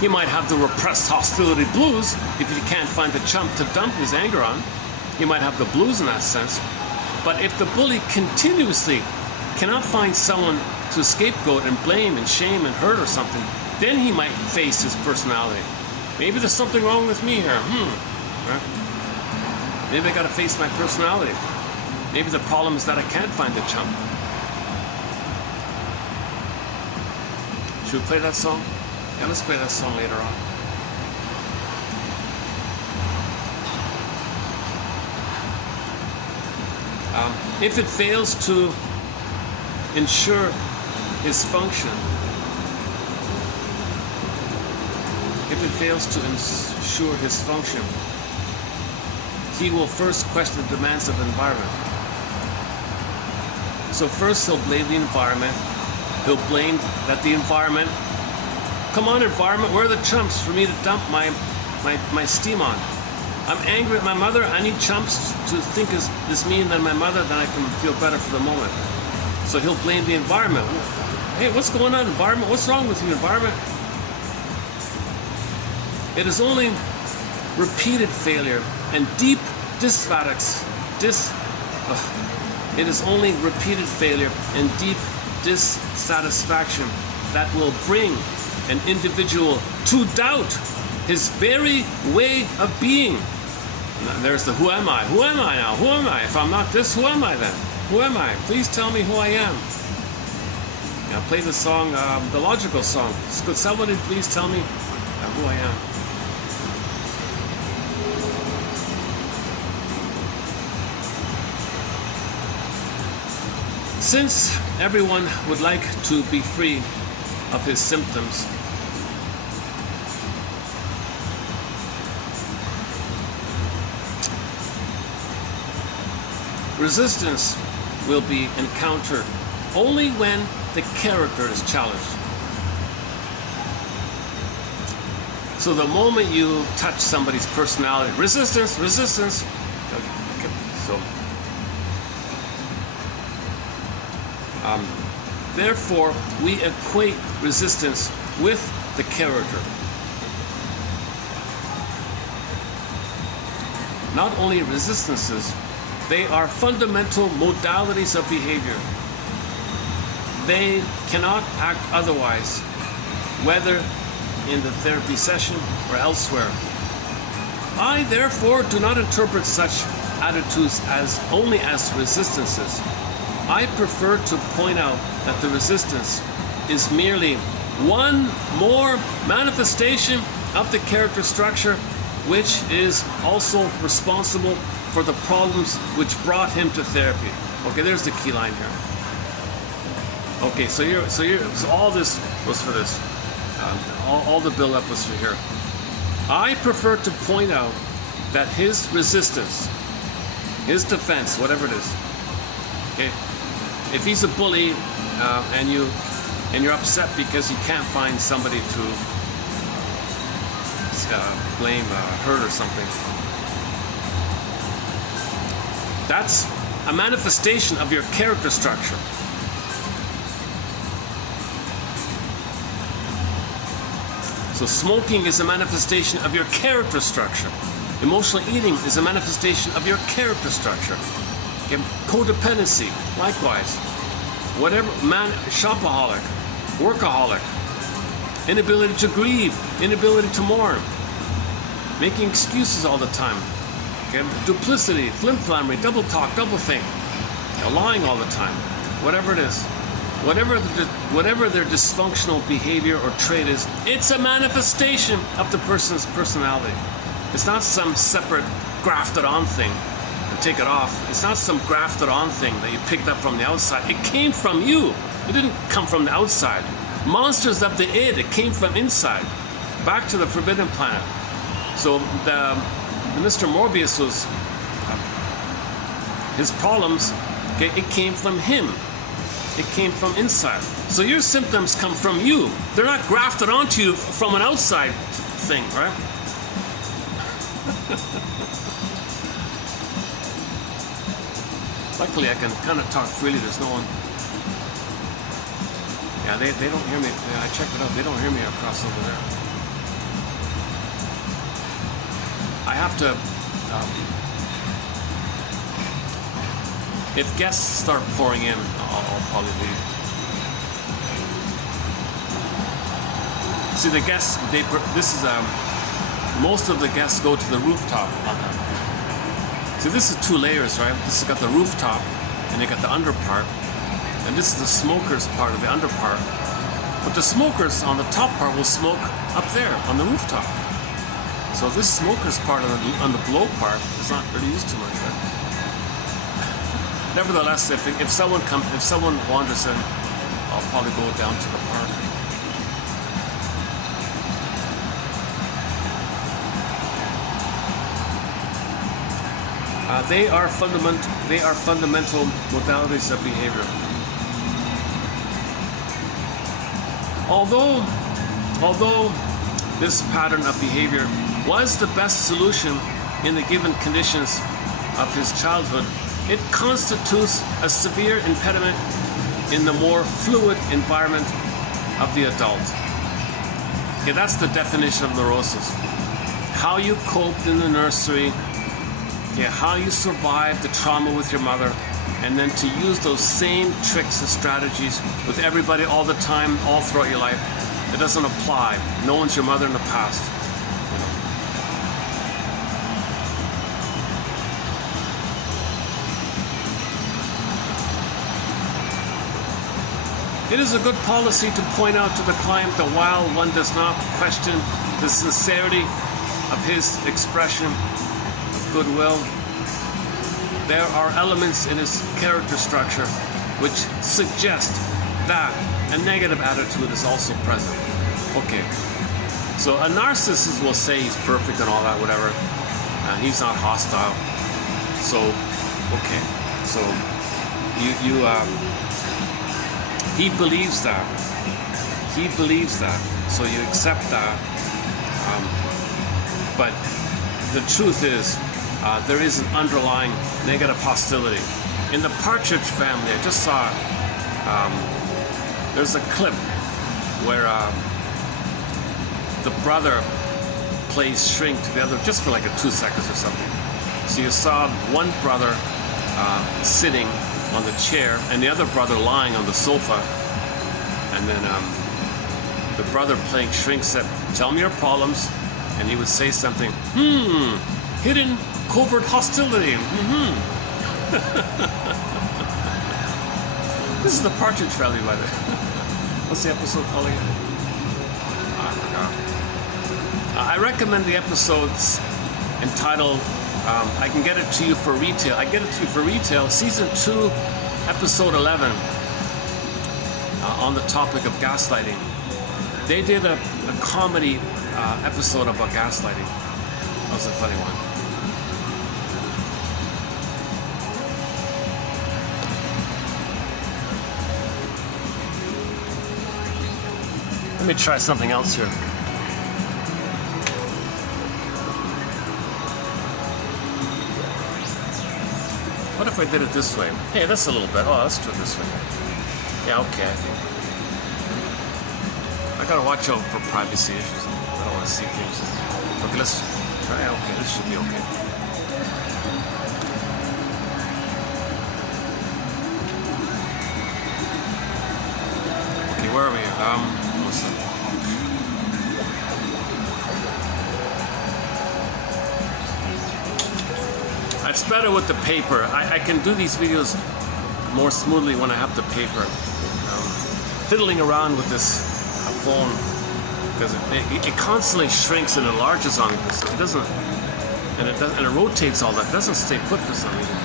He might have the repressed hostility blues if he can't find a chump to dump his anger on. He might have the blues in that sense. But if the bully continuously cannot find someone to scapegoat and blame and shame and hurt or something, then he might face his personality. Maybe there's something wrong with me here. Right? Maybe I gotta face my personality. Maybe the problem is that I can't find the chump. Should we play that song? Yeah, let's play that song later on. If it fails to ensure his function, he will first question the demands of the environment. So first he'll blame the environment. He'll blame that the environment, come on environment, where are the chumps for me to dump my steam on? I'm angry at my mother, I need chumps to think as mean than my mother, then I can feel better for the moment. So he'll blame the environment. Hey, what's going on, environment? What's wrong with you, environment? It is only repeated failure and deep it is only repeated failure and deep dissatisfaction that will bring an individual to doubt his very way of being. Now, there's the who am I? Who am I now? Who am I? If I'm not this, who am I then? Who am I? Please tell me who I am. Now play the song, the logical song. Could somebody please tell me who I am? Since everyone would like to be free of his symptoms, resistance will be encountered only when the character is challenged. So the moment you touch somebody's personality, resistance. Okay, so therefore, we equate resistance with the character. Not only resistances, they are fundamental modalities of behavior. They cannot act otherwise, whether in the therapy session or elsewhere. I therefore do not interpret such attitudes as only as resistances. I prefer to point out that the resistance is merely one more manifestation of the character structure, which is also responsible for the problems which brought him to therapy. Okay, there's the key line here. Okay, so all this was for this. All the build-up was for here. I prefer to point out that his resistance, his defense, whatever it is, okay, if he's a bully and you're upset because you can't find somebody to blame, hurt or something, that's a manifestation of your character structure. So smoking is a manifestation of your character structure. Emotional eating is a manifestation of your character structure. Okay? Codependency, likewise. Whatever, shopaholic, workaholic, inability to grieve, inability to mourn, making excuses all the time. Okay? Duplicity, flim-flammery, double talk, double think, lying all the time, whatever it is. Whatever their dysfunctional behavior or trait is, it's a manifestation of the person's personality. It's not some separate grafted on thing and take it off. It's not some grafted on thing that you picked up from the outside. It came from you. It didn't come from the outside. Monsters of the id, it came from inside. Back to the Forbidden Planet. So the Mr. Morbius was, his problems, okay, it came from him. It came from inside. So your symptoms come from you. They're not grafted onto you from an outside thing, right? Luckily, I can kind of talk freely. There's no one. Yeah, they don't hear me. Yeah, I checked it out. They don't hear me across over there. I have to. If guests start pouring in, I'll probably leave. See, the guests, most of the guests go to the rooftop. See, this is two layers, right? This has got the rooftop, and they got the under part, and this is the smokers part of the under part. But the smokers on the top part will smoke up there on the rooftop. So this smokers part on the below part is not really used too much, right? Nevertheless, if someone wanders in, I'll probably go down to the park. They are fundamental modalities of behavior. Although this pattern of behavior was the best solution in the given conditions of his childhood, it constitutes a severe impediment in the more fluid environment of the adult. Okay, that's the definition of neurosis. how you coped in the nursery, okay, how you survived the trauma with your mother, and then to use those same tricks and strategies with everybody all the time, all throughout your life. It doesn't apply. No one's your mother in the past. It is a good policy to point out to the client that while one does not question the sincerity of his expression of goodwill, there are elements in his character structure which suggest that a negative attitude is also present. Okay, so a narcissist will say he's perfect and all that, whatever, and he's not hostile. So, okay, so he believes that. He believes that. So you accept that. But the truth is, there is an underlying negative hostility. In the Partridge Family, I just saw there's a clip where the brother plays shrink to the other just for like 2 seconds or something. So you saw one brother sitting on the chair and the other brother lying on the sofa, and then the brother playing shrink said, "Tell me your problems," and he would say something, hidden covert hostility. This is the Partridge Family, by the way. What's the episode called again? I forgot. I recommend the episodes entitled I Can Get It to You for Retail. I Get It to You for Retail, Season 2, Episode 11, on the topic of gaslighting. They did a comedy episode about gaslighting. That was a funny one. Let me try something else here. What if I did it this way? Hey, that's a little bit. Oh, let's do it this way. Yeah, okay, I think. I gotta watch out for privacy issues. I don't want to see things. Okay, let's try. Okay, this should be okay. Okay, where are we? What's that? It's better with the paper. I can do these videos more smoothly when I have the paper. Fiddling around with this phone, because it constantly shrinks and enlarges on me, so it doesn't, and it rotates all that. It doesn't stay put for some reason.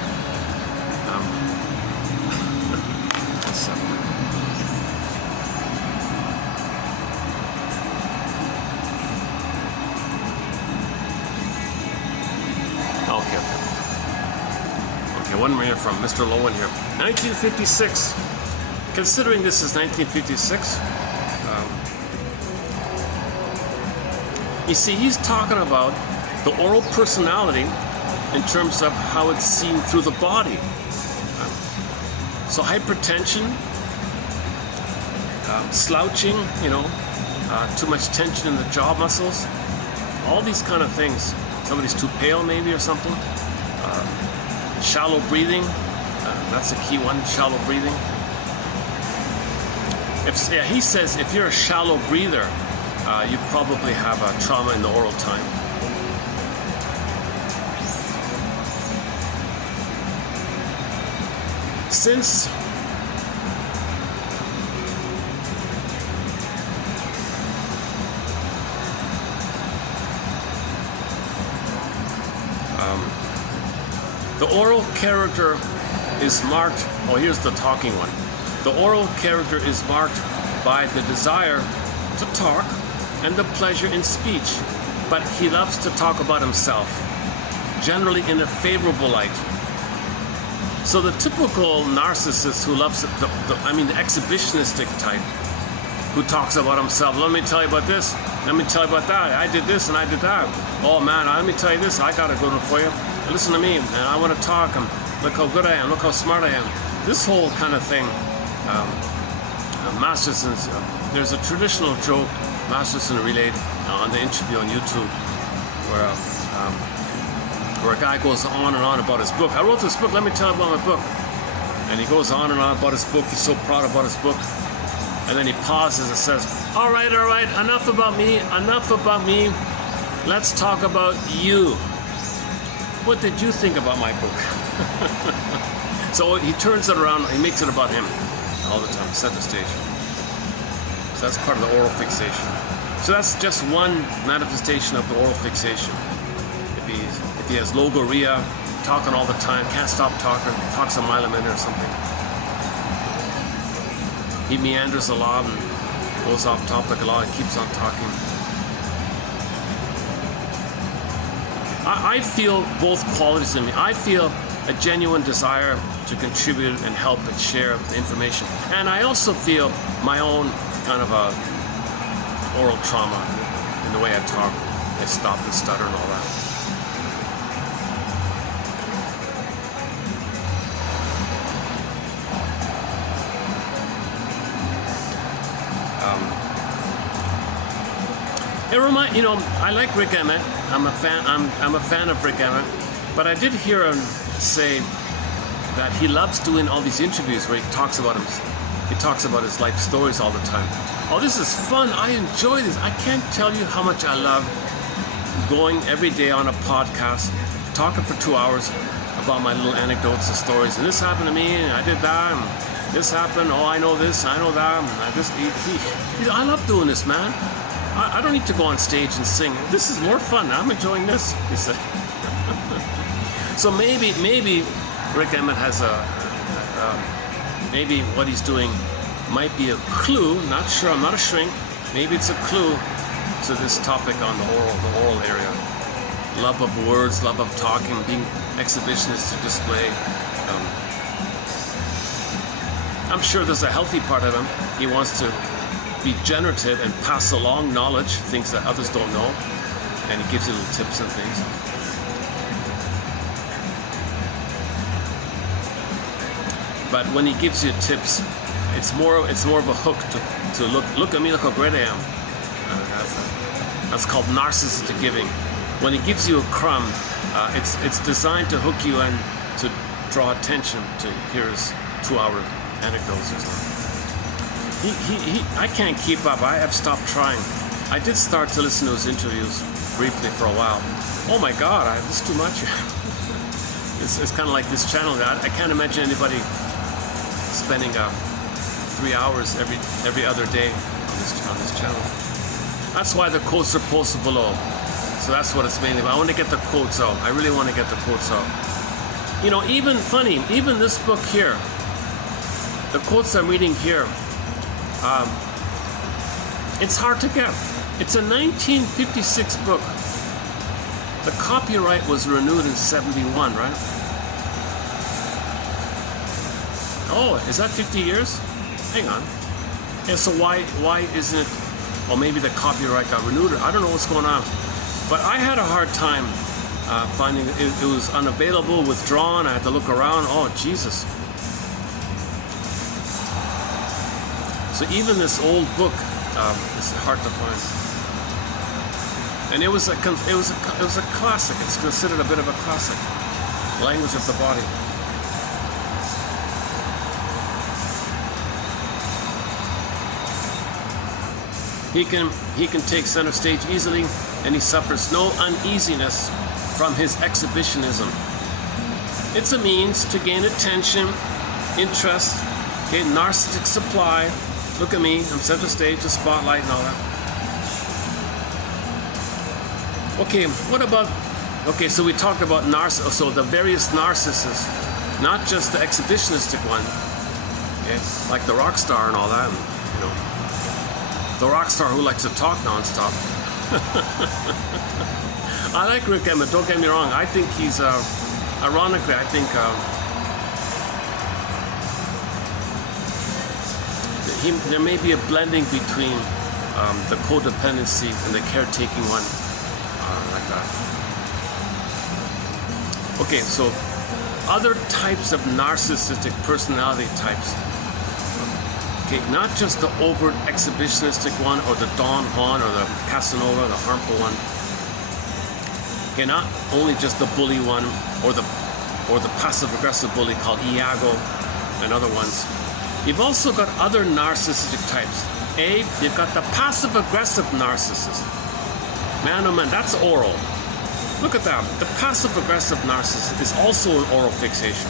One more here from Mr. Lowen here. 1956. Considering this is 1956, you see, he's talking about the oral personality in terms of how it's seen through the body. So hypertension, slouching, too much tension in the jaw muscles, all these kind of things. Somebody's too pale maybe or something. Shallow breathing, that's a key one, shallow breathing. He says if you're a shallow breather, you probably have a trauma in the oral time. Since the oral character is marked, here's the talking one. The oral character is marked by the desire to talk and the pleasure in speech, but he loves to talk about himself, generally in a favorable light. So the typical narcissist who loves the exhibitionistic type, who talks about himself, let me tell you about this, let me tell you about that, I did this and I did that. Oh man, let me tell you this, I got a good one for you. Listen to me, and I want to talk, and look how good I am, look how smart I am. This whole kind of thing, Masterson, there's a traditional joke Masterson relayed on the interview on YouTube, where a guy goes on and on about his book. I wrote this book, let me tell you about my book. And he goes on and on about his book. He's so proud about his book. And then he pauses and says, all right, enough about me. Let's talk about you. What did you think about my book? So he turns it around, he makes it about him all the time, center stage. So that's part of the oral fixation. So that's just one manifestation of the oral fixation. If he has logorrhea, talking all the time, can't stop talking, talks a mile a minute or something. He meanders a lot and goes off topic a lot and keeps on talking. I feel both qualities in me. I feel a genuine desire to contribute and help and share the information. And I also feel my own kind of a oral trauma in the way I talk. I stop and stutter and all that. I like Rick Emmett. I'm a fan of Rick Emmett. But I did hear him say that he loves doing all these interviews where he talks about his life stories all the time. Oh, this is fun. I enjoy this. I can't tell you how much I love going every day on a podcast, talking for 2 hours about my little anecdotes and stories. And this happened to me, and I did that, and this happened. Oh, I know this, I know that. And I love doing this, man. I don't need to go on stage and sing. This is more fun. I'm enjoying this, he said. So maybe Rick Emmett has maybe what he's doing might be a clue. Not sure. I'm not a shrink. Maybe it's a clue to this topic on the oral area. Love of words, love of talking, being exhibitionist to display. I'm sure there's a healthy part of him. He wants to be generative and pass along knowledge, things that others don't know, and he gives you little tips and things. But when he gives you tips, it's more of a hook to look at me, look how great I am. That's called narcissistic giving. When he gives you a crumb, it's designed to hook you in to draw attention to hear his 2-hour anecdotes or something. I can't keep up. I have stopped trying. I did start to listen to his interviews briefly for a while. Oh my God, this is too much. It's kind of like this channel. I can't imagine anybody spending 3 hours every other day on this channel. That's why the quotes are posted below. So that's what it's mainly about. I want to get the quotes out. I really want to get the quotes out. Even this book here, the quotes I'm reading here, it's hard to get. It's a 1956 book. The copyright was renewed in 71, right? Oh, is that 50 years? Hang on. Yeah, so why isn't it? Or maybe the copyright got renewed. I don't know what's going on. But I had a hard time finding it. It was unavailable, withdrawn. I had to look around. Oh, Jesus. So even this old book is hard to find. And it was a classic. It's considered a bit of a classic. Language of the Body. He can take center stage easily, and he suffers no uneasiness from his exhibitionism. It's a means to gain attention, interest, get narcissistic supply. Look at me, I'm center stage, the spotlight and all that. Okay, so we talked about so the various narcissists, not just the exhibitionistic one, okay, like the rock star and all that, the rock star who likes to talk nonstop. I like Rick Emmett, don't get me wrong. I think he's, ironically, I think there may be a blending between the codependency and the caretaking one, like that. Okay, so other types of narcissistic personality types. Okay, not just the overt exhibitionistic one, or the Don Juan, or the Casanova, the harmful one. Okay, not only just the bully one or the passive-aggressive bully called Iago and other ones. You've also got other narcissistic types. You've got the passive-aggressive narcissist. Man, oh man, that's oral. Look at that. The passive-aggressive narcissist is also an oral fixation.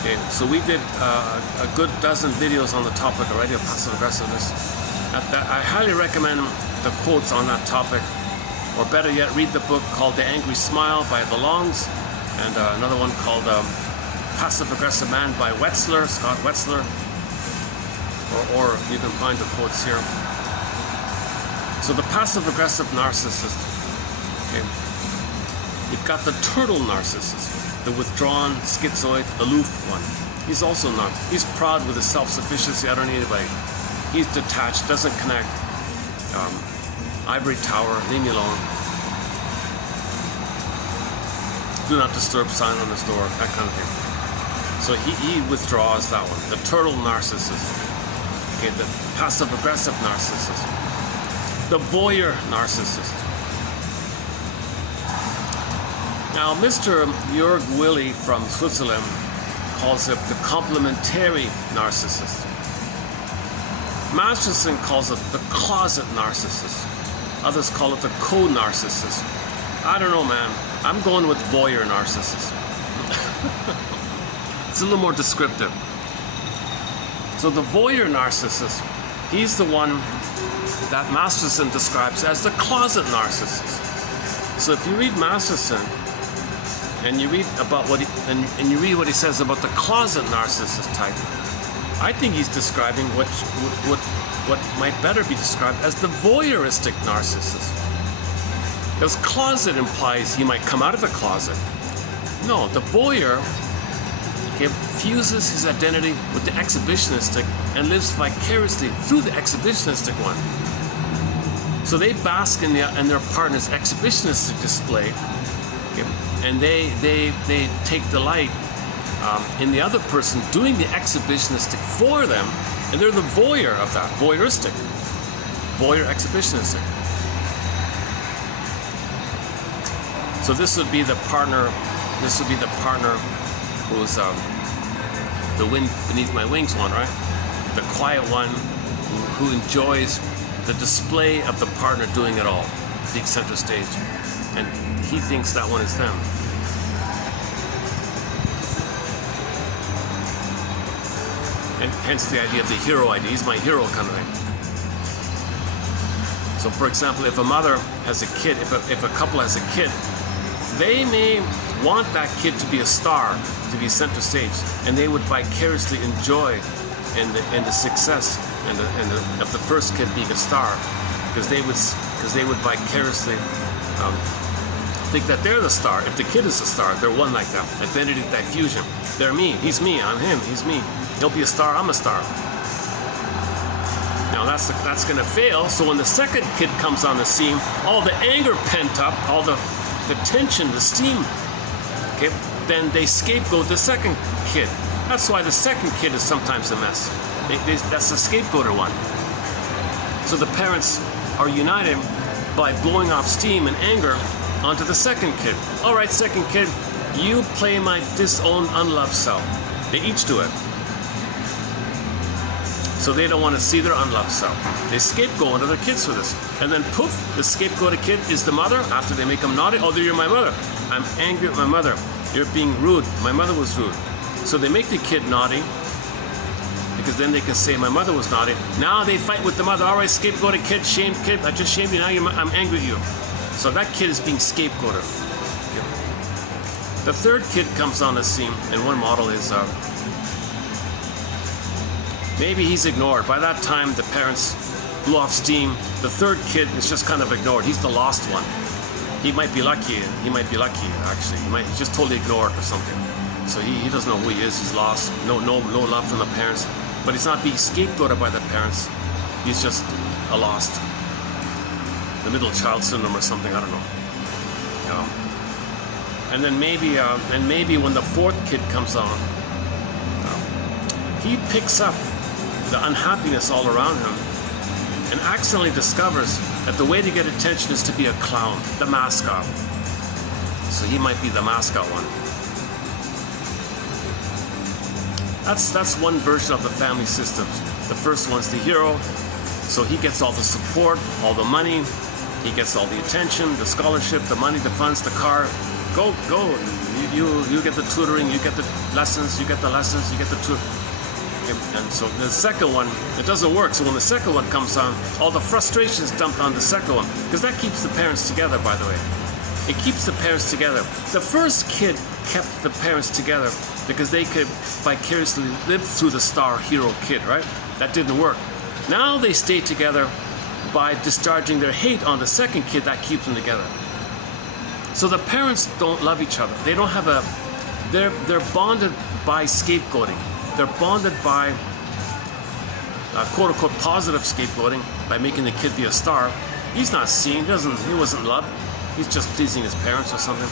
Okay, so we did a good dozen videos on the topic already of passive-aggressiveness. I highly recommend the quotes on that topic, or better yet, read the book called The Angry Smile by the Longs, and another one called Passive-Aggressive Man by Wetzler, Scott Wetzler, or you can find the quotes here. So the passive-aggressive narcissist, okay, you've got the turtle narcissist, the withdrawn, schizoid, aloof one. He's also not. He's proud with his self-sufficiency. I don't need anybody. He's detached, doesn't connect. Ivory tower, leave me alone. Do not disturb sign on his door, that kind of thing. So he withdraws that one. The turtle narcissist. Okay, the passive-aggressive narcissist. The voyeur narcissist. Now, Mr. Jörg Willi from Switzerland calls it the complementary narcissist. Masochism calls it the closet narcissist. Others call it the co-narcissist. I don't know, man. I'm going with voyeur narcissist. It's a little more descriptive. So the voyeur narcissist, he's the one that Masochism describes as the closet narcissist. So if you read Masochism and you read about what and you read what he says about the closet narcissist type, I think he's describing what might better be described as the voyeuristic narcissist. Because closet implies he might come out of the closet. No, the voyeur fuses his identity with the exhibitionistic and lives vicariously through the exhibitionistic one. So they bask in their partner's exhibitionistic display, and they take delight in the other person doing the exhibitionistic for them, and they're the voyeur of that, voyeuristic, voyeur exhibitionistic. So this would be the partner. This would be the partner who's the wind beneath my wings one, right? The quiet one who enjoys the display of the partner doing it all, the center stage, and he thinks that one is them. And hence the idea of the hero idea. He's my hero kind of thing. So, for example, if a mother has a kid, if a couple has a kid, they may want that kid to be a star, to be center stage, and they would vicariously enjoy in the success of the first kid being a star, because they would vicariously think that they're the star. If the kid is a star, they're one like that. Identity diffusion. They're me. He's me. I'm him. He's me. He'll be a star. I'm a star. Now that's going to fail. So when the second kid comes on the scene, all the anger pent up, all the tension, the steam, okay, then they scapegoat the second kid. That's why the second kid is sometimes a mess. That's the scapegoater one. So the parents are united by blowing off steam and anger onto the second kid. All right, second kid, you play my disowned, unloved self. They each do it. So they don't want to see their unloved self. They scapegoat other kids for this. And then poof, the scapegoated kid is the mother after they make them naughty. Oh, you're my mother. I'm angry at my mother. You're being rude. My mother was rude. So they make the kid naughty, because then they can say my mother was naughty. Now they fight with the mother. All right, scapegoated kid, shamed kid. I just shamed you. Now I'm angry at you. So that kid is being scapegoated. Okay. The third kid comes on the scene, and one model is maybe he's ignored. By that time, the parents blew off steam. The third kid is just kind of ignored. He's the lost one. He might be lucky. He might be lucky, actually. He's just totally ignored or something. So he doesn't know who he is. He's lost. No love from the parents. But he's not being scapegoated by the parents. He's just a lost. The middle child syndrome or something. I don't know. And then maybe when the fourth kid comes on, he picks up the unhappiness all around him, and accidentally discovers that the way to get attention is to be a clown, the mascot. So he might be the mascot one. That's one version of the family systems. The first one's the hero, so he gets all the support, all the money, he gets all the attention, the scholarship, the money, the funds, the car. Go. You get the tutoring, you get the lessons, you get the tutor. And so the second one, it doesn't work. So when the second one comes on, all the frustration is dumped on the second one, because that keeps the parents together, by the way. It keeps the parents together. The first kid kept the parents together because they could vicariously live through the star hero kid, right? That didn't work. Now they stay together by discharging their hate on the second kid. That keeps them together. So the parents don't love each other. They don't have a, they're bonded by scapegoating. They're bonded by quote unquote positive scapegoating, by making the kid be a star. He's not seen, he wasn't loved. He's just pleasing his parents or something.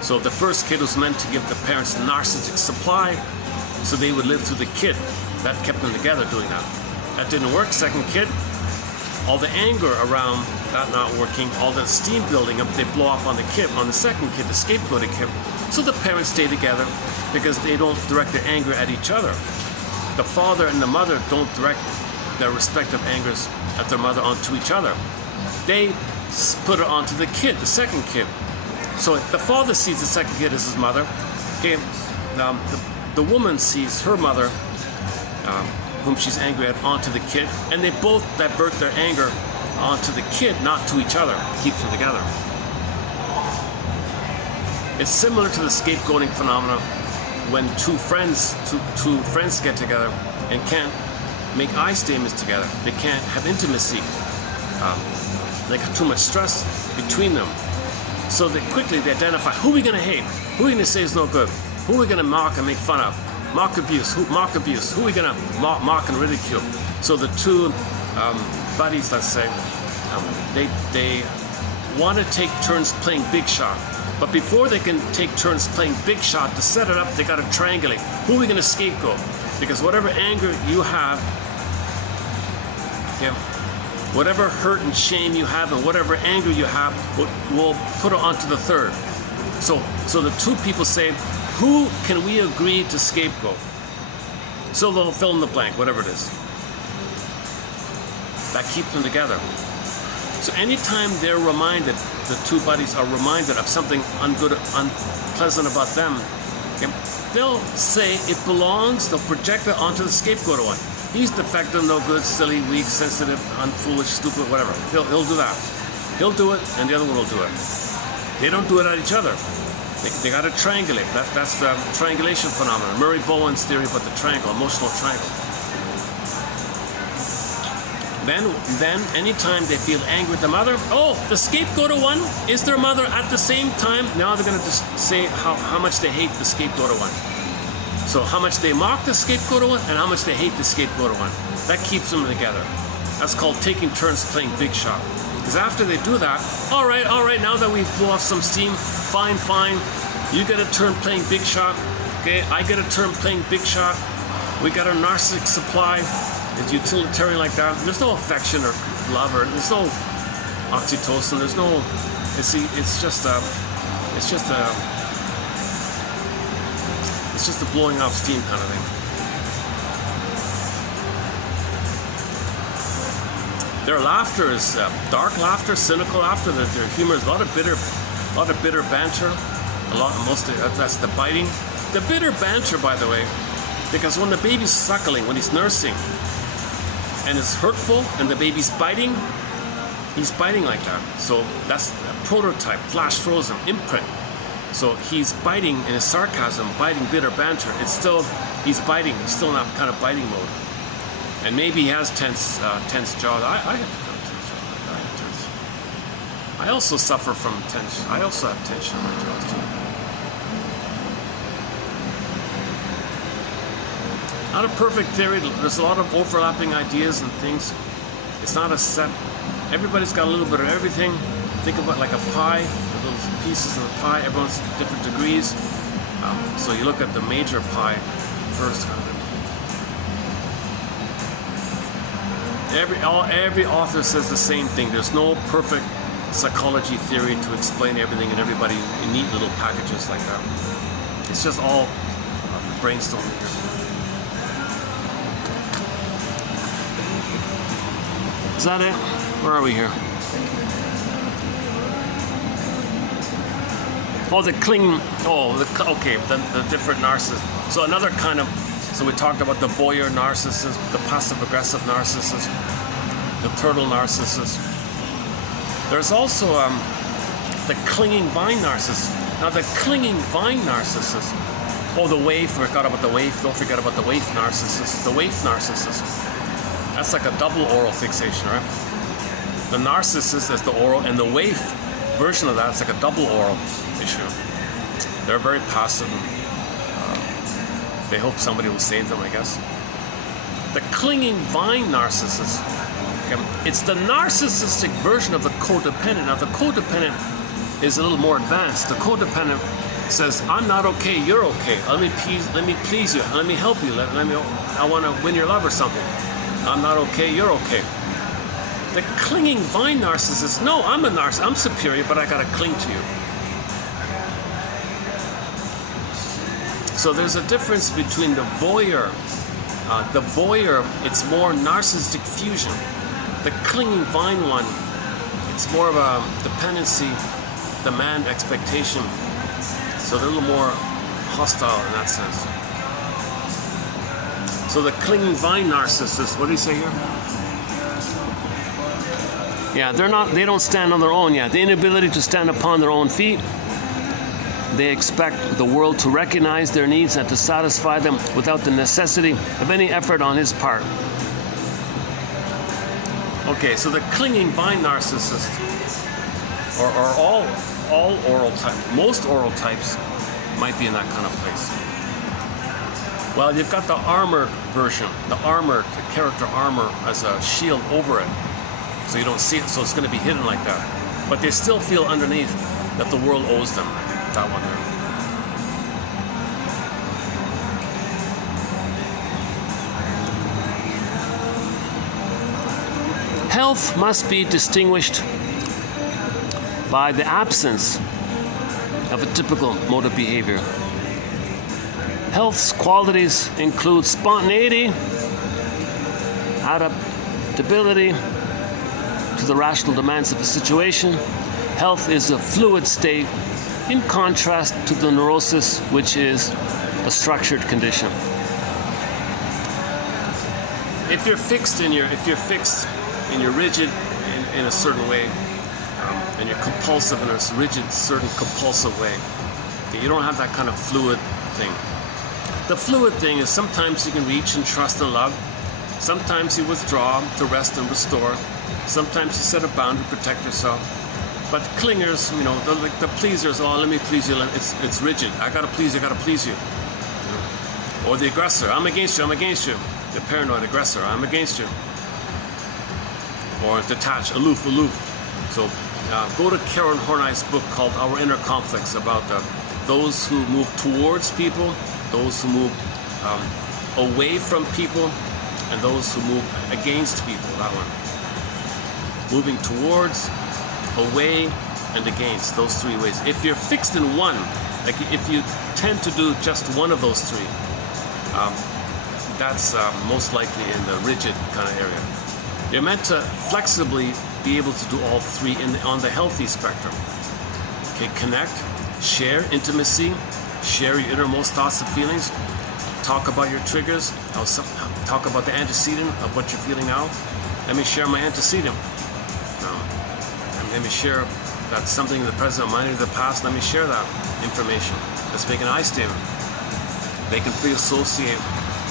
So the first kid was meant to give the parents narcissistic supply so they would live through the kid. That kept them together doing that. That didn't work. Second kid, all the anger around that not working, all the steam building up, they blow off on the kid, on the second kid, the scapegoating kid. So the parents stay together because they don't direct their anger at each other. The father and the mother don't direct their respective angers at their mother onto each other. They put it onto the kid, the second kid. So the father sees the second kid as his mother. Okay, the woman sees her mother, whom she's angry at, onto the kid, and they both divert their anger onto the kid, not to each other. It keeps them together. It's similar to the scapegoating phenomena when two friends get together and can't make eye statements together. They can't have intimacy. They got too much stress between them. So they quickly identify, who are we going to hate? Who are we going to say is no good? Who are we going to mock and make fun of? Mock abuse. Who are we going to mock and ridicule? So the two buddies, let's say, they want to take turns playing big shot. But before they can take turns playing big shot, to set it up, they got to triangulate. Who are we going to scapegoat? Because whatever anger you have, whatever hurt and shame you have and whatever anger you have, we'll put it onto the third. So the two people say, who can we agree to scapegoat? So they'll fill in the blank, whatever it is. That keeps them together. So anytime they're reminded, the two buddies are reminded of something unpleasant about them, they'll say it belongs, they'll project it onto the scapegoat one. He's defective, no good, silly, weak, sensitive, unfoolish, stupid, whatever. He'll do that. He'll do it, and the other one will do it. They don't do it at each other. They got to triangulate. That's the triangulation phenomenon. Murray Bowen's theory about the triangle, emotional triangle. Then anytime they feel angry with the mother, the scapegoat one is their mother at the same time. Now they're going to just say how much they hate the scapegoat one. So how much they mock the scapegoat one and how much they hate the scapegoat one. That keeps them together. That's called taking turns playing big shot. Because after they do that, all right, now that we've blew off some steam, fine. You get a turn playing big shot. Okay, I get a turn playing big shot. We got a narcissistic supply. It's utilitarian like that. There's no affection or love, or there's no oxytocin. There's no. It's just a blowing off steam kind of thing. Their laughter is dark laughter, cynical laughter. Their humor is a lot of bitter banter. That's the biting. The bitter banter, by the way, because when the baby's suckling, when he's nursing, and it's hurtful, and the baby's biting, he's biting like that. So that's a prototype, flash frozen, imprint. So he's biting in his sarcasm, biting bitter banter. It's still, he's biting. He's still in that kind of biting mode. And maybe he has tense jaws. I have tense. I also suffer from tension. I also have tension in my jaws too. Not a perfect theory. There's a lot of overlapping ideas and things. It's not a set. Everybody's got a little bit of everything. Think about like a pie, the little pieces of the pie. Everyone's different degrees. So you look at the major pie first, kind of. Every author says the same thing. There's no perfect psychology theory to explain everything and everybody in neat little packages like that. It's just all brainstorming here. Is that it? Where are we here? Oh, the clinging. Oh, okay. The different narcissists. So another kind of. So we talked about the voyeur narcissist, the passive-aggressive narcissist, the turtle narcissist. There's also the clinging vine narcissist. Now the clinging vine narcissist. Oh, the waif. Forgot about the waif. Don't forget about the waif narcissist. The waif narcissist. That's like a double oral fixation, right? The narcissist is the oral, and the waif version of that is like a double oral issue. They're very passive. They hope somebody will save them, I guess. The clinging vine narcissist. Okay, it's the narcissistic version of the codependent. Now, the codependent is a little more advanced. The codependent says, "I'm not okay. You're okay. Let me please you. Let me help you. I want to win your love or something. I'm not okay. You're okay." The clinging vine narcissist. No, I'm a narcissist. I'm superior, but I gotta cling to you. So there's a difference between the voyeur. The voyeur, it's more narcissistic fusion. The clinging vine one, it's more of a dependency, demand, expectation. So they're a little more hostile in that sense. So the clinging vine narcissist, what do you say here? Yeah, they don't stand on their own yet. The inability to stand upon their own feet. They expect the world to recognize their needs and to satisfy them without the necessity of any effort on his part. Okay, so the clinging vine narcissist, or all oral types, most oral types might be in that kind of place. Well, you've got the armored version, the character armor as a shield over it, so you don't see it, so it's going to be hidden like that. But they still feel underneath that the world owes them. That one there. Health must be distinguished by the absence of a typical mode of behavior. Health's qualities include spontaneity, adaptability to the rational demands of a situation. Health is a fluid state, in contrast to the neurosis, which is a structured condition. If you're fixed and you're rigid in a certain way, and you're compulsive in a rigid, certain compulsive way, okay, you don't have that kind of fluid thing. The fluid thing is sometimes you can reach and trust and love. Sometimes you withdraw to rest and restore. Sometimes you set a boundary to protect yourself. But clingers, the pleasers, oh, let me please you, it's rigid. I gotta please you. Or the aggressor, I'm against you. The paranoid aggressor, I'm against you. Or detached, aloof. So go to Karen Horney's book called Our Inner Conflicts, about those who move towards people, those who move away from people, and those who move against people, that one. Moving towards, away, and against, those three ways. If you're fixed in one, like if you tend to do just one of those three, that's most likely in the rigid kind of area. You're meant to flexibly be able to do all three on the healthy spectrum. Okay, connect, share, intimacy, share your innermost thoughts and feelings, talk about your triggers, talk about the antecedent of what you're feeling now. Let me share my antecedent. Let me share that's something in the present, mind in the past. Let me share that information. Let's make an I statement. They can free associate.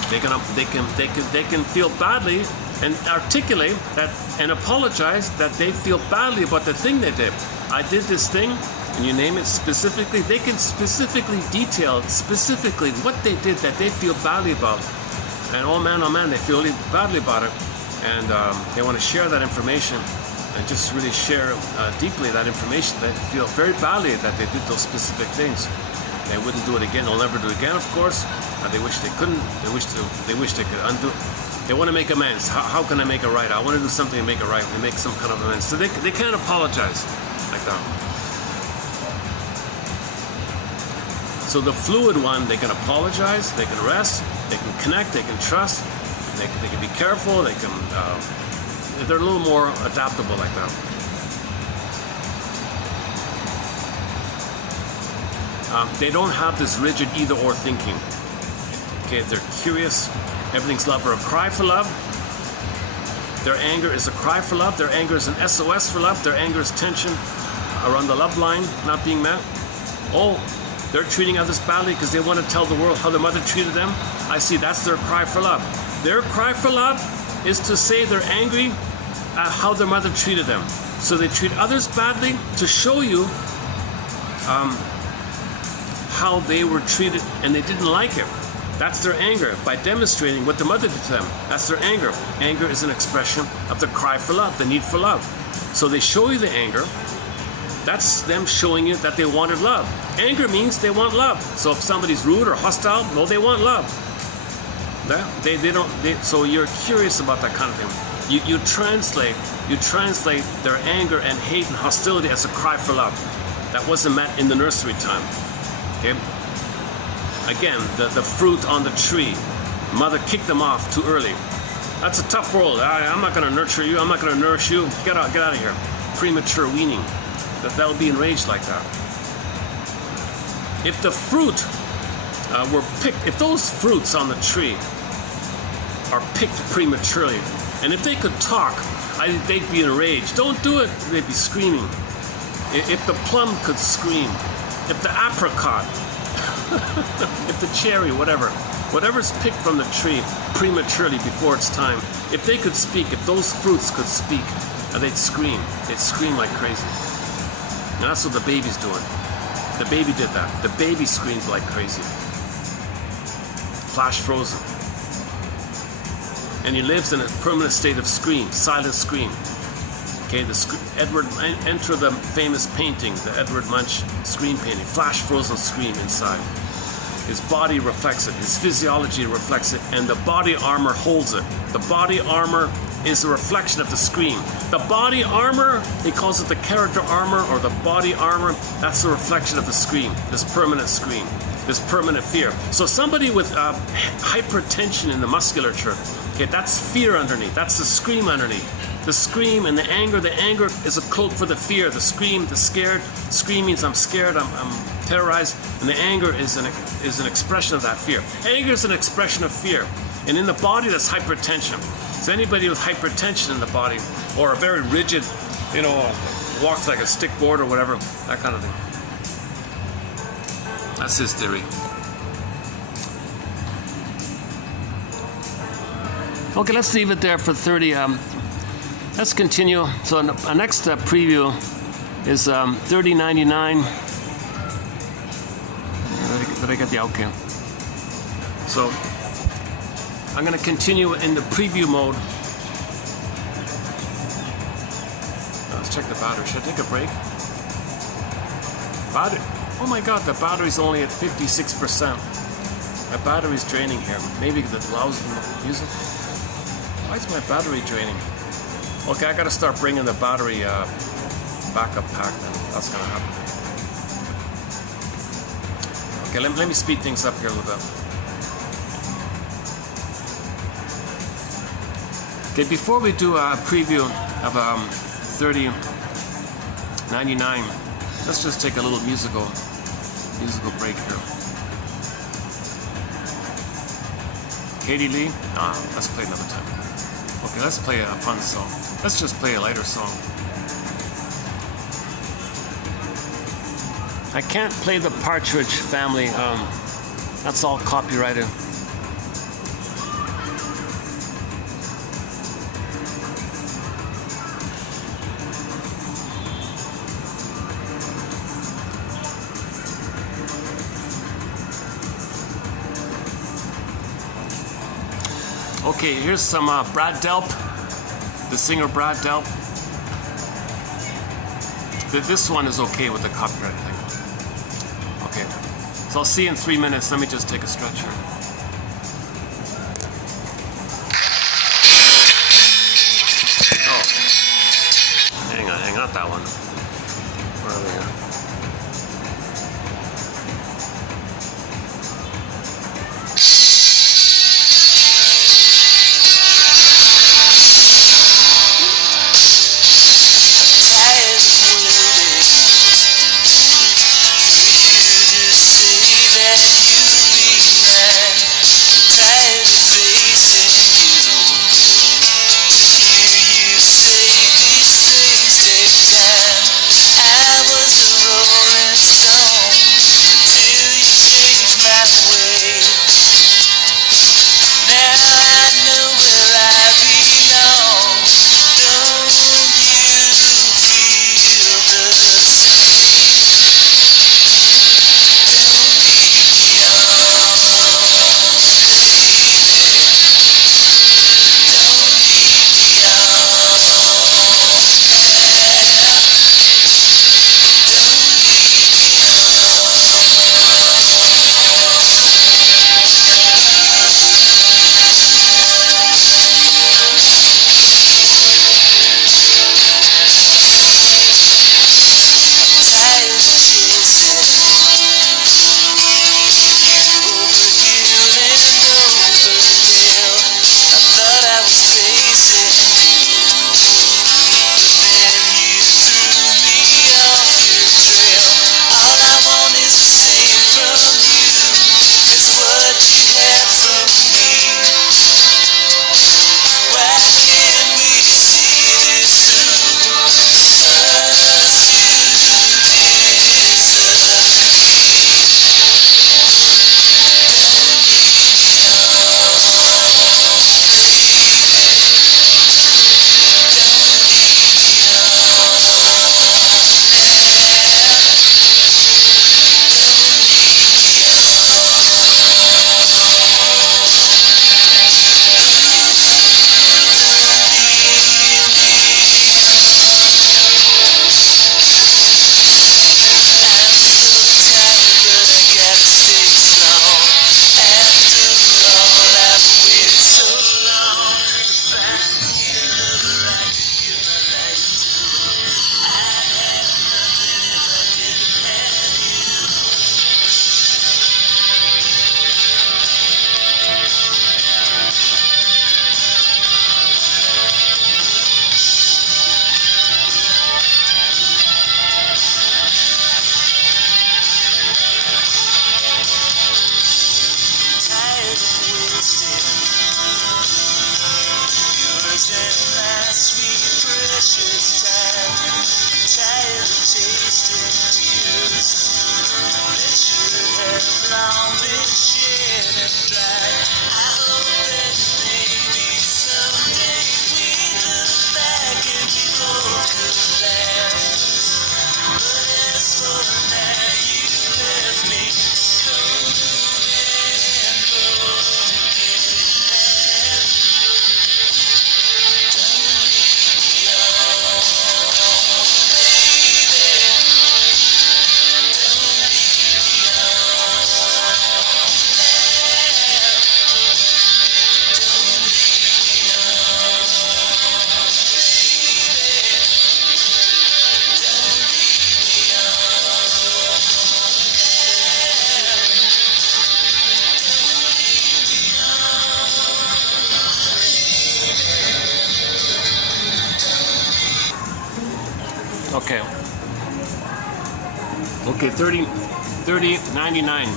They can feel badly and articulate that and apologize that they feel badly about the thing they did. I did this thing, and you name it specifically. They can specifically detail specifically what they did that they feel badly about. And oh man, they feel really badly about it, and they want to share that information. And just really share deeply that information. They feel very badly that they did those specific things. They wouldn't do it again. They'll never do it again, of course. They wish they couldn't. They wish they could undo it. They want to make amends. How can I make it right? I want to do something to make it right. They make some kind of amends. So they can't apologize like that. So the fluid one, they can apologize, they can rest, they can connect, they can trust, they can be careful, they can, they're a little more adaptable like that. They don't have this rigid either-or thinking. Okay, they're curious. Everything's love or a cry for love. Their anger is a cry for love. Their anger is an SOS for love. Their anger is tension around the love line not being met. Oh, they're treating others badly because they want to tell the world how their mother treated them. I see, that's their cry for love. Their cry for love is to say they're angry at how their mother treated them. So they treat others badly to show you how they were treated and they didn't like it. That's their anger, by demonstrating what the mother did to them. That's their anger. Anger is an expression of the cry for love, the need for love. So they show you the anger. That's them showing you that they wanted love. Anger means they want love. So if somebody's rude or hostile, no, they want love. So you're curious about that kind of thing. You translate their anger and hate and hostility as a cry for love. That wasn't met in the nursery time. Okay? Again, the fruit on the tree. Mother kicked them off too early. That's a tough world. I'm not going to nurture you. I'm not going to nourish you. Get out of here. Premature weaning. That'll be enraged like that. If the fruit were picked, if those fruits on the tree are picked prematurely, and if they could talk, they'd be enraged. Don't do it. They'd be screaming. If the plum could scream, if the apricot, if the cherry, whatever's picked from the tree prematurely before its time, if they could speak, if those fruits could speak, they'd scream. They'd scream like crazy. And that's what the baby's doing. The baby did that. The baby screams like crazy. Flash frozen. And he lives in a permanent state of scream, silent scream. Okay, enter the famous painting, the Edward Munch scream painting. Flash frozen scream inside. His body reflects it, his physiology reflects it, and the body armor holds it. The body armor is a reflection of the scream. The body armor, he calls it the character armor or the body armor, that's a reflection of the scream, this permanent scream, this permanent fear. So somebody with hypertension in the musculature, okay, that's fear underneath, that's the scream underneath. The scream and the anger is a cloak for the fear. The scream, the scared, scream means I'm scared, I'm terrorized, and the anger is an expression of that fear. Anger is an expression of fear. And in the body, that's hypertension. So anybody with hypertension in the body, or a very rigid, walks like a stick board or whatever, that kind of thing. That's his theory. Okay, let's leave it there for 30. Let's continue. So our next preview is 3099. Did I get the okay? So I'm going to continue in the preview mode. Let's check the battery. Should I take a break? Battery. Oh my God, the battery's only at 56%. My battery's draining here. Maybe the lousy music. Why is my battery draining? Okay, I got to start bringing the battery backup pack then. That's going to happen. Okay, let me speed things up here a little bit. Okay, before we do a preview of 3099, let's just take a little musical break here. Katie Lee? Let's play another time. Okay, let's play a fun song. Let's just play a lighter song. I can't play the Partridge Family. That's all copyrighted. Okay, here's some Brad Delp, the singer Brad Delp. This one is okay with the copyright thing. Okay, so I'll see you in 3 minutes. Let me just take a stretch here. Okay. Okay, 3099.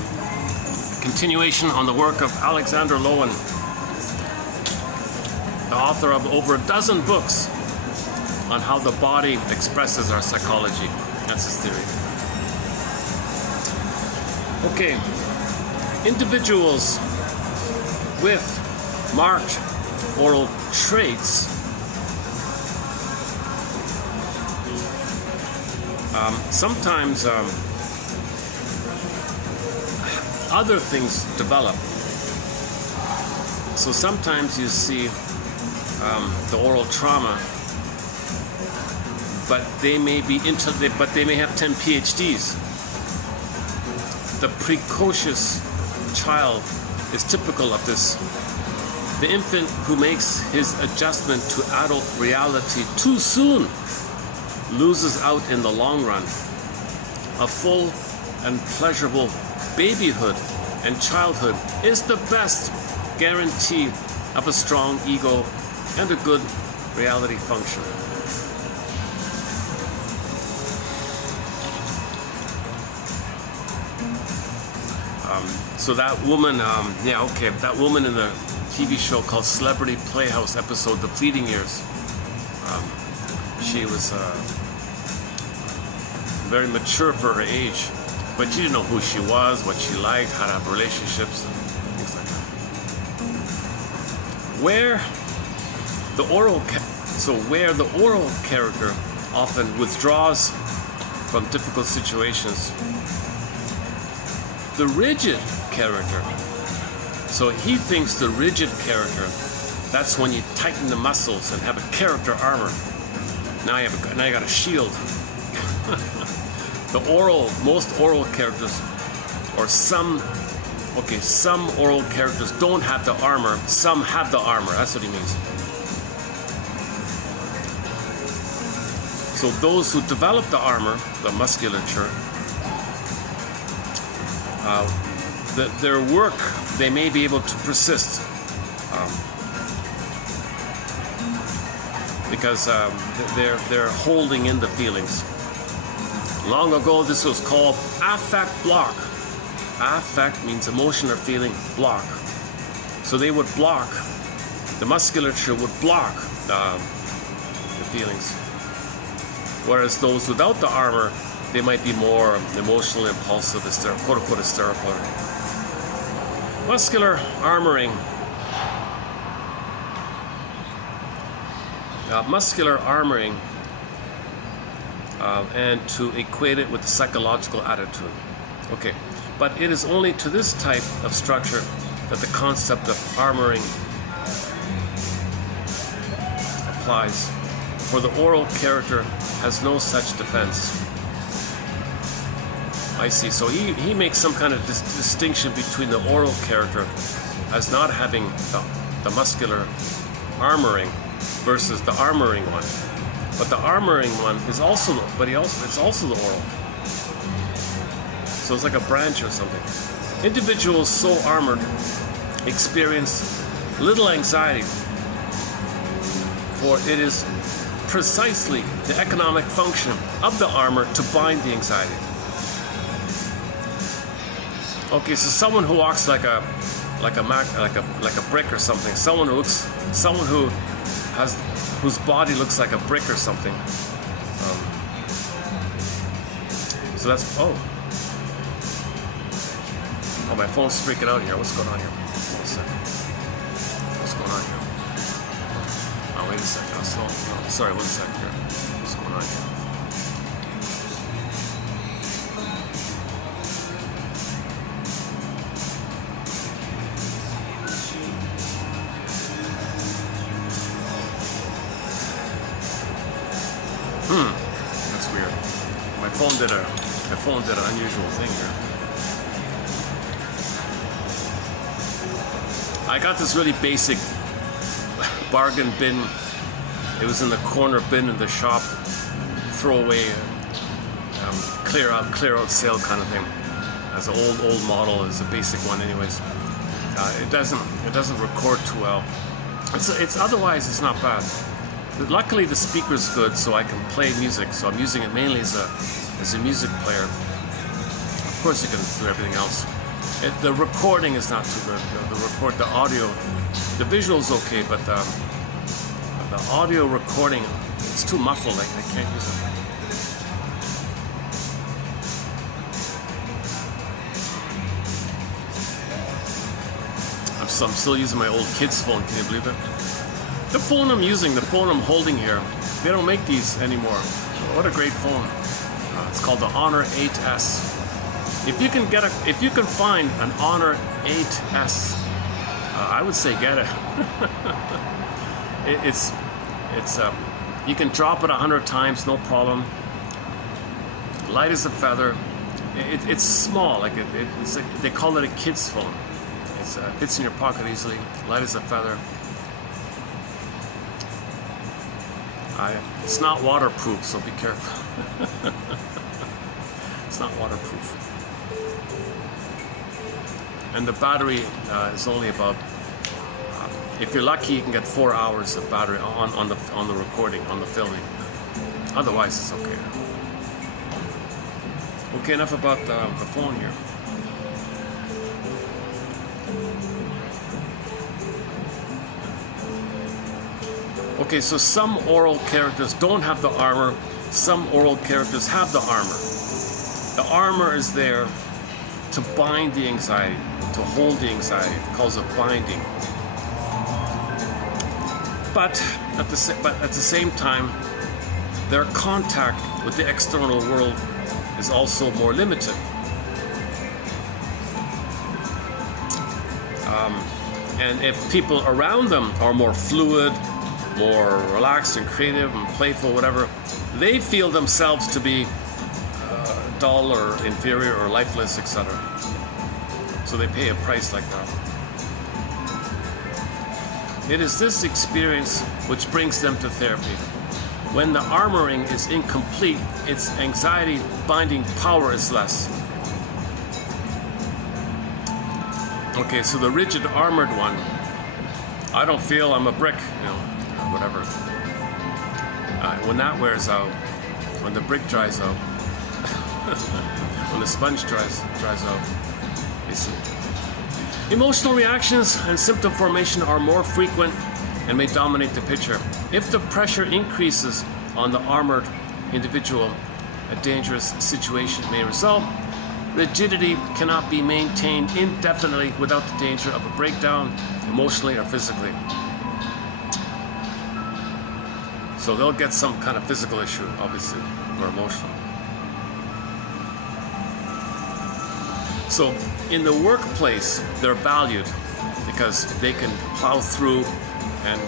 Continuation on the work of Alexander Lowen, the author of over a dozen books on how the body expresses our psychology. That's his theory. Okay. Individuals with marked oral traits sometimes other things develop. So sometimes you see the oral trauma, but they may be but they may have 10 PhDs. The precocious child is typical of this. The infant who makes his adjustment to adult reality too soon loses out in the long run. A full and pleasurable babyhood and childhood is the best guarantee of a strong ego and a good reality function. So that woman, that woman in the TV show called Celebrity Playhouse episode, The Fleeting Years, she was very mature for her age, but she didn't know who she was, what she liked, how to have relationships, and things like that. Where the oral character often withdraws from difficult situations, the rigid character, so he thinks the rigid character, that's when you tighten the muscles and have a character armor. Now you got a shield. Most oral characters, or some oral characters don't have the armor, some have the armor. That's what he means. So those who develop the armor, the musculature, their work, they may be able to persist because they're holding in the feelings. Long ago, this was called affect block. Affect means emotion or feeling, block. So they would block, the musculature would block the feelings. Whereas those without the armor, they might be more emotional, impulsive, quote-unquote hysterical. Muscular armoring. And to equate it with the psychological attitude. Okay, but it is only to this type of structure that the concept of armoring applies, for the oral character has no such defense. I see. So he makes some kind of distinction between the oral character as not having the muscular armoring versus the armoring one. But the armoring one is also, it's also the oral. So it's like a branch or something. Individuals so armored experience little anxiety, for it is precisely the economic function of the armor to bind the anxiety. Okay, so someone who walks like a brick or something, whose body looks like a brick or something. So that's oh, my phone's freaking out here. What's going on here? One second. What's going on here? Oh, wait a second. Sorry, 1 second here. What's going on here? That's weird. My phone did an unusual thing here. I got this really basic bargain bin. It was in the corner bin in the shop. Throwaway, clear out sale kind of thing. As an old model, it's a basic one, anyways. It doesn't record too well. It's otherwise it's not bad. Luckily the speaker's good, so I can play music, so I'm using it mainly as a music player. Of course you can do everything else. The recording is not too good. The audio, the visual's okay, but the audio recording, it's too muffled. I can't use it. I'm still using my old kid's phone. Can you believe it? The phone I'm using, the phone I'm holding here, they don't make these anymore. What a great phone! It's called the Honor 8S. If you can find an Honor 8S, I would say get it. You can drop it 100 times, no problem. Light as a feather. It's small, it's like they call it a kid's phone. It fits in your pocket easily. Light as a feather. It's not waterproof, so be careful. It's not waterproof. And the battery is only about, if you're lucky, you can get 4 hours of battery on the recording, on the filming. Otherwise, it's okay. Okay, enough about the phone here. Okay, so some oral characters don't have the armor. Some oral characters have the armor. The armor is there to bind the anxiety, to hold the anxiety. It calls it binding. But at the same time, their contact with the external world is also more limited. And if people around them are more fluid, more relaxed and creative and playful, whatever, they feel themselves to be dull or inferior or lifeless, etc. So they pay a price like that. It is this experience which brings them to therapy. When the armoring is incomplete, its anxiety binding power is less. Okay, so the rigid armored one, I don't feel I'm a brick, whatever. When that wears out, when the brick dries out, when the sponge dries out, you see. Emotional reactions and symptom formation are more frequent and may dominate the picture. If the pressure increases on the armored individual, a dangerous situation may result. Rigidity cannot be maintained indefinitely without the danger of a breakdown, emotionally or physically. So they'll get some kind of physical issue, obviously, or emotional. So in the workplace, they're valued because they can plow through and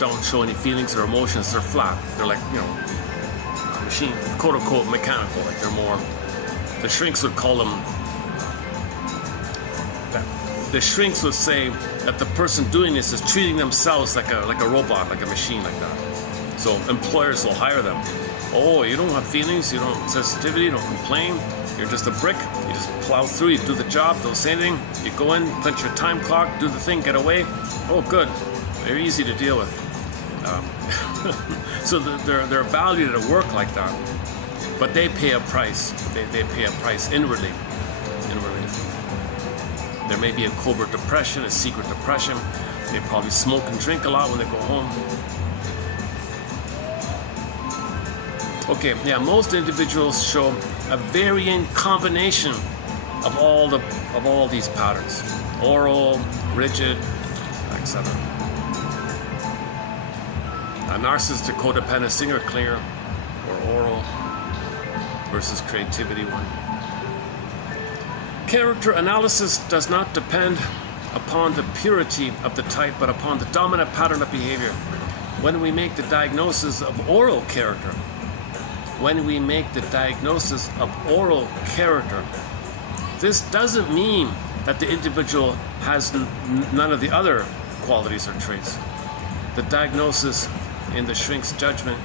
don't show any feelings or emotions. They're flat. They're like, a machine, quote unquote, mechanical. Like they're more, the shrinks would call them, the shrinks would say that the person doing this is treating themselves like a robot, like a machine, like that. So employers will hire them. Oh, you don't have feelings, you don't have sensitivity, you don't complain, you're just a brick, you just plow through, you do the job, don't say anything, you go in, punch your time clock, do the thing, get away. Oh, good, they're easy to deal with. So they're valued at work like that, but they pay a price. They pay a price inwardly. There may be a covert depression, a secret depression. They probably smoke and drink a lot when they go home. Okay, yeah, most individuals show a varying combination of all these patterns: oral, rigid, etc. A narcissistic codependent singer clinger, or oral, versus creativity one. Character analysis does not depend upon the purity of the type, but upon the dominant pattern of behavior. When we make the diagnosis of oral character, this doesn't mean that the individual has none of the other qualities or traits. The diagnosis in the shrink's judgment,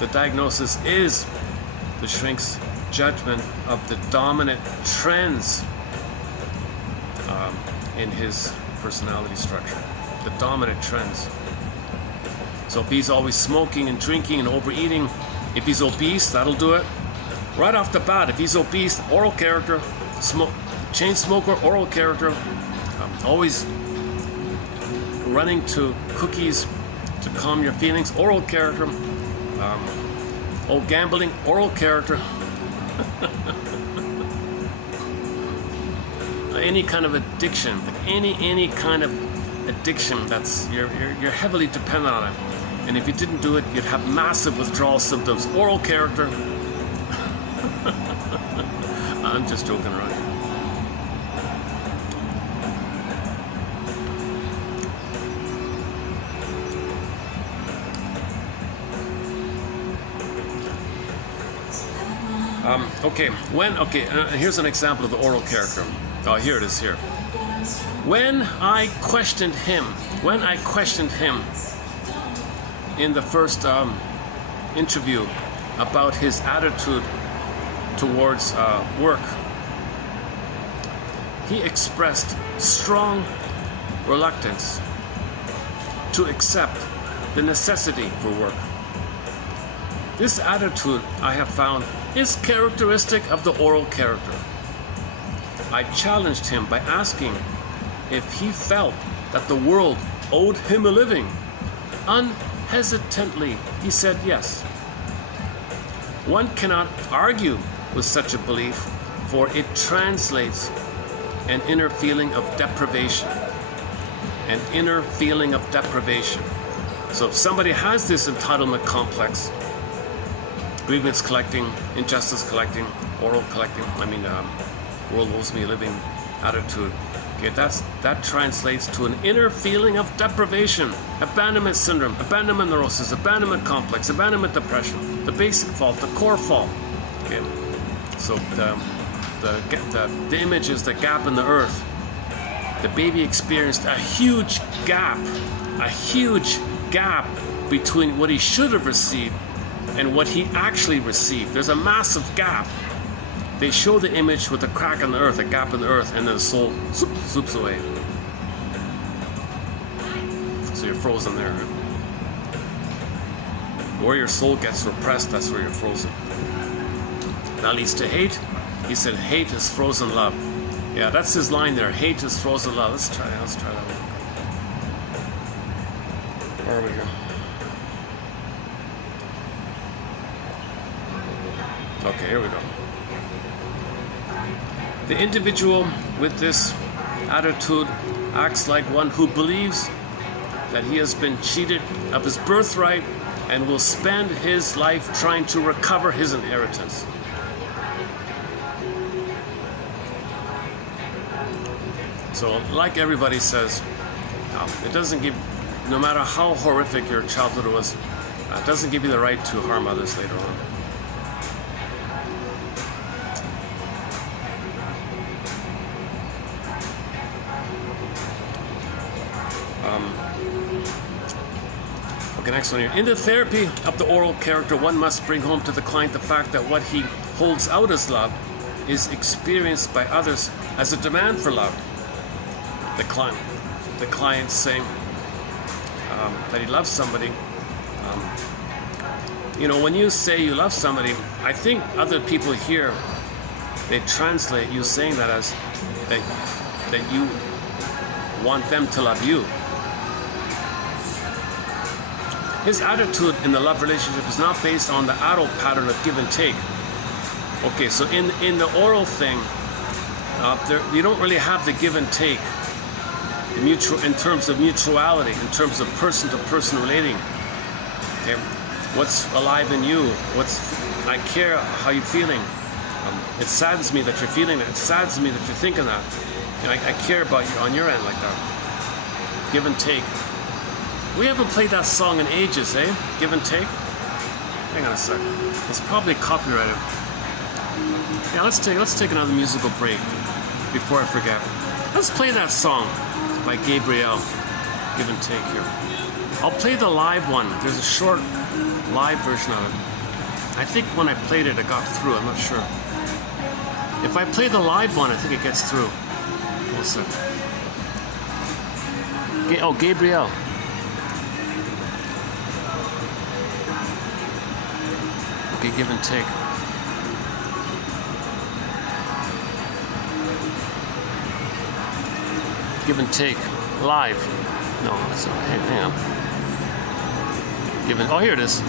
the diagnosis is the shrink's judgment of the dominant trends in his personality structure. The dominant trends. So if he's always smoking and drinking and overeating, if he's obese, that'll do it. Right off the bat, if he's obese, oral character, chain smoker, oral character, always running to cookies to calm your feelings, oral character. Gambling, oral character. Any kind of addiction, any kind of addiction that's you're heavily dependent on it. And if you didn't do it, you'd have massive withdrawal symptoms. Oral character. I'm just joking around. Here's an example of the oral character. Oh, here it is here. When I questioned him in the first interview about his attitude towards work, he expressed strong reluctance to accept the necessity for work. This attitude, I have found, is characteristic of the oral character. I challenged him by asking if he felt that the world owed him a living. Unhesitantly, he said yes. One cannot argue with such a belief, for it translates an inner feeling of deprivation. An inner feeling of deprivation. So if somebody has this entitlement complex, grievance collecting, injustice collecting, oral collecting, world owes me a living attitude. Okay, that translates to an inner feeling of deprivation, abandonment syndrome, abandonment neurosis, abandonment complex, abandonment depression, the basic fault, the core fault. Okay, so the image is the gap in the earth. The baby experienced a huge gap between what he should have received and what he actually received. There's a massive gap. They show the image with a crack in the earth, a gap in the earth, and then the soul zoops away. So you're frozen there. Where your soul gets repressed, that's where you're frozen. That leads to hate. He said, hate is frozen love. Yeah, that's his line there. Hate is frozen love. Let's try that one. Where are we here? Okay, here we go. The individual with this attitude acts like one who believes that he has been cheated of his birthright and will spend his life trying to recover his inheritance. So, like everybody says, it doesn't give, no matter how horrific your childhood was, it doesn't give you the right to harm others later on. Okay, next one here. In the therapy of the oral character, one must bring home to the client the fact that what he holds out as love is experienced by others as a demand for love. The client saying that he loves somebody. When you say you love somebody, I think other people here, they translate you saying that as that you want them to love you. His attitude in the love relationship is not based on the adult pattern of give and take. Okay, so in the oral thing, you don't really have the give and take. In terms of mutuality, in terms of person-to-person relating. Okay, what's alive in you? I care how you're feeling. It saddens me that you're feeling that. It saddens me that you're thinking that. I care about you on your end like that. Give and take. We haven't played that song in ages, eh? Give and take. Hang on a sec. It's probably copyrighted. Yeah, let's take another musical break before I forget. Let's play that song by Gabriel, Give and Take here. I'll play the live one. There's a short live version of it. I think when I played it, it got through. I'm not sure. If I play the live one, I think it gets through. One sec. Okay, give and take. Give and take live. No, that's not. Hang on. Oh, here it is.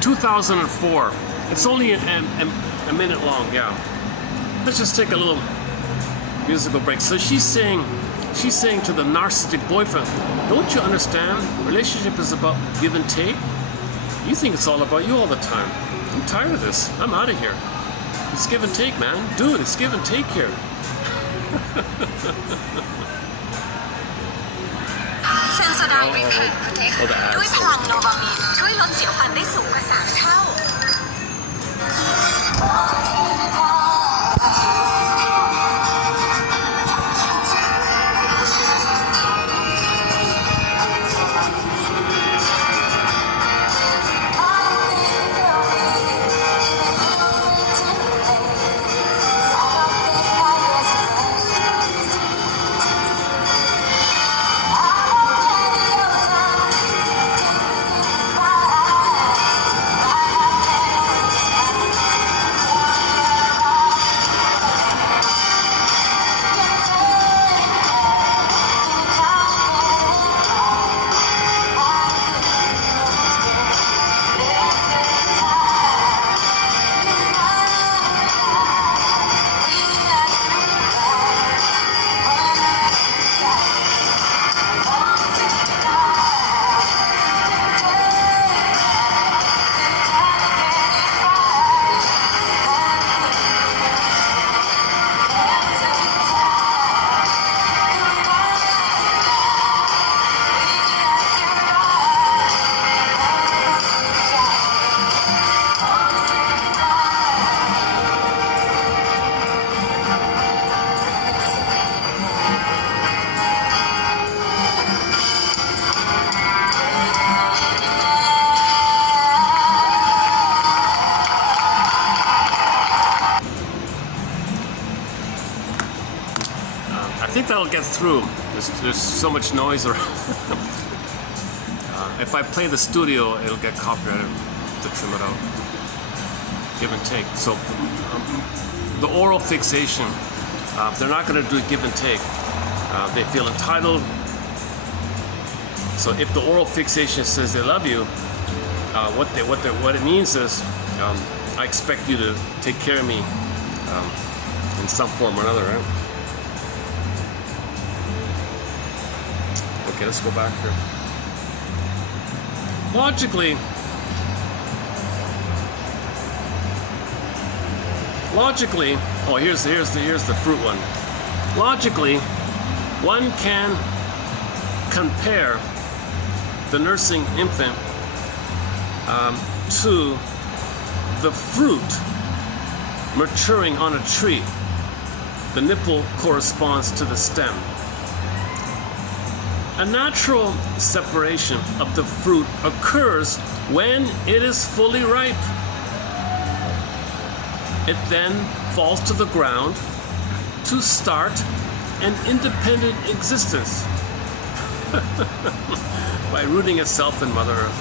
2004. It's only a minute long. Yeah. Let's just take a little musical break. So she's saying to the narcissistic boyfriend, "Don't you understand? Relationship is about give and take. You think it's all about you all the time. I'm tired of this. I'm out of here. It's give and take, man. Dude, it's give and take here." เซนโซไดน์รีเพย์โปรเทคด้วยพลังโนวามีนช่วยลดสิวฟันได้สูงกว่า3 เท่า I think that'll get through. There's so much noise around. If I play the studio, it'll get copyrighted to trim it out. Give and take. So the oral fixation, they're not going to do give and take. They feel entitled. So if the oral fixation says they love you, what it means is I expect you to take care of me in some form or another, right? Okay, let's go back here. Logically, oh, here's the fruit one. Logically, one can compare the nursing infant to the fruit maturing on a tree. The nipple corresponds to the stem. A natural separation of the fruit occurs when it is fully ripe. It then falls to the ground to start an independent existence by rooting itself in Mother Earth.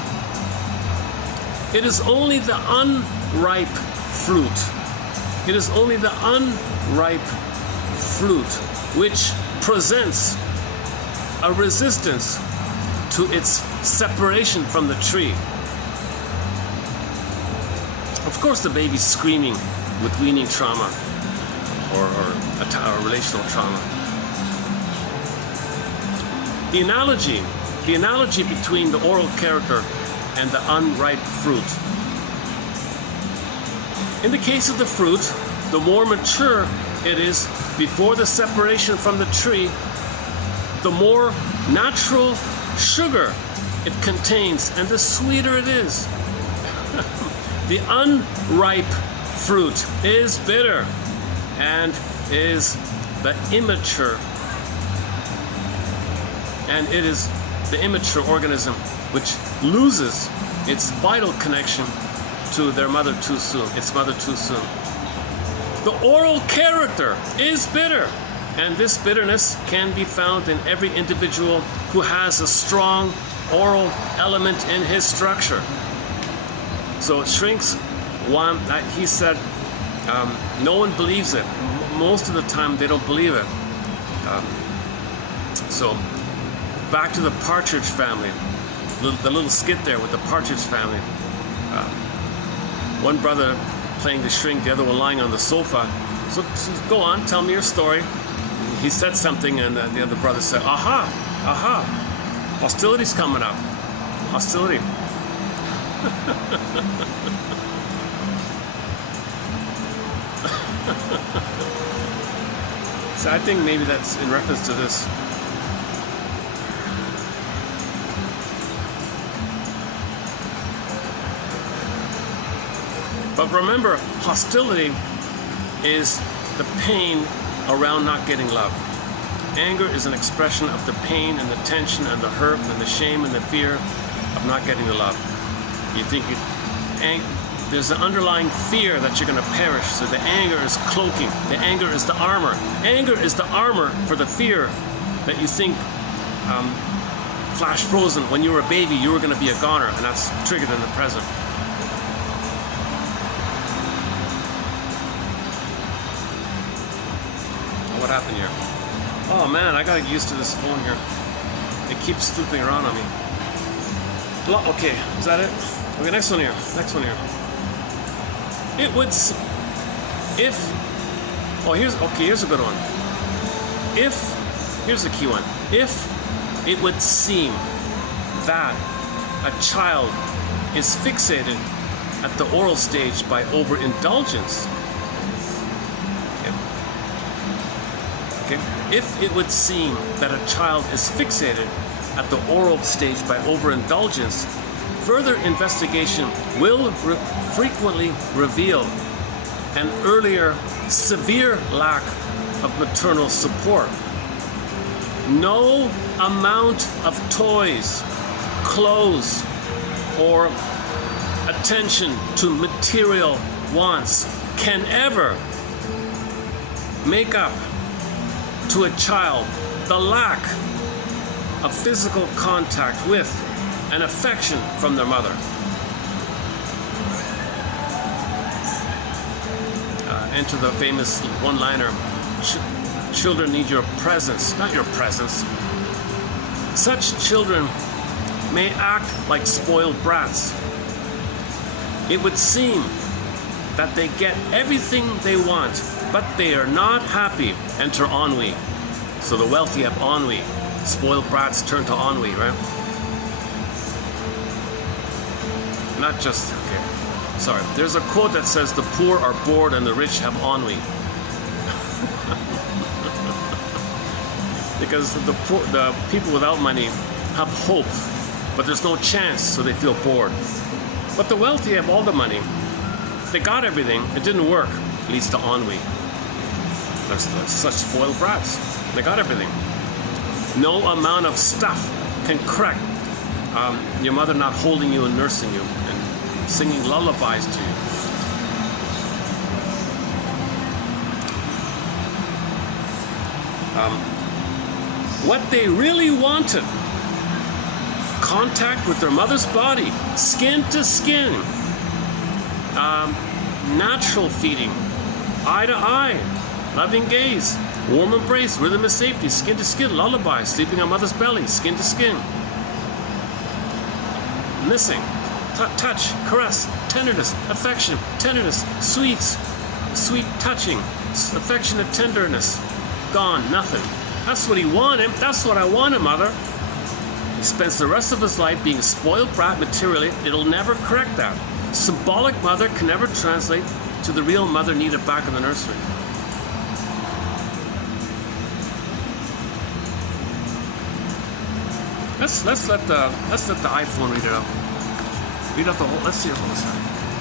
It is only the unripe fruit. It is only the unripe fruit which presents a resistance to its separation from the tree. Of course, the baby's screaming with weaning trauma or relational trauma. The analogy between the oral character and the unripe fruit. In the case of the fruit, the more mature it is before the separation from the tree, the more natural sugar it contains and the sweeter it is. The unripe fruit is bitter and is the immature. And it is the immature organism which loses its vital connection to their mother too soon, its mother too soon. The oral character is bitter, and this bitterness can be found in every individual who has a strong oral element in his structure. So it shrinks he said, no one believes it. Most of the time they don't believe it. So back to the Partridge Family, the little skit there with the Partridge Family. One brother playing the shrink, the other one lying on the sofa. So go on, tell me your story. He said something, and the other brother said, aha, hostility's coming up. Hostility. So I think maybe that's in reference to this. But remember, hostility is the pain around not getting love. Anger is an expression of the pain and the tension and the hurt and the shame and the fear of not getting the love. You think there's an underlying fear that you're going to perish, so the anger is cloaking. The anger is the armor. Anger is the armor for the fear that you think flash frozen when you were a baby, you were going to be a goner, and that's triggered in the present. What happened here? Oh man, I gotta get used to this phone here. It keeps flipping around on me. Okay, is that it? Okay, next one here. Next one here. It would, here's a good one. Here's a key one. If it would seem that a child is fixated at the oral stage by overindulgence. Okay. If it would seem that a child is fixated at the oral stage by overindulgence, further investigation will frequently reveal an earlier severe lack of maternal support. No amount of toys, clothes, or attention to material wants can ever make up to a child the lack of physical contact with and affection from their mother. Enter the famous one-liner, children need your presence, not your presence. Such children may act like spoiled brats. It would seem that they get everything they want, but they are not happy. Enter ennui. So the wealthy have ennui. Spoiled brats turn to ennui, right? Not just, okay, sorry. There's a quote that says the poor are bored and the rich have ennui. Because the people without money have hope, but there's no chance, so they feel bored. But the wealthy have all the money. They got everything, it didn't work, leads to ennui. That's such spoiled brats. They got everything. No amount of stuff can correct your mother not holding you and nursing you and singing lullabies to you. What they really wanted, contact with their mother's body, skin to skin, natural feeding, eye to eye, loving gaze, warm embrace, rhythm of safety, skin to skin, lullaby, sleeping on mother's belly, skin to skin. Missing, touch, caress, tenderness, affection, tenderness, sweets, sweet touching, affectionate tenderness. Gone, nothing. That's what he wanted. That's what I wanted, mother. He spends the rest of his life being a spoiled brat materially. It'll never correct that. Symbolic mother can never translate to the real mother needed back in the nursery. Let's let the iPhone read it out. Read out the whole. Let's see it.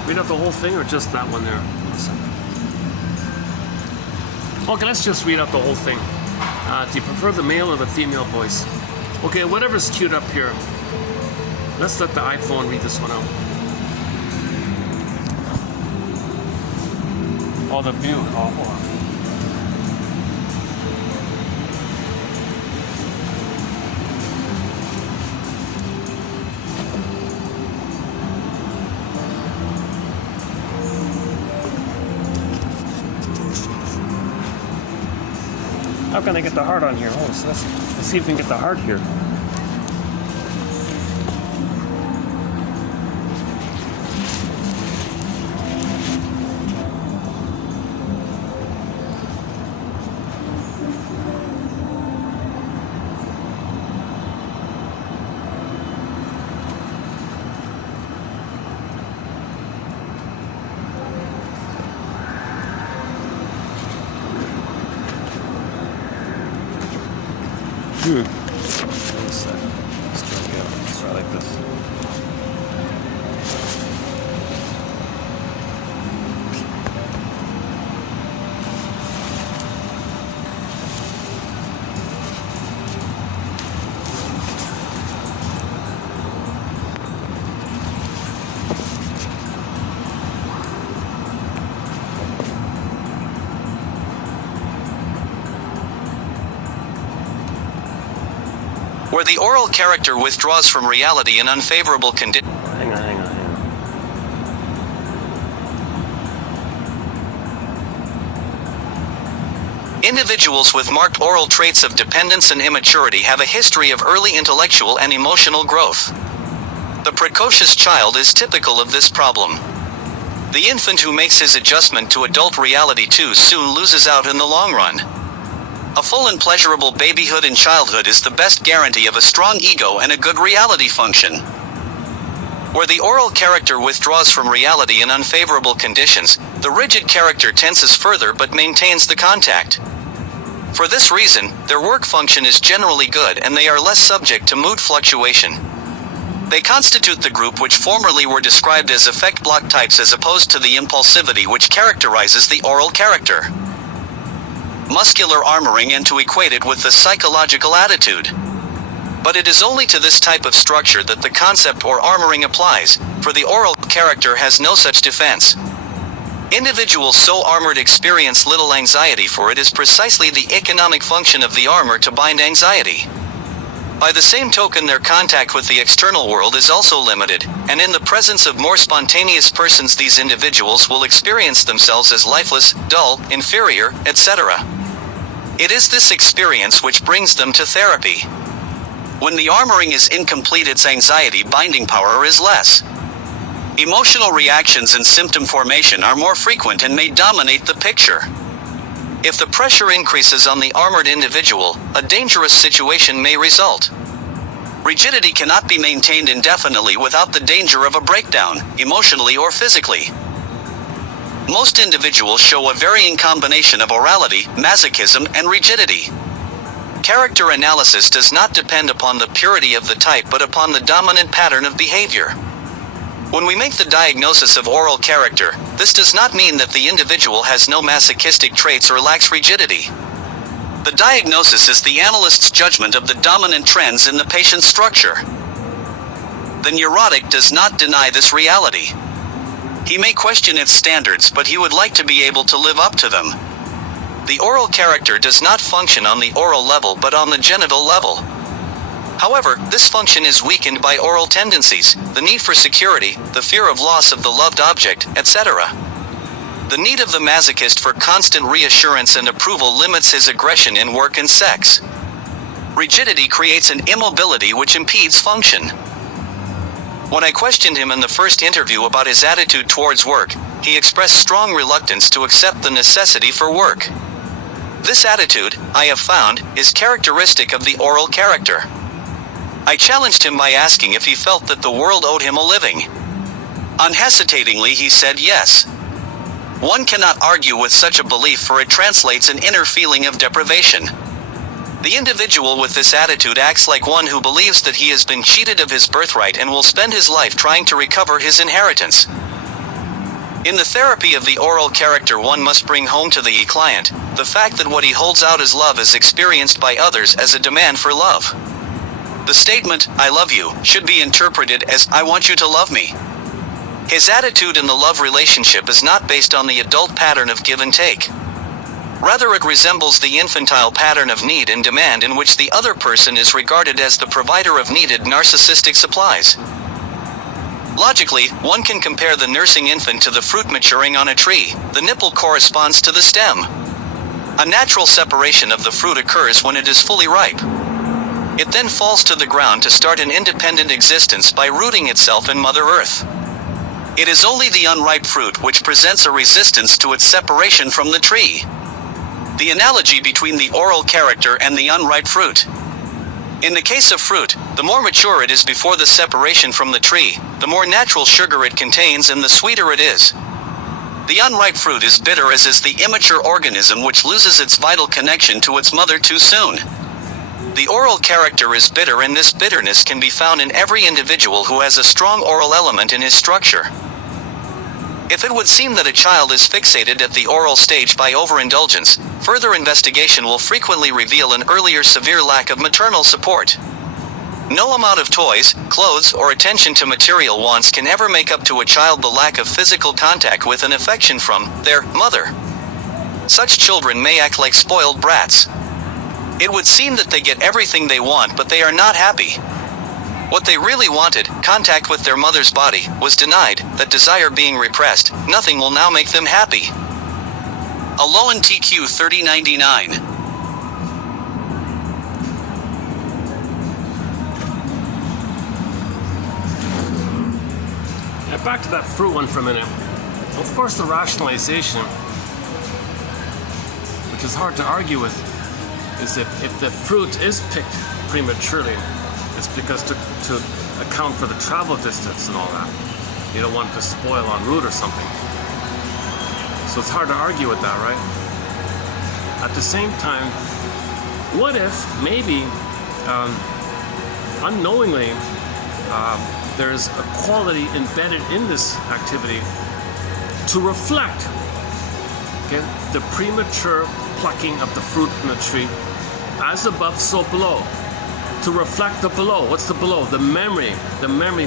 Read out the whole thing or just that one there. Okay, let's just read out the whole thing. Do you prefer the male or the female voice? Okay, whatever's queued up here. Let's let the iPhone read this one out. Oh, the view. Oh, hold on. not gonna get the heart on here. Oh, so let's see if we can get the heart here. Let's try like this. Where the oral character withdraws from reality in unfavorable conditions. Hang on. Individuals with marked oral traits of dependence and immaturity have a history of early intellectual and emotional growth. The precocious child is typical of this problem. The infant who makes his adjustment to adult reality too soon loses out in the long run. A full and pleasurable babyhood and childhood is the best guarantee of a strong ego and a good reality function. Where the oral character withdraws from reality in unfavorable conditions, the rigid character tenses further but maintains the contact. For this reason, their work function is generally good and they are less subject to mood fluctuation. They constitute the group which formerly were described as affect block types as opposed to the impulsivity which characterizes the oral character. Muscular armoring and to equate it with the psychological attitude. But it is only to this type of structure that the concept or armoring applies, for the oral character has no such defense. Individuals so armored experience little anxiety, for it is precisely the economic function of the armor to bind anxiety. By the same token, their contact with the external world is also limited, and in the presence of more spontaneous persons these individuals will experience themselves as lifeless, dull, inferior, etc. It is this experience which brings them to therapy. When the armoring is incomplete, its anxiety binding power is less. Emotional reactions and symptom formation are more frequent and may dominate the picture. If the pressure increases on the armored individual, a dangerous situation may result. Rigidity cannot be maintained indefinitely without the danger of a breakdown, emotionally or physically. Most individuals show a varying combination of orality, masochism, and rigidity. Character analysis does not depend upon the purity of the type but upon the dominant pattern of behavior. When we make the diagnosis of oral character, this does not mean that the individual has no masochistic traits or lacks rigidity. The diagnosis is the analyst's judgment of the dominant trends in the patient's structure. The neurotic does not deny this reality. He may question its standards, but he would like to be able to live up to them. The oral character does not function on the oral level but on the genital level. However, this function is weakened by oral tendencies, the need for security, the fear of loss of the loved object, etc. The need of the masochist for constant reassurance and approval limits his aggression in work and sex. Rigidity creates an immobility which impedes function. When I questioned him in the first interview about his attitude towards work, he expressed strong reluctance to accept the necessity for work. This attitude, I have found, is characteristic of the oral character. I challenged him by asking if he felt that the world owed him a living. Unhesitatingly he said yes. One cannot argue with such a belief, for it translates an inner feeling of deprivation. The individual with this attitude acts like one who believes that he has been cheated of his birthright and will spend his life trying to recover his inheritance. In the therapy of the oral character, one must bring home to the client the fact that what he holds out as love is experienced by others as a demand for love. The statement, "I love you," should be interpreted as, "I want you to love me." His attitude in the love relationship is not based on the adult pattern of give and take. Rather, it resembles the infantile pattern of need and demand in which the other person is regarded as the provider of needed narcissistic supplies. Logically, one can compare the nursing infant to the fruit maturing on a tree. The nipple corresponds to the stem. A natural separation of the fruit occurs when it is fully ripe. It then falls to the ground to start an independent existence by rooting itself in Mother Earth. It is only the unripe fruit which presents a resistance to its separation from the tree. The analogy between the oral character and the unripe fruit. In the case of fruit, the more mature it is before the separation from the tree, the more natural sugar it contains and the sweeter it is. The unripe fruit is bitter, as is the immature organism which loses its vital connection to its mother too soon. The oral character is bitter, and this bitterness can be found in every individual who has a strong oral element in his structure. If it would seem that a child is fixated at the oral stage by overindulgence, further investigation will frequently reveal an earlier severe lack of maternal support. No amount of toys, clothes, or attention to material wants can ever make up to a child the lack of physical contact with and affection from their mother. Such children may act like spoiled brats. It would seem that they get everything they want, but they are not happy. What they really wanted, contact with their mother's body, was denied. That desire being repressed, nothing will now make them happy. Aloan TQ 3099. Back to that fruit one for a minute. Of course, the rationalization, which is hard to argue with, is if the fruit is picked prematurely, it's because to account for the travel distance and all that. You don't want it to spoil en route or something. So it's hard to argue with that, right? At the same time, what if maybe unknowingly there's a quality embedded in this activity to reflect, okay, the premature plucking of the fruit from the tree, as above, so below, to reflect the below. What's the below? The memory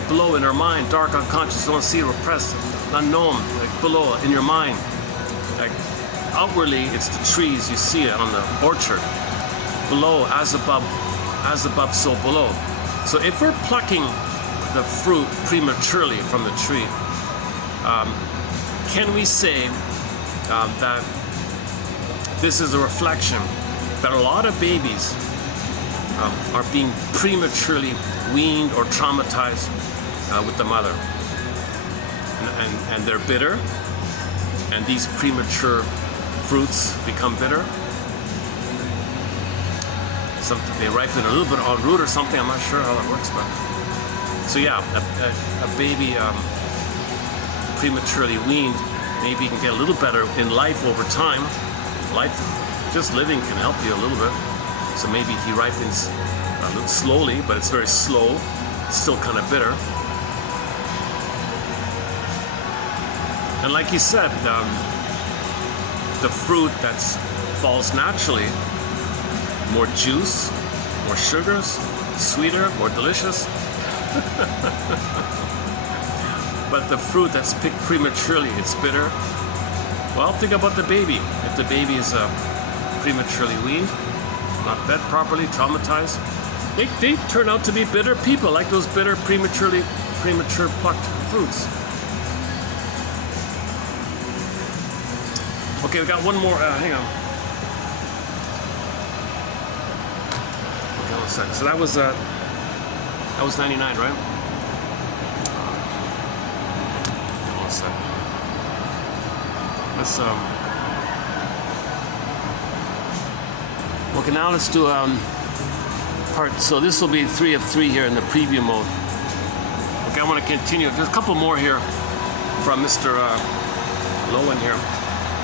below in our mind, dark unconscious, don't see, repressed, unknown, like below in your mind. Like outwardly, it's the trees, you see it on the orchard. Below, as above, so below. So if we're plucking the fruit prematurely from the tree, can we say that this is a reflection that a lot of babies are being prematurely weaned or traumatized with the mother, and they're bitter, and these premature fruits become bitter? Something they ripen a little bit en route or something. I'm not sure how that works, but so yeah, a baby prematurely weaned maybe can get a little better in life over time. Life, just living, can help you a little bit. So maybe he ripens a little slowly, but it's very slow. It's still kind of bitter. And like you said, the fruit that falls naturally, more juice, more sugars, sweeter, more delicious. But the fruit that's picked prematurely, it's bitter. Well, think about the baby. If the baby is prematurely weaned, not fed properly, traumatized, they turn out to be bitter people, like those bitter premature plucked fruits. Okay, we got one more. Hang on. Okay, 1 second. So that was 99, right? 1 second. Let's okay, now let's do part. So this will be 3 of 3 here in the preview mode. Okay, I want to continue. There's a couple more here from Mr. Lowen here.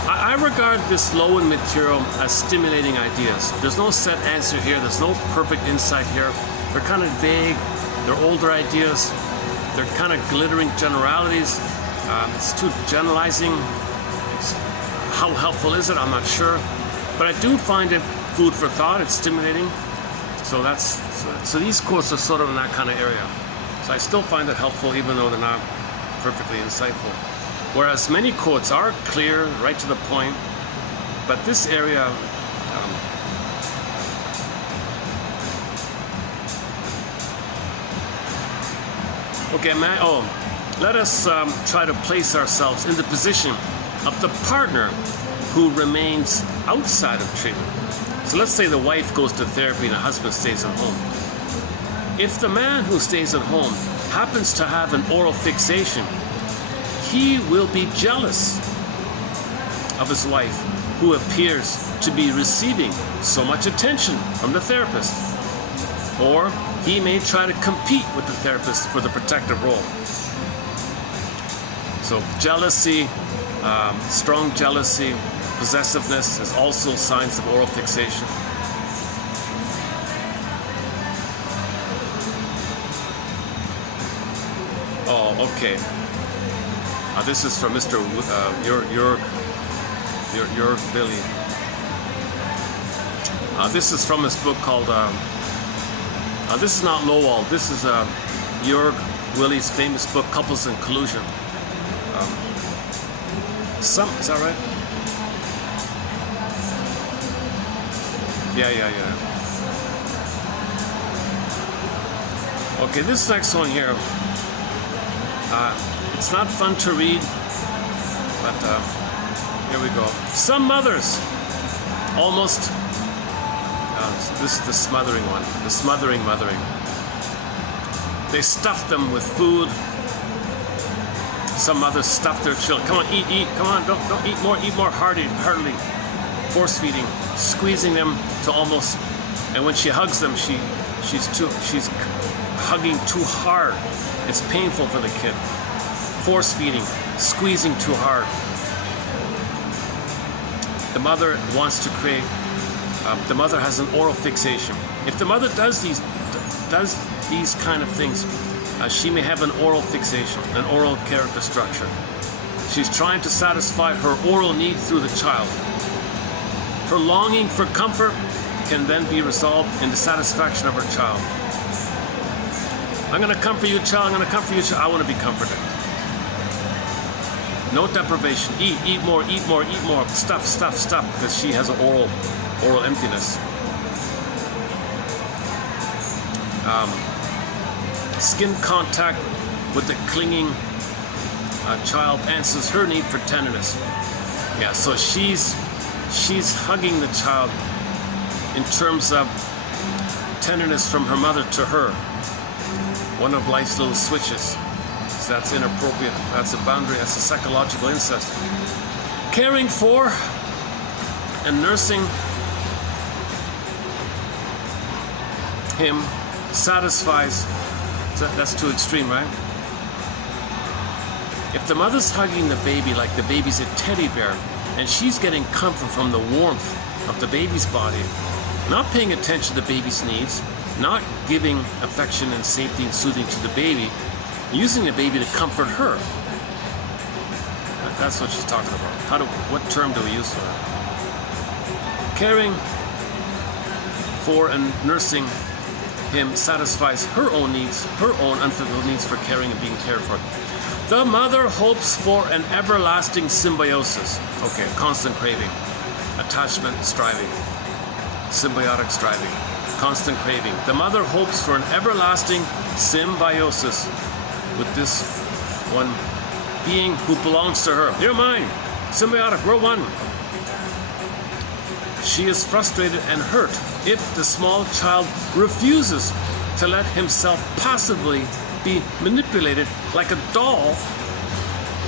I regard this Lowen material as stimulating ideas. There's no set answer here. There's no perfect insight here. They're kind of vague. They're older ideas. They're kind of glittering generalities. It's too generalizing. How helpful is it? I'm not sure. But I do find it food for thought. It's stimulating. So these quotes are sort of in that kind of area. So I still find it helpful, even though they're not perfectly insightful. Whereas many quotes are clear, right to the point. But this area, let us try to place ourselves in the position of the partner who remains outside of treatment. So let's say the wife goes to therapy and the husband stays at home. If the man who stays at home happens to have an oral fixation, he will be jealous of his wife, who appears to be receiving so much attention from the therapist. Or he may try to compete with the therapist for the protective role. So jealousy, strong jealousy, possessiveness is also signs of oral fixation. Oh, okay. This is from Mr. Your Billy. This is from his book called. This is not Lowell. This is Jörg Willie's famous book, Couples and Collusion. Is that right? Yeah. Okay, this next one here. It's not fun to read, but here we go. Some mothers almost. This is the smothering one. The smothering mothering. They stuff them with food. Some mothers stuff their children. Come on, eat. Come on, don't eat more heartily. Force feeding, squeezing them to almost. And when she hugs them, she's hugging too hard. It's painful for the kid. Force feeding, squeezing too hard. The mother wants to create. The mother has an oral fixation. If the mother does these kind of things, she may have an oral fixation, an oral character structure. She's trying to satisfy her oral need through the child. Her longing for comfort can then be resolved in the satisfaction of her child. I'm going to comfort you, child. I'm going to comfort you, child. I want to be comforted. No deprivation. Eat more. Stuff, because she has an oral emptiness. Skin contact with the clinging child answers her need for tenderness. Yeah, so she's hugging the child in terms of tenderness from her mother to her. One of life's little switches. So that's inappropriate. That's a boundary. That's a psychological incest. Caring for and nursing him satisfies. So that's too extreme, right? If the mother's hugging the baby like the baby's a teddy bear, and she's getting comfort from the warmth of the baby's body, not paying attention to the baby's needs, not giving affection and safety and soothing to the baby, using the baby to comfort her. That's what she's talking about. What term do we use for that? Caring for and nursing him satisfies her own needs, her own unfulfilled needs for caring and being cared for. The mother hopes for an everlasting symbiosis. Okay, constant craving, attachment, striving, symbiotic striving, constant craving. The mother hopes for an everlasting symbiosis with this one being who belongs to her. You're mine, symbiotic, we're one. She is frustrated and hurt if the small child refuses to let himself passively be manipulated like a doll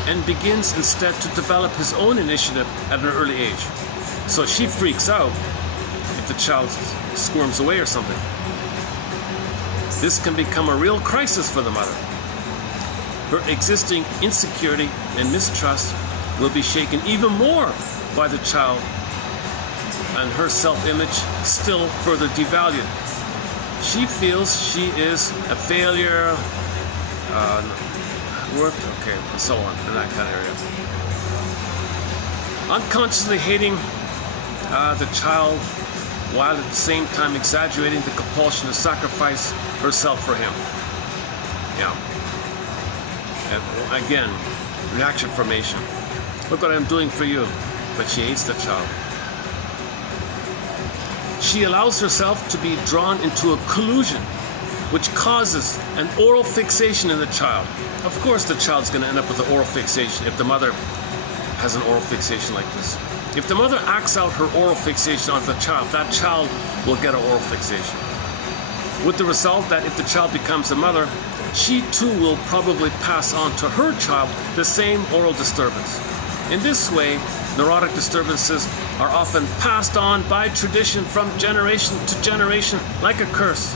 and begins instead to develop his own initiative at an early age. So she freaks out if the child squirms away or something. This can become a real crisis for the mother. Her existing insecurity and mistrust will be shaken even more by the child, and her self-image still further devalued. She feels she is a failure, and so on, in that kind of area. Unconsciously hating the child while at the same time exaggerating the compulsion to sacrifice herself for him. Yeah. And again, reaction formation. Look what I'm doing for you. But she hates the child. She allows herself to be drawn into a collusion which causes an oral fixation in the child. Of course the child's going to end up with an oral fixation if the mother has an oral fixation like this. If the mother acts out her oral fixation on the child, that child will get an oral fixation. With the result that if the child becomes a mother, she too will probably pass on to her child the same oral disturbance. In this way, neurotic disturbances are often passed on by tradition from generation to generation like a curse.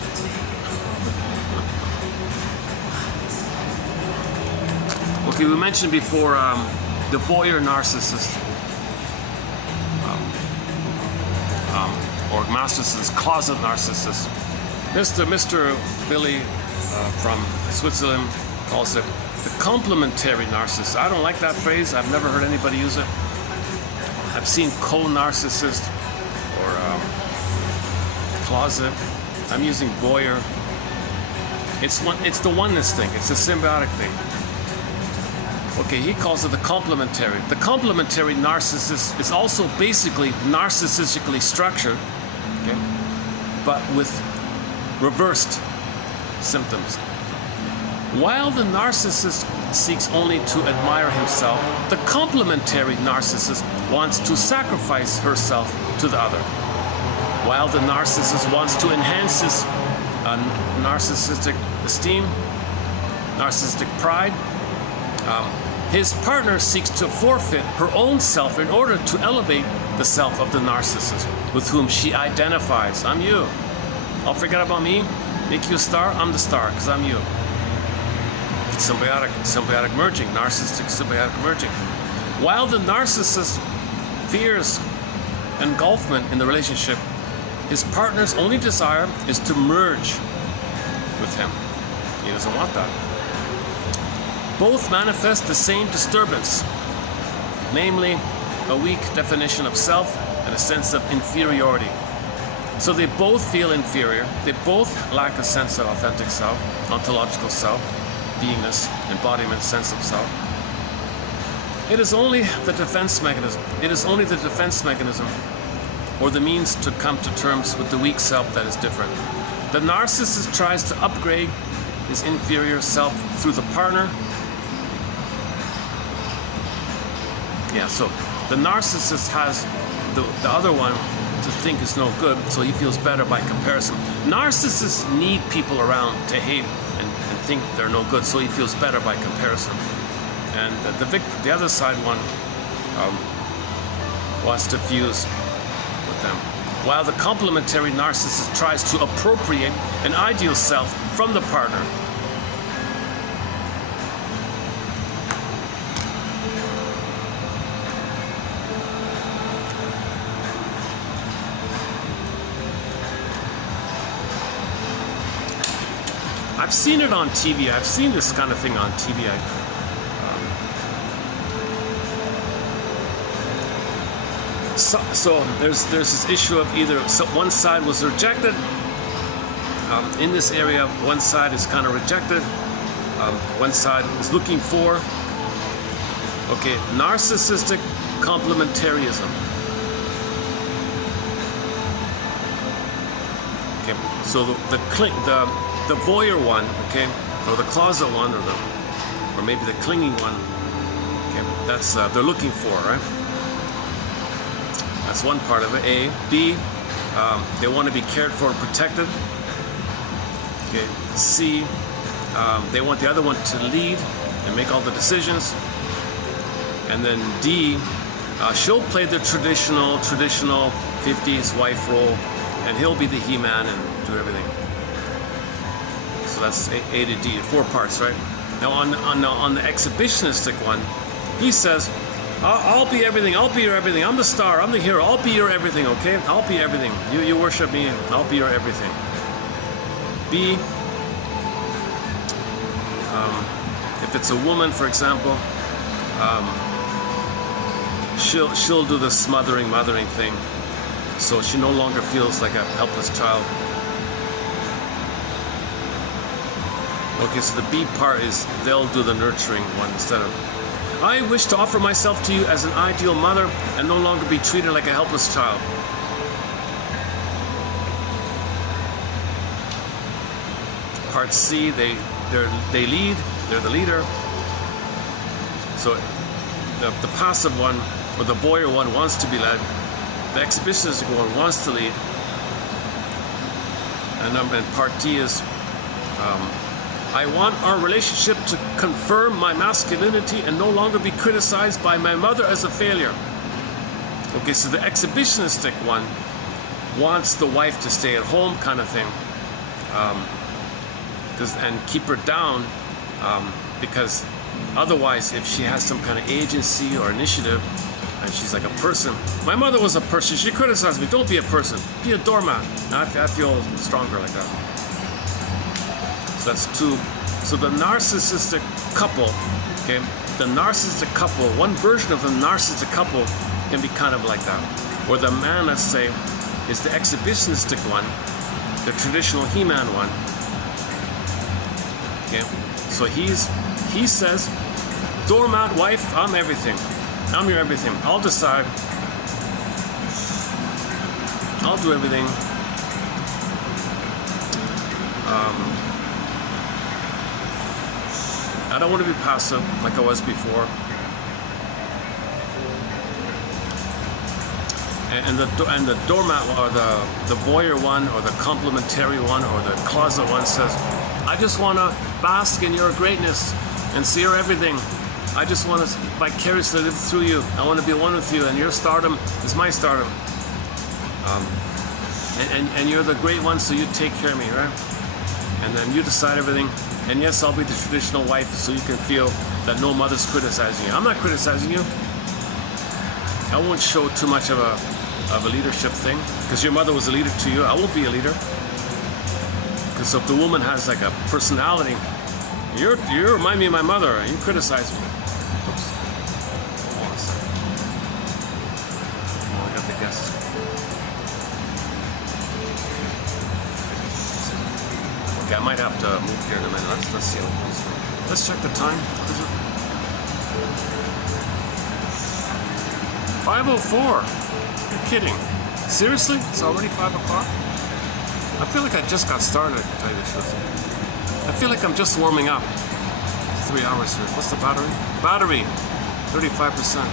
Okay, we mentioned before the voyeur narcissist, or master's closet narcissist. Mr. Billy from Switzerland calls it the complementary narcissist. I don't like that phrase. I've never heard anybody use it. I've seen co-narcissist or closet. I'm using voyeur. It's the oneness thing. It's a symbiotic thing. Okay, he calls it the complementary. The complementary narcissist is also basically narcissistically structured, okay, but with reversed symptoms. While the narcissist seeks only to admire himself, the complementary narcissist wants to sacrifice herself to the other. While the narcissist wants to enhance his narcissistic esteem, narcissistic pride, his partner seeks to forfeit her own self in order to elevate the self of the narcissist with whom she identifies. I'm you. I'll forget about me, make you a star, I'm the star, because I'm you. Symbiotic merging, narcissistic symbiotic merging. While the narcissist fears engulfment in the relationship, his partner's only desire is to merge with him. He doesn't want that. Both manifest the same disturbance, namely a weak definition of self and a sense of inferiority. So they both feel inferior, they both lack a sense of authentic self, ontological self, beingness, embodiment, sense of self. It is only the defense mechanism. It is only the defense mechanism or the means to come to terms with the weak self that is different. The narcissist tries to upgrade his inferior self through the partner. Yeah, so the narcissist has the other one to think is no good, so he feels better by comparison. Narcissists need people around to hate and think they're no good, so he feels better by comparison. And the other side one wants to fuse with them. While the complementary narcissist tries to appropriate an ideal self from the partner. I've seen it on TV. I've seen this kind of thing on TV. So there's this issue of either one side was rejected. In this area, one side is kind of rejected. One side is looking for. Okay, narcissistic complementarism. Okay, so the voyeur one, okay, or the closet one, or maybe the clinging one, okay, that's they're looking for, right? That's one part of it. A. B. They want to be cared for and protected. Okay. C. They want the other one to lead and make all the decisions. And then D. She'll play the traditional 50s wife role, and he'll be the He-Man and do everything. So that's A to D, 4 parts, right? Now on the exhibitionistic one, he says, I'll be everything, I'll be your everything, I'm the star, I'm the hero, I'll be your everything, okay? I'll be everything. You worship me, I'll be your everything. B, if it's a woman, for example, she'll do the mothering thing, so she no longer feels like a helpless child. Okay, so the B part is they'll do the nurturing one instead of, I wish to offer myself to you as an ideal mother and no longer be treated like a helpless child. Part C, they lead, they're the leader. So the passive one or the voyeur one wants to be led. The exhibitionistic one wants to lead. And part D is, I want our relationship to confirm my masculinity and no longer be criticized by my mother as a failure. Okay, so the exhibitionistic one wants the wife to stay at home kind of thing, and keep her down, because otherwise, if she has some kind of agency or initiative, and she's like a person. My mother was a person. She criticized me. Don't be a person. Be a doormat. I feel stronger like that. So that's two. So the narcissistic couple, okay, the narcissistic couple, one version of the narcissistic couple can be kind of like that. Or the man, let's say, is the exhibitionistic one, the traditional He-Man one. Okay, so he says, doormat, wife, I'm everything. I'm your everything. I'll decide. I'll do everything. I don't want to be passive like I was before. And the doormat or the voyeur one or the complimentary one or the closet one says, I just want to bask in your greatness and see your everything. I just want to vicariously live through you. I want to be one with you, and your stardom is my stardom. And you're the great one, so you take care of me, right? And then you decide everything. And yes, I'll be the traditional wife, so you can feel that no mother's criticizing you. I'm not criticizing you. I won't show too much of a leadership thing, because your mother was a leader to you. I won't be a leader. Because if the woman has like a personality, you remind me of my mother. You criticize me. Oops. Hold on a second. Oh, I got the guests. Okay, I might have to move here in a minute. Let's see how it goes. Let's check the time. What is it? 5:04. You're kidding. Seriously? It's already 5 o'clock? I feel like I just got started, to tell you the truth. I feel like I'm just warming up. 3 hours here. What's the battery? Battery, 35%.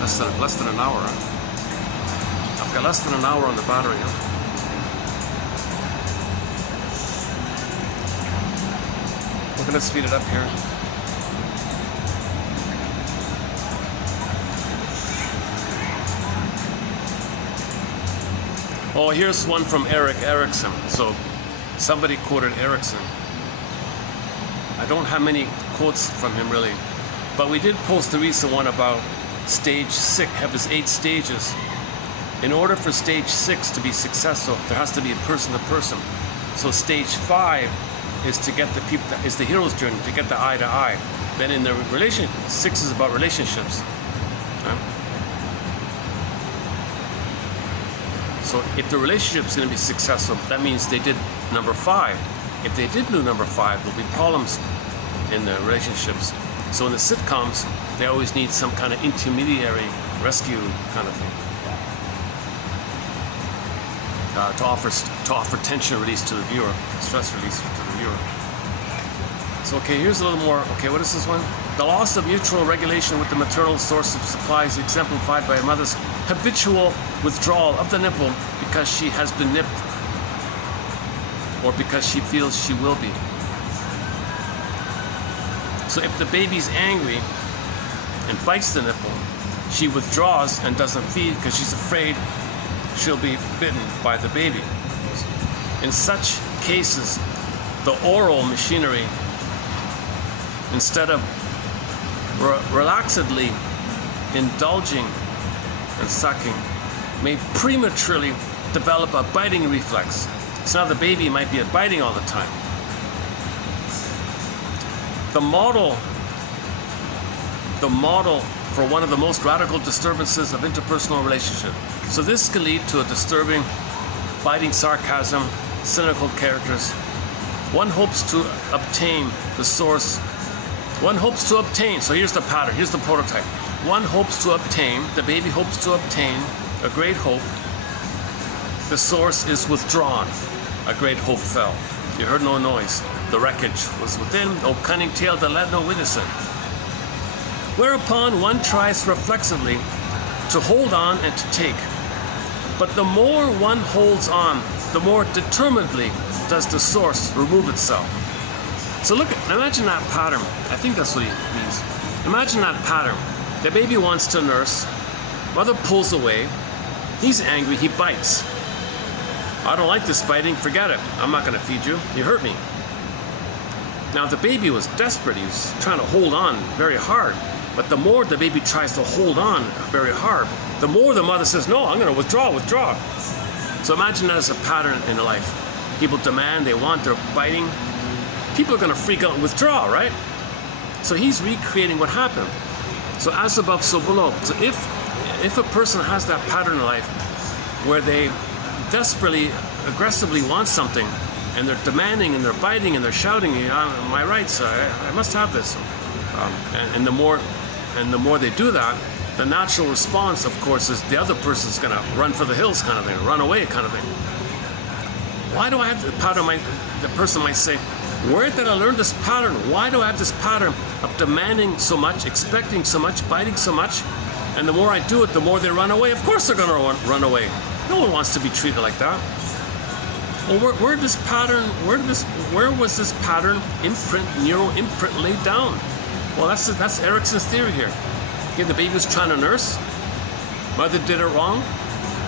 Less than an hour, huh? I've got less than an hour on the battery, huh? We're gonna speed it up here. Oh, here's one from Erik Erikson. So somebody quoted Erikson. I don't have many quotes from him really, but we did post the recent one about stage 6, have his 8 stages. In order for stage 6 to be successful, there has to be a person to person. So stage 5 is to get the people, is the hero's journey, to get the eye to eye. Then in the relation, 6 is about relationships. Right? So if the relationship's going to be successful, that means they did number 5. If they did do number 5, there'll be problems in the relationships. So in the sitcoms, they always need some kind of intermediary rescue kind of thing to offer tension release to the viewer, stress release to the viewer. So okay, here's a little more. Okay, what is this one? The loss of mutual regulation with the maternal source of supply is exemplified by a mother's habitual withdrawal of the nipple because she has been nipped, or because she feels she will be. So if the baby's angry and bites the nipple, she withdraws and doesn't feed because she's afraid she'll be bitten by the baby. In such cases, the oral machinery, instead of relaxedly indulging and sucking, may prematurely develop a biting reflex. So now the baby might be biting all the time. The model for one of the most radical disturbances of interpersonal relationship. So this can lead to a disturbing, biting sarcasm, cynical characters. One hopes to obtain the source. One hopes to obtain, so here's the pattern, here's the prototype. One hopes to obtain, the baby hopes to obtain a great hope. The source is withdrawn. A great hope fell. You heard no noise. The wreckage was within. O cunning tale that let no witness in. whereupon one tries reflexively to hold on and to take. But the more one holds on, the more determinedly does the source remove itself. So look, imagine that pattern. I think that's what he means. Imagine that pattern. The baby wants to nurse. Mother pulls away. He's angry. He bites. I don't like this biting. Forget it. I'm not going to feed you. You hurt me. Now the baby was desperate. He was trying to hold on very hard. But the more the baby tries to hold on very hard, the more the mother says, no, I'm going to withdraw. So imagine that as a pattern in life. People demand, they want, they're biting. People are going to freak out and withdraw, right? So he's recreating what happened. So as above, so below. So if a person has that pattern in life where they desperately, aggressively want something, and they're demanding and they're biting and they're shouting, my rights, I must have this. And the more they do that, the natural response, of course, is the other person's going to run for the hills kind of thing, run away kind of thing. Why do I have the pattern? The person might say, where did I learn this pattern? Why do I have this pattern of demanding so much, expecting so much, biting so much? And the more I do it, the more they run away. Of course they're going to run away. No one wants to be treated like that. Well, where was this pattern neural imprint laid down? Well, that's Erickson's theory here. Okay, the baby was trying to nurse. Mother did it wrong.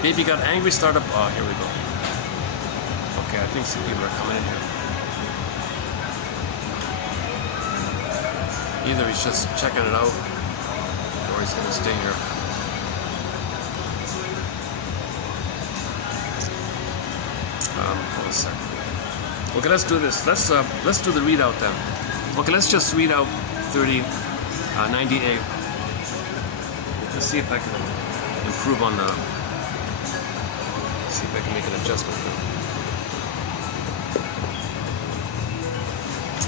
Baby got angry, started. Oh, here we go. Okay, I think some people are coming in here. Either he's just checking it out, or he's going to stay here. Hold on a second. Okay, let's do this. Let's do the readout then. Okay, let's just read out 3098. Let's see if I can improve on the. See if I can make an adjustment here.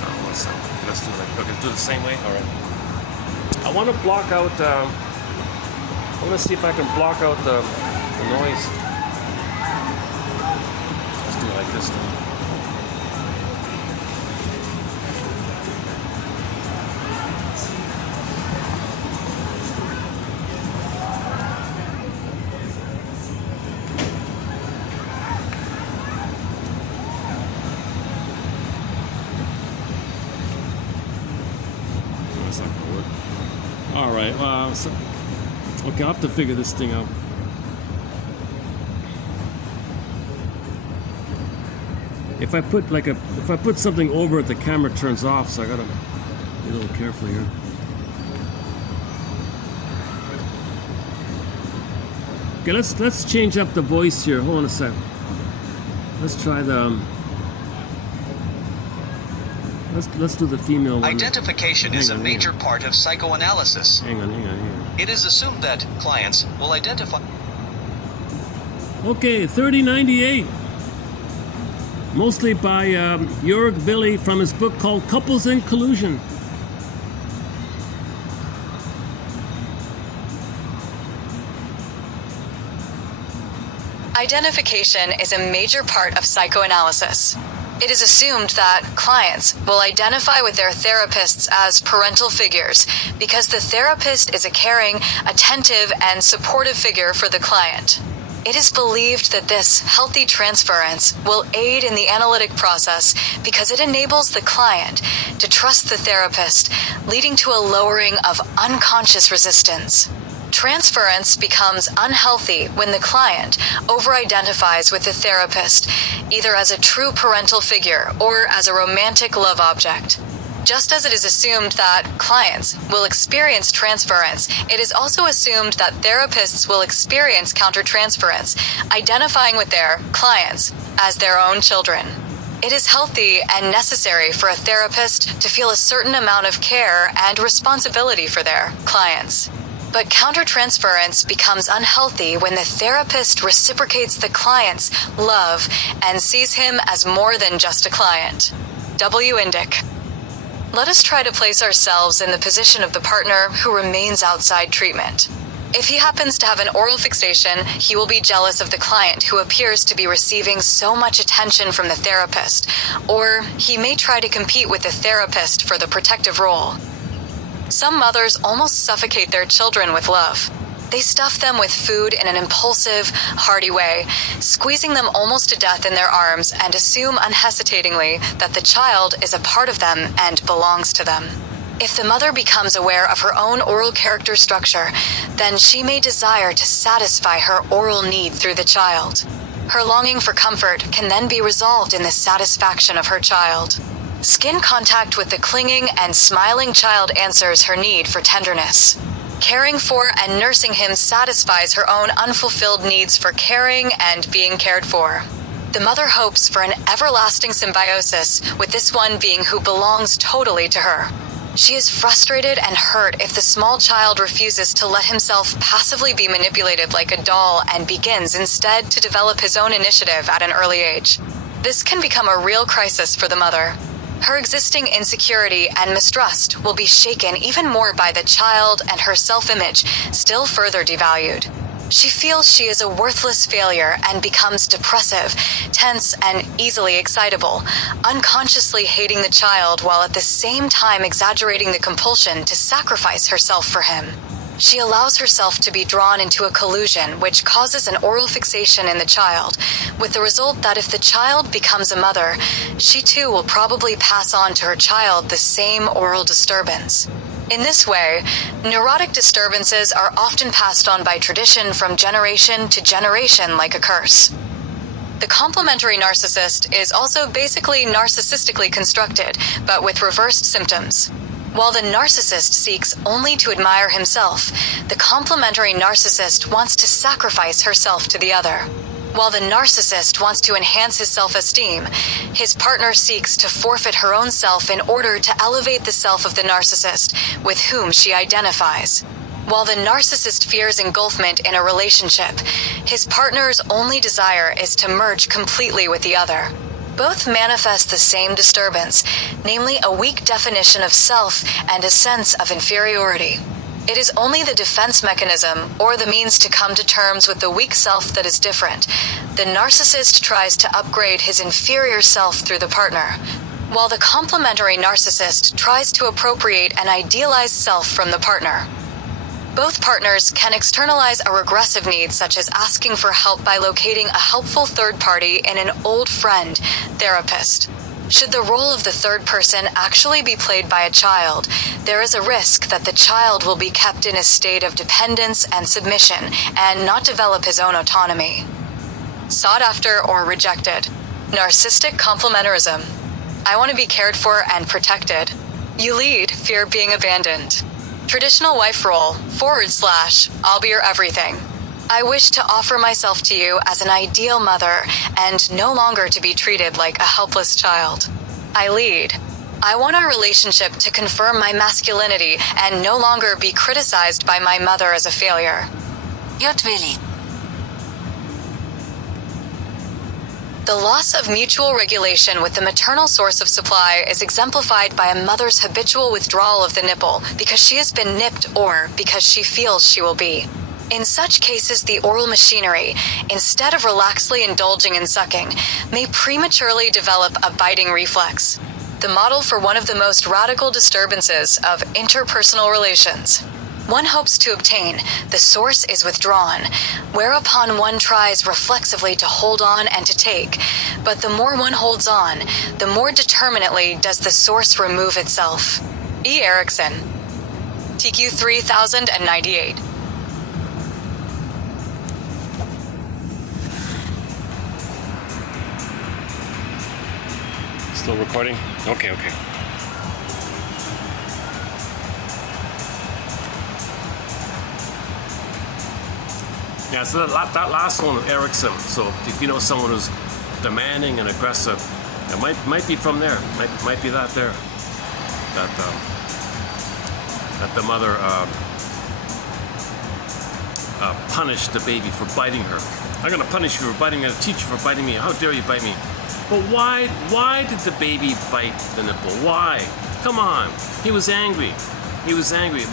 One second. Let's do it. Okay, do it the same way. All right. I want to block out. I want to see if I can block out the noise. Let's do it like this then. All right. Okay, I'll have to figure this thing out. If I put something over it, the camera turns off. So I gotta be a little careful here. Okay, let's change up the voice here. Hold on a sec. Let's try the. Let's do the female one. Identification is a major part of psychoanalysis. Hang on. It is assumed that clients will identify. Okay, 3098. Mostly by Jörg Willi from his book called Couples in Collusion. Identification is a major part of psychoanalysis. It is assumed that clients will identify with their therapists as parental figures because the therapist is a caring, attentive, and supportive figure for the client. It is believed that this healthy transference will aid in the analytic process because it enables the client to trust the therapist, leading to a lowering of unconscious resistance. Transference becomes unhealthy when the client over-identifies with the therapist, either as a true parental figure or as a romantic love object. Just as it is assumed that clients will experience transference, it is also assumed that therapists will experience countertransference, identifying with their clients as their own children. It is healthy and necessary for a therapist to feel a certain amount of care and responsibility for their clients. But countertransference becomes unhealthy when the therapist reciprocates the client's love and sees him as more than just a client. W. Indic. Let us try to place ourselves in the position of the partner who remains outside treatment. If he happens to have an oral fixation, he will be jealous of the client who appears to be receiving so much attention from the therapist, or he may try to compete with the therapist for the protective role. Some mothers almost suffocate their children with love. They stuff them with food in an impulsive, hearty way, squeezing them almost to death in their arms and assume unhesitatingly that the child is a part of them and belongs to them. If the mother becomes aware of her own oral character structure, then she may desire to satisfy her oral need through the child. Her longing for comfort can then be resolved in the satisfaction of her child. Skin contact with the clinging and smiling child answers her need for tenderness. Caring for and nursing him satisfies her own unfulfilled needs for caring and being cared for. The mother hopes for an everlasting symbiosis with this one being who belongs totally to her. She is frustrated and hurt if the small child refuses to let himself passively be manipulated like a doll and begins instead to develop his own initiative at an early age. This can become a real crisis for the mother. Her existing insecurity and mistrust will be shaken even more by the child and her self-image still further devalued. She feels she is a worthless failure and becomes depressive, tense, and easily excitable, unconsciously hating the child while at the same time exaggerating the compulsion to sacrifice herself for him. She allows herself to be drawn into a collusion which causes an oral fixation in the child, with the result that if the child becomes a mother, she too will probably pass on to her child the same oral disturbance. In this way, neurotic disturbances are often passed on by tradition from generation to generation like a curse. The complementary narcissist is also basically narcissistically constructed, but with reversed symptoms. While the narcissist seeks only to admire himself, the complementary narcissist wants to sacrifice herself to the other. While the narcissist wants to enhance his self-esteem, his partner seeks to forfeit her own self in order to elevate the self of the narcissist with whom she identifies. While the narcissist fears engulfment in a relationship, his partner's only desire is to merge completely with the other. Both manifest the same disturbance, namely a weak definition of self and a sense of inferiority. It is only the defense mechanism or the means to come to terms with the weak self that is different. The narcissist tries to upgrade his inferior self through the partner, while the complementary narcissist tries to appropriate an idealized self from the partner. Both partners can externalize a regressive need such as asking for help by locating a helpful third party in an old friend, therapist. Should the role of the third person actually be played by a child, there is a risk that the child will be kept in a state of dependence and submission and not develop his own autonomy. Sought after or rejected. Narcissistic complementarism. I want to be cared for and protected. You lead, fear being abandoned. Traditional wife role, / I'll be your everything. I wish to offer myself to you as an ideal mother and no longer to be treated like a helpless child. I lead. I want our relationship to confirm my masculinity and no longer be criticized by my mother as a failure. Jotwili. The loss of mutual regulation with the maternal source of supply is exemplified by a mother's habitual withdrawal of the nipple because she has been nipped or because she feels she will be. In such cases, the oral machinery, instead of relaxedly indulging in sucking, may prematurely develop a biting reflex, the model for one of the most radical disturbances of interpersonal relations. One hopes to obtain, the source is withdrawn, whereupon one tries reflexively to hold on and to take, but the more one holds on, the more determinately does the source remove itself. E. Erickson, TQ 3098. Still recording? Okay. Yeah, so that last one, Erickson. So if you know someone who's demanding and aggressive, it might be from there. Might be that there. That the mother punished the baby for biting her. I'm gonna punish you for biting me. I'm gonna teach you for biting me. How dare you bite me? But why did the baby bite the nipple? Why? Come on. He was angry.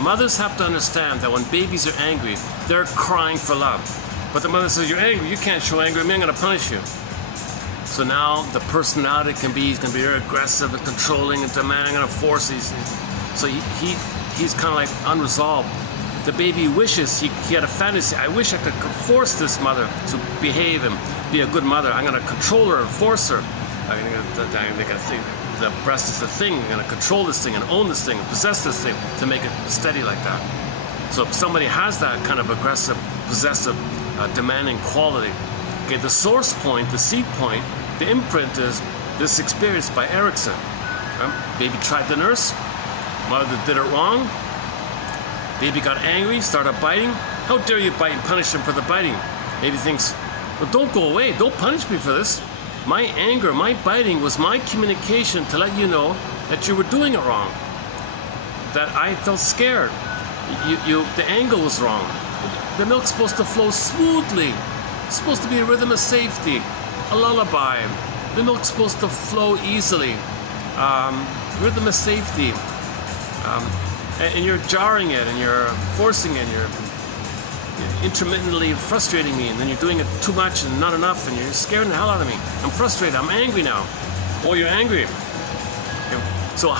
Mothers have to understand that when babies are angry, they're crying for love. But the mother says, you're angry, you can't show anger at me, I'm going to punish you. So now the personality can be, he's going to be very aggressive and controlling and demanding and forcing. So he's kind of like unresolved. The baby wishes, he had a fantasy, I wish I could force this mother to behave and be a good mother. I'm going to control her and force her. The breast is the thing. I'm going to control this thing and own this thing and possess this thing to make it steady like that. So if somebody has that kind of aggressive, possessive, demanding quality, okay, the source point, the seed point, the imprint is this experience by Erickson. Baby tried to nurse, mother did it wrong, baby got angry, started biting. How dare you bite and punish him for the biting? Baby thinks, well, don't go away, don't punish me for this. My anger, my biting was my communication to let you know that you were doing it wrong, that I felt scared. The angle was wrong. The milk's supposed to flow smoothly. It's supposed to be a rhythm of safety, a lullaby. The milk's supposed to flow easily. Rhythm of safety. And you're jarring it, and you're forcing it, and you're intermittently frustrating me, and then you're doing it too much and not enough, and you're scaring the hell out of me. I'm frustrated. I'm angry now. Oh, you're angry. So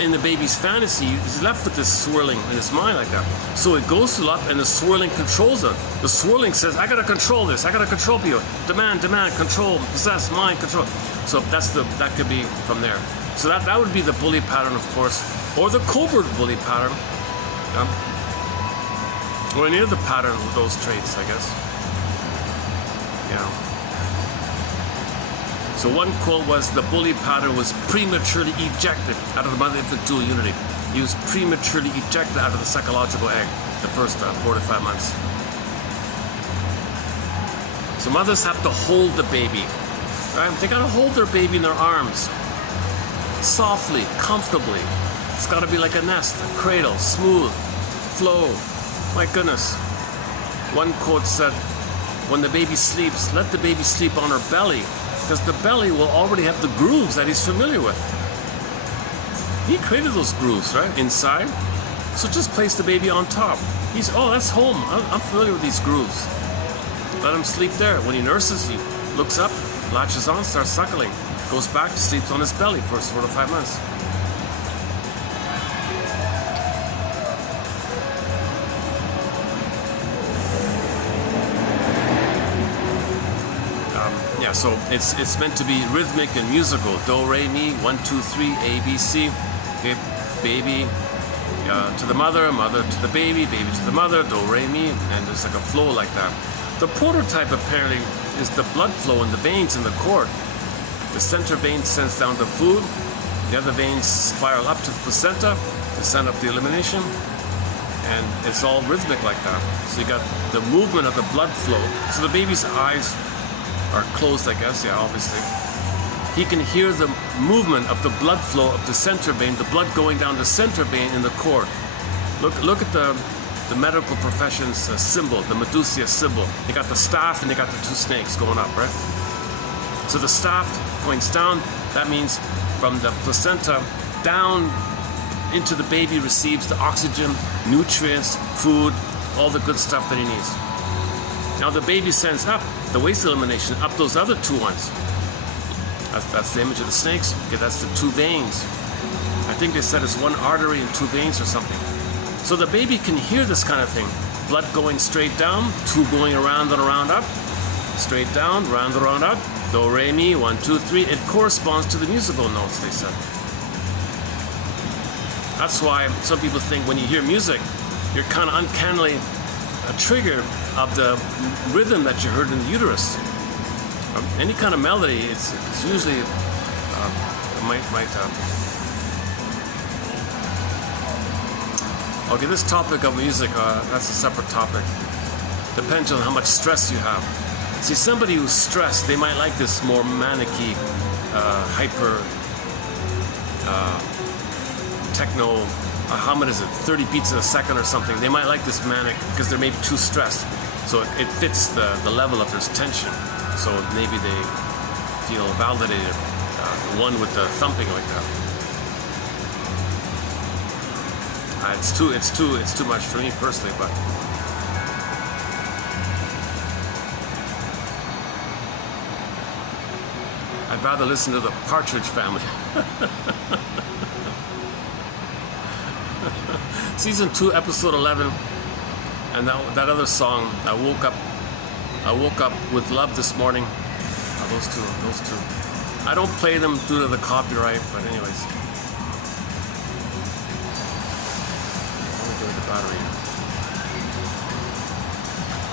in the baby's fantasy, he's left with this swirling in his mind like that. So it goes up and the swirling controls it. The swirling says, I gotta control this, I gotta control people. Demand, control, possess, mind, control. So that could be from there. So that would be the bully pattern, of course, or the covert bully pattern. Or any other pattern with those traits, I guess. So one quote was, the bully pattern was prematurely ejected out of the mother-infant dual unity. He was prematurely ejected out of the psychological egg the first 4 to 5 months. So mothers have to hold the baby. Right? They gotta hold their baby in their arms. Softly, comfortably. It's gotta be like a nest, a cradle, smooth, flow. My goodness. One quote said, when the baby sleeps, let the baby sleep on her belly, because the belly will already have the grooves that he's familiar with. He created those grooves, right, inside. So just place the baby on top. Oh, that's home. I'm familiar with these grooves. Let him sleep there. When he nurses, he looks up, latches on, starts suckling, goes back, sleeps on his belly for 4 to 5 months. So it's meant to be rhythmic and musical. Do, re, mi, 1, 2, 3, A, B, C. Okay, baby to the mother, mother to the baby to the mother, do, re, mi, and there's like a flow like that. The prototype apparently is the blood flow in the veins in the cord. The center vein sends down the food, the other veins spiral up to the placenta to send up the elimination, and it's all rhythmic like that. So you got the movement of the blood flow. So the baby's eyes are closed, I guess, yeah, obviously. He can hear the movement of the blood flow of the center vein, the blood going down the center vein in the cord. Look at the medical profession's symbol, the Medusa symbol. They got the staff and they got the 2 snakes going up, right? So the staff points down. That means from the placenta down into the baby receives the oxygen, nutrients, food, all the good stuff that he needs. Now the baby sends up the waste elimination, up those other 2 ones. That's the image of the snakes. Okay, that's the 2 veins. I think they said it's 1 artery and 2 veins or something. So the baby can hear this kind of thing. Blood going straight down, 2 going around and around up. Straight down, round and around up. Do, re, mi, 1, 2, 3. It corresponds to the musical notes, they said. That's why some people think when you hear music, you're kind of uncannily triggered of the rhythm that you heard in the uterus. Any kind of melody, it's usually okay, this topic of music, that's a separate topic. Depends on how much stress you have. See, somebody who's stressed, they might like this more manic-y, hyper techno, how much is it, 30 beats in a second or something. They might like this manic because they're maybe too stressed. So it fits the level of their tension. So maybe they feel validated, one with the thumping like that. It's too much for me personally, but rather listen to the Partridge Family. Season 2, episode 11, and that other song, I woke up with love this morning. Those two. I don't play them due to the copyright, but anyways. Let me get the battery.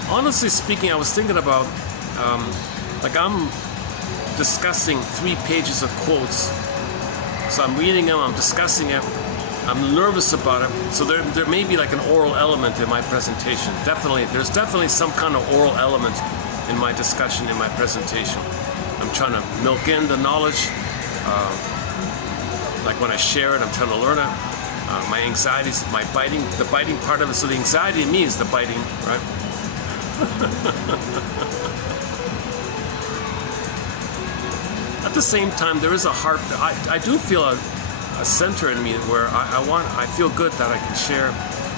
Honestly speaking, I was thinking about, like I'm discussing 3 pages of quotes. So I'm reading them, I'm discussing it, I'm nervous about it. So there may be like an oral element in my presentation. There's definitely some kind of oral element in my discussion, in my presentation. I'm trying to milk in the knowledge. Like when I share it, I'm trying to learn it. My anxieties, the biting part of it. So the anxiety in me is the biting, right? At the same time, there is a heart. I do feel a center in me where I feel good that I can share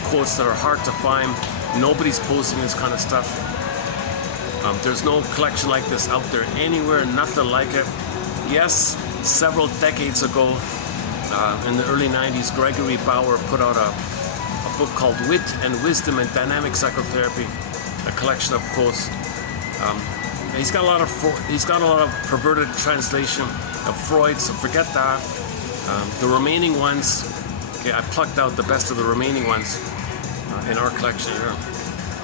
quotes that are hard to find. Nobody's posting this kind of stuff. There's no collection like this out there anywhere, nothing like it. Yes, several decades ago, in the early 90s, Gregory Bauer put out a book called Wit and Wisdom and Dynamic Psychotherapy, a collection of quotes. He's got a lot of perverted translation of Freud, so forget that. The remaining ones, okay, I plucked out the best of the remaining ones in our collection here,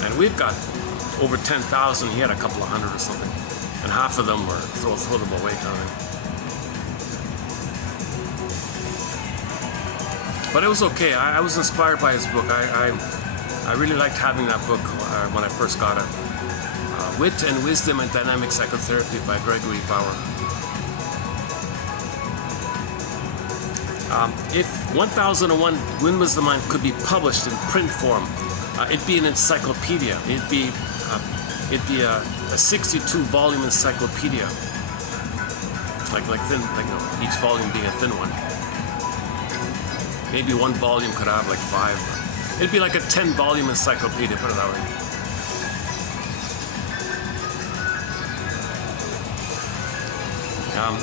and we've got over 10,000. He had a couple of hundred or something, and half of them were throw them away kind of thing. But it was okay. I was inspired by his book. I really liked having that book when I first got it. Wit and Wisdom and Dynamic Psychotherapy by Gregory Bauer. If 1001 Windmills of the Mind could be published in print form, it'd be an encyclopedia. It'd be a 62-volume encyclopedia, like thin, each volume being a thin one. Maybe one volume could have like 5. It'd be like a 10-volume encyclopedia, put it that way.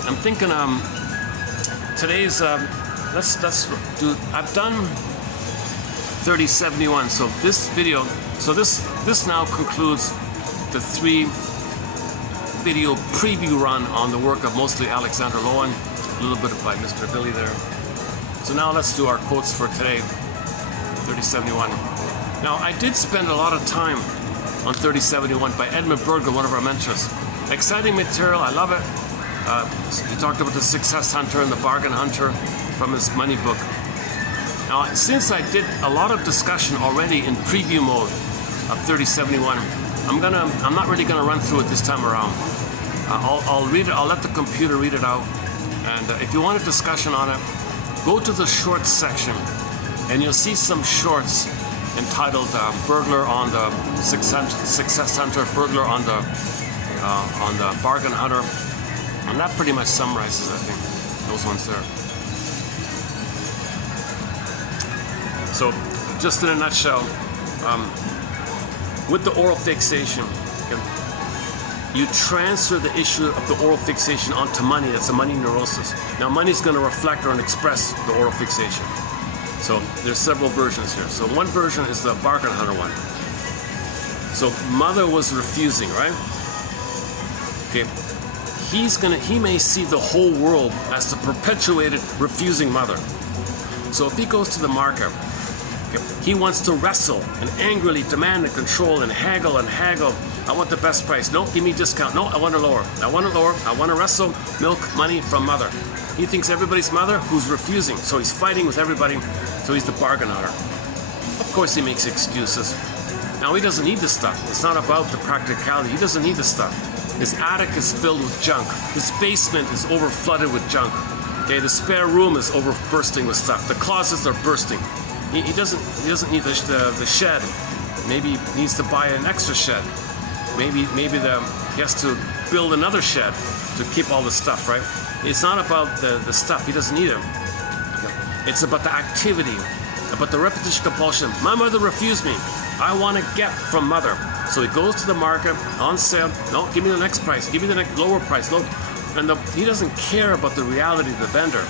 I'm thinking today's let's do. I've done 3071. So this video, this now concludes the 3 video preview run on the work of mostly Alexander Lowen, a little bit by Mr. Billy there. So now let's do our quotes for today, 3071. Now I did spend a lot of time on 3071 by Edmund Berger, one of our mentors. Exciting material, I love it. He talked about the success hunter and the bargain hunter from his money book. Now, since I did a lot of discussion already in preview mode of 3071, I'm not really gonna run through it this time around. I'll read it. I'll let the computer read it out. And if you want a discussion on it, go to the shorts section, and you'll see some shorts entitled "Burglar on the Success Hunter," "Burglar on the Bargain Hunter." And that pretty much summarizes, I think, those ones there. So, just in a nutshell, with the oral fixation, okay, you transfer the issue of the oral fixation onto money. That's a money neurosis. Now, money's going to reflect or express the oral fixation. So, there's several versions here. So, one version is the bargain hunter one. So, mother was refusing, right? Okay. He may see the whole world as the perpetuated refusing mother. So if he goes to the market, okay, he wants to wrestle and angrily demand and control and haggle and haggle. I want the best price. No, give me a discount. No, I want it lower. I want it lower. I want to wrestle, milk money from mother. He thinks everybody's mother who's refusing. So he's fighting with everybody. So he's the bargain hunter. Of course he makes excuses. Now he doesn't need this stuff. It's not about the practicality. He doesn't need this stuff. His attic is filled with junk. His basement is over flooded with junk. Okay, the spare room is over bursting with stuff. The closets are bursting. He doesn't need the shed. Maybe he needs to buy an extra shed. Maybe he has to build another shed to keep all the stuff, right? It's not about the stuff. He doesn't need it. Okay. It's about the activity, about the repetition compulsion. My mother refused me. I want to get from mother. So he goes to the market, on sale. No, give me the next price. Give me the next lower price. Low. And he doesn't care about the reality of the vendor.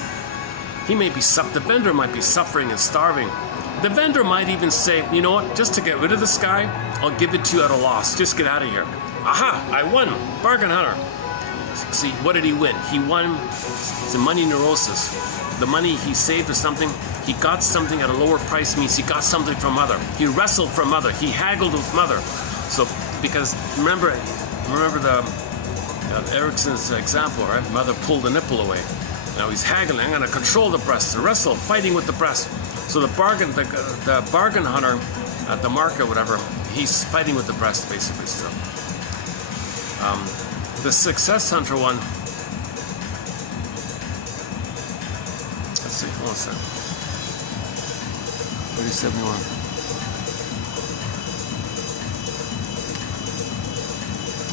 The vendor might be suffering and starving. The vendor might even say, you know what, just to get rid of this guy, I'll give it to you at a loss. Just get out of here. Aha, I won. Bargain hunter. See, what did he win? He won the money neurosis. The money he saved or something, he got something at a lower price means he got something from mother. He wrestled from mother. He haggled with mother. So, because remember the Erickson's example, right? Mother pulled the nipple away. Now he's haggling. I'm going to control the breast. To wrestle, fighting with the breast. So the bargain hunter at the market, whatever, he's fighting with the breast basically. So the success hunter one. Let's see. Hold on a second. 3071.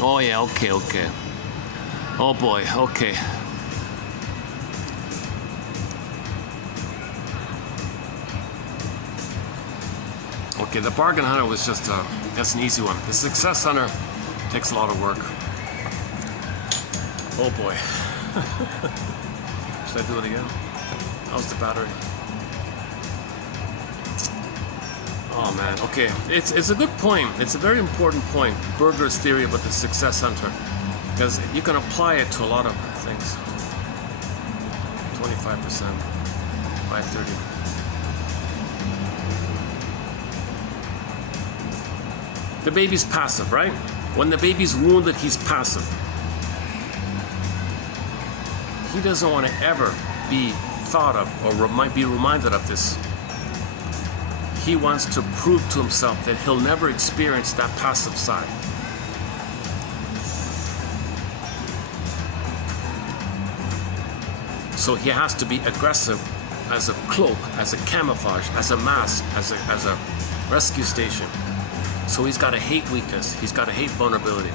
Oh yeah. Okay. Oh boy. Okay. Okay, the bargain hunter was just that's an easy one. The success hunter takes a lot of work. Oh boy. Should I do it again? How's the battery? Oh man, okay. It's a good point. It's a very important point, Berger's theory about the success hunter. Because you can apply it to a lot of things. 25%, 530. The baby's passive, right? When the baby's wounded, he's passive. He doesn't want to ever be thought of or might be reminded of this. He wants to prove to himself that he'll never experience that passive side. So he has to be aggressive as a cloak, as a camouflage, as a mask, as a rescue station. So he's got to hate weakness. He's got to hate vulnerability.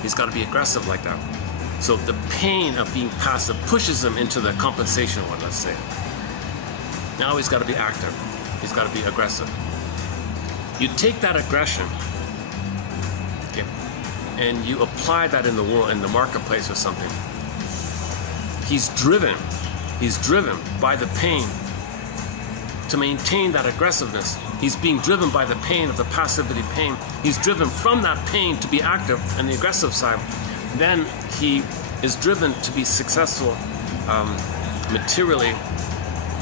He's got to be aggressive like that. So the pain of being passive pushes him into the compensation one, let's say. Now he's got to be active. He's got to be aggressive. You take that aggression, okay, and you apply that in the world, in the marketplace or something. He's driven by the pain to maintain that aggressiveness. He's being driven by the pain of the passivity pain. He's driven from that pain to be active on the aggressive side. Then he is driven to be successful materially,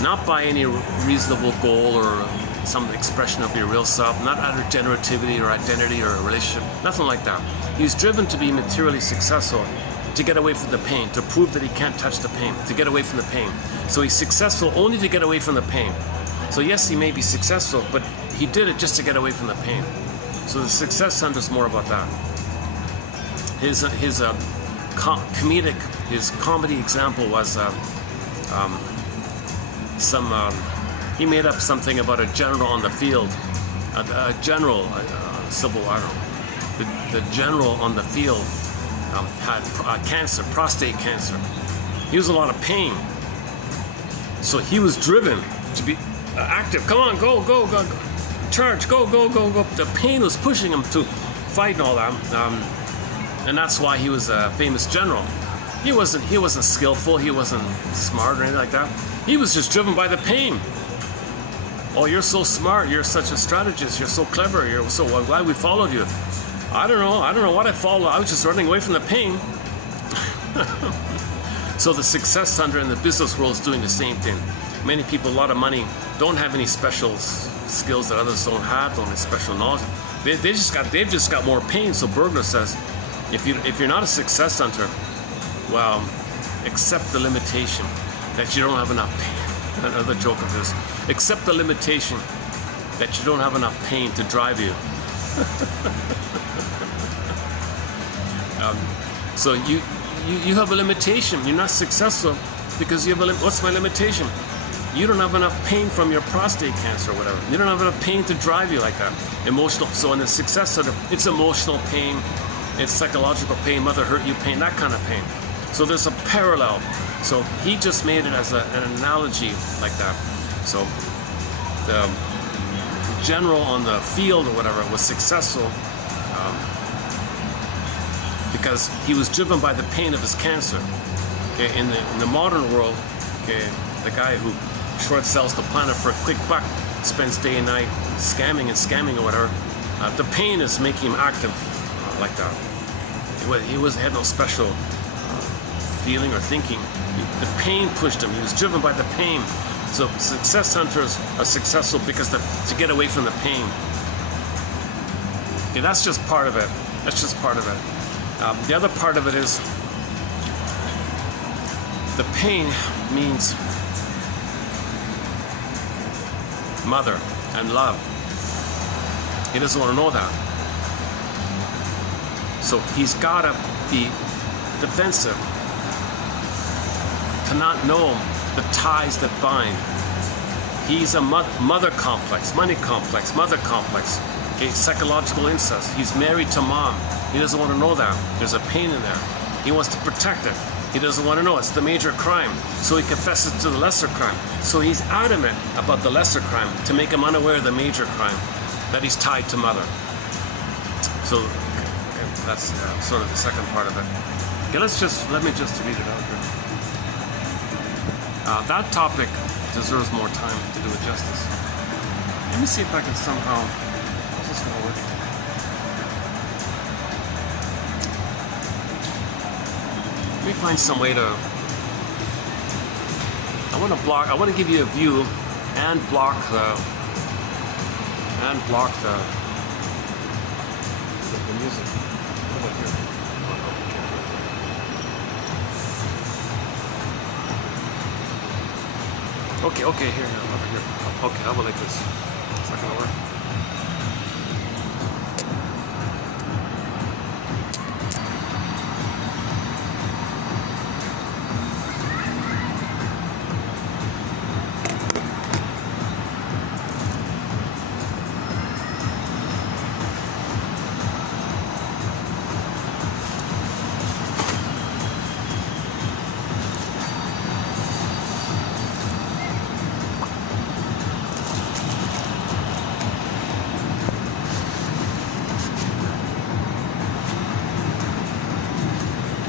not by any reasonable goal or some expression of your real self, not out of generativity or identity or a relationship, nothing like that. He's driven to be materially successful, to get away from the pain, to prove that he can't touch the pain, to get away from the pain. So he's successful only to get away from the pain. So yes, he may be successful, but he did it just to get away from the pain. So the success hunter is more about that. His comedy example was he made up something about a general on the field, a general, civil, I don't know. The general on the field had cancer, prostate cancer. He was in a lot of pain. So he was driven to be active. Come on, go, charge, go. The pain was pushing him to fight and all that. And that's why he was a famous general. He wasn't skillful. He wasn't smart or anything like that. He was just driven by the pain. Oh, you're so smart. You're such a strategist. You're so clever. You're so glad we followed you. I don't know what I followed. I was just running away from the pain. So the success hunter in the business world is doing the same thing. Many people, a lot of money, don't have any special skills that others don't have, don't have special knowledge. They've just got more pain. So Berger says, if you're not a success hunter, well, accept the limitation that you don't have enough pain. Another joke of this. Accept the limitation that you don't have enough pain to drive you. So you have a limitation. You're not successful because you have what's my limitation? You don't have enough pain from your prostate cancer or whatever. You don't have enough pain to drive you like that. Emotional. So in the success hunter, it's emotional pain, it's psychological pain, mother hurt you pain, that kind of pain. So there's a parallel. So he just made it as an analogy like that. So the general on the field or whatever was successful because he was driven by the pain of his cancer. Okay, in the modern world, okay, the guy who short sells the planet for a quick buck spends day and night scamming or whatever. The pain is making him active like that. He had no special feeling or thinking. The pain pushed him. He was driven by the pain. So success hunters are successful because to get away from the pain. Okay, that's just part of it. That's just part of it. The other part of it is the pain means mother and love. He doesn't want to know that. So he's got to be defensive to not know the ties that bind. He's a mother complex, money complex, mother complex, okay, psychological incest. He's married to mom. He doesn't want to know that. There's a pain in there. He wants to protect it. He doesn't want to know. It's the major crime. So he confesses to the lesser crime. So he's adamant about the lesser crime to make him unaware of the major crime, that he's tied to mother. So okay, that's sort of the second part of it. Okay, let me just read it out here. That topic deserves more time to do it justice. Let me see if I can somehow. How's this going to work? Let me find some way to. I want to give you a view and block the music. What about here? Okay, here, over here. Okay, how about like this? It's not gonna work.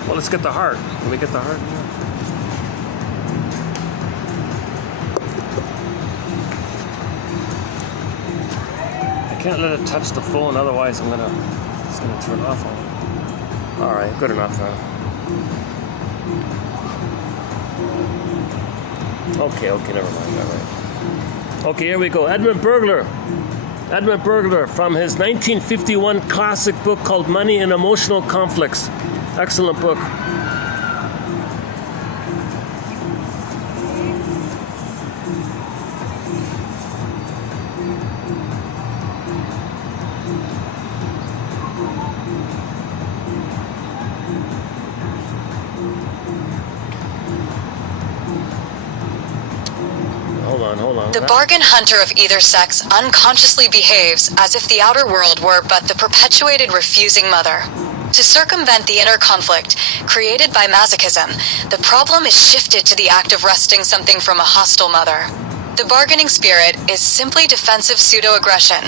Well, let's get the heart. Can we get the heart? I can't let it touch the phone, otherwise it's gonna turn off. All right, good enough. Okay, never mind. All right. Okay, here we go. Edmund Burglar from his 1951 classic book called Money and Emotional Conflicts. Excellent book. Hold on. The bargain hunter of either sex unconsciously behaves as if the outer world were but the perpetuated refusing mother. To circumvent the inner conflict created by masochism, the problem is shifted to the act of wresting something from a hostile mother. The bargaining spirit is simply defensive pseudo-aggression,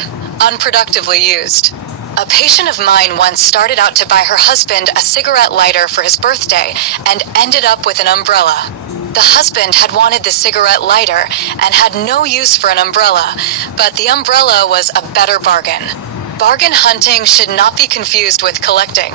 unproductively used. A patient of mine once started out to buy her husband a cigarette lighter for his birthday and ended up with an umbrella. The husband had wanted the cigarette lighter and had no use for an umbrella, but the umbrella was a better bargain. Bargain hunting should not be confused with collecting.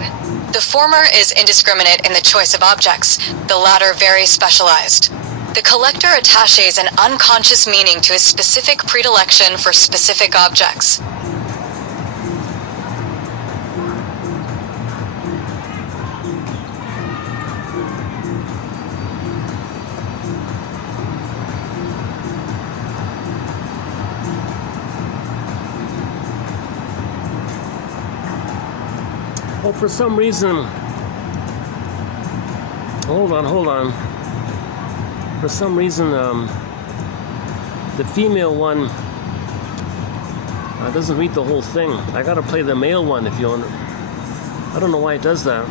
The former is indiscriminate in the choice of objects, the latter very specialized. The collector attaches an unconscious meaning to his specific predilection for specific objects. Well, for some reason, hold on. For some reason, the female one doesn't read the whole thing. I gotta play the male one if you want. I don't know why it does that.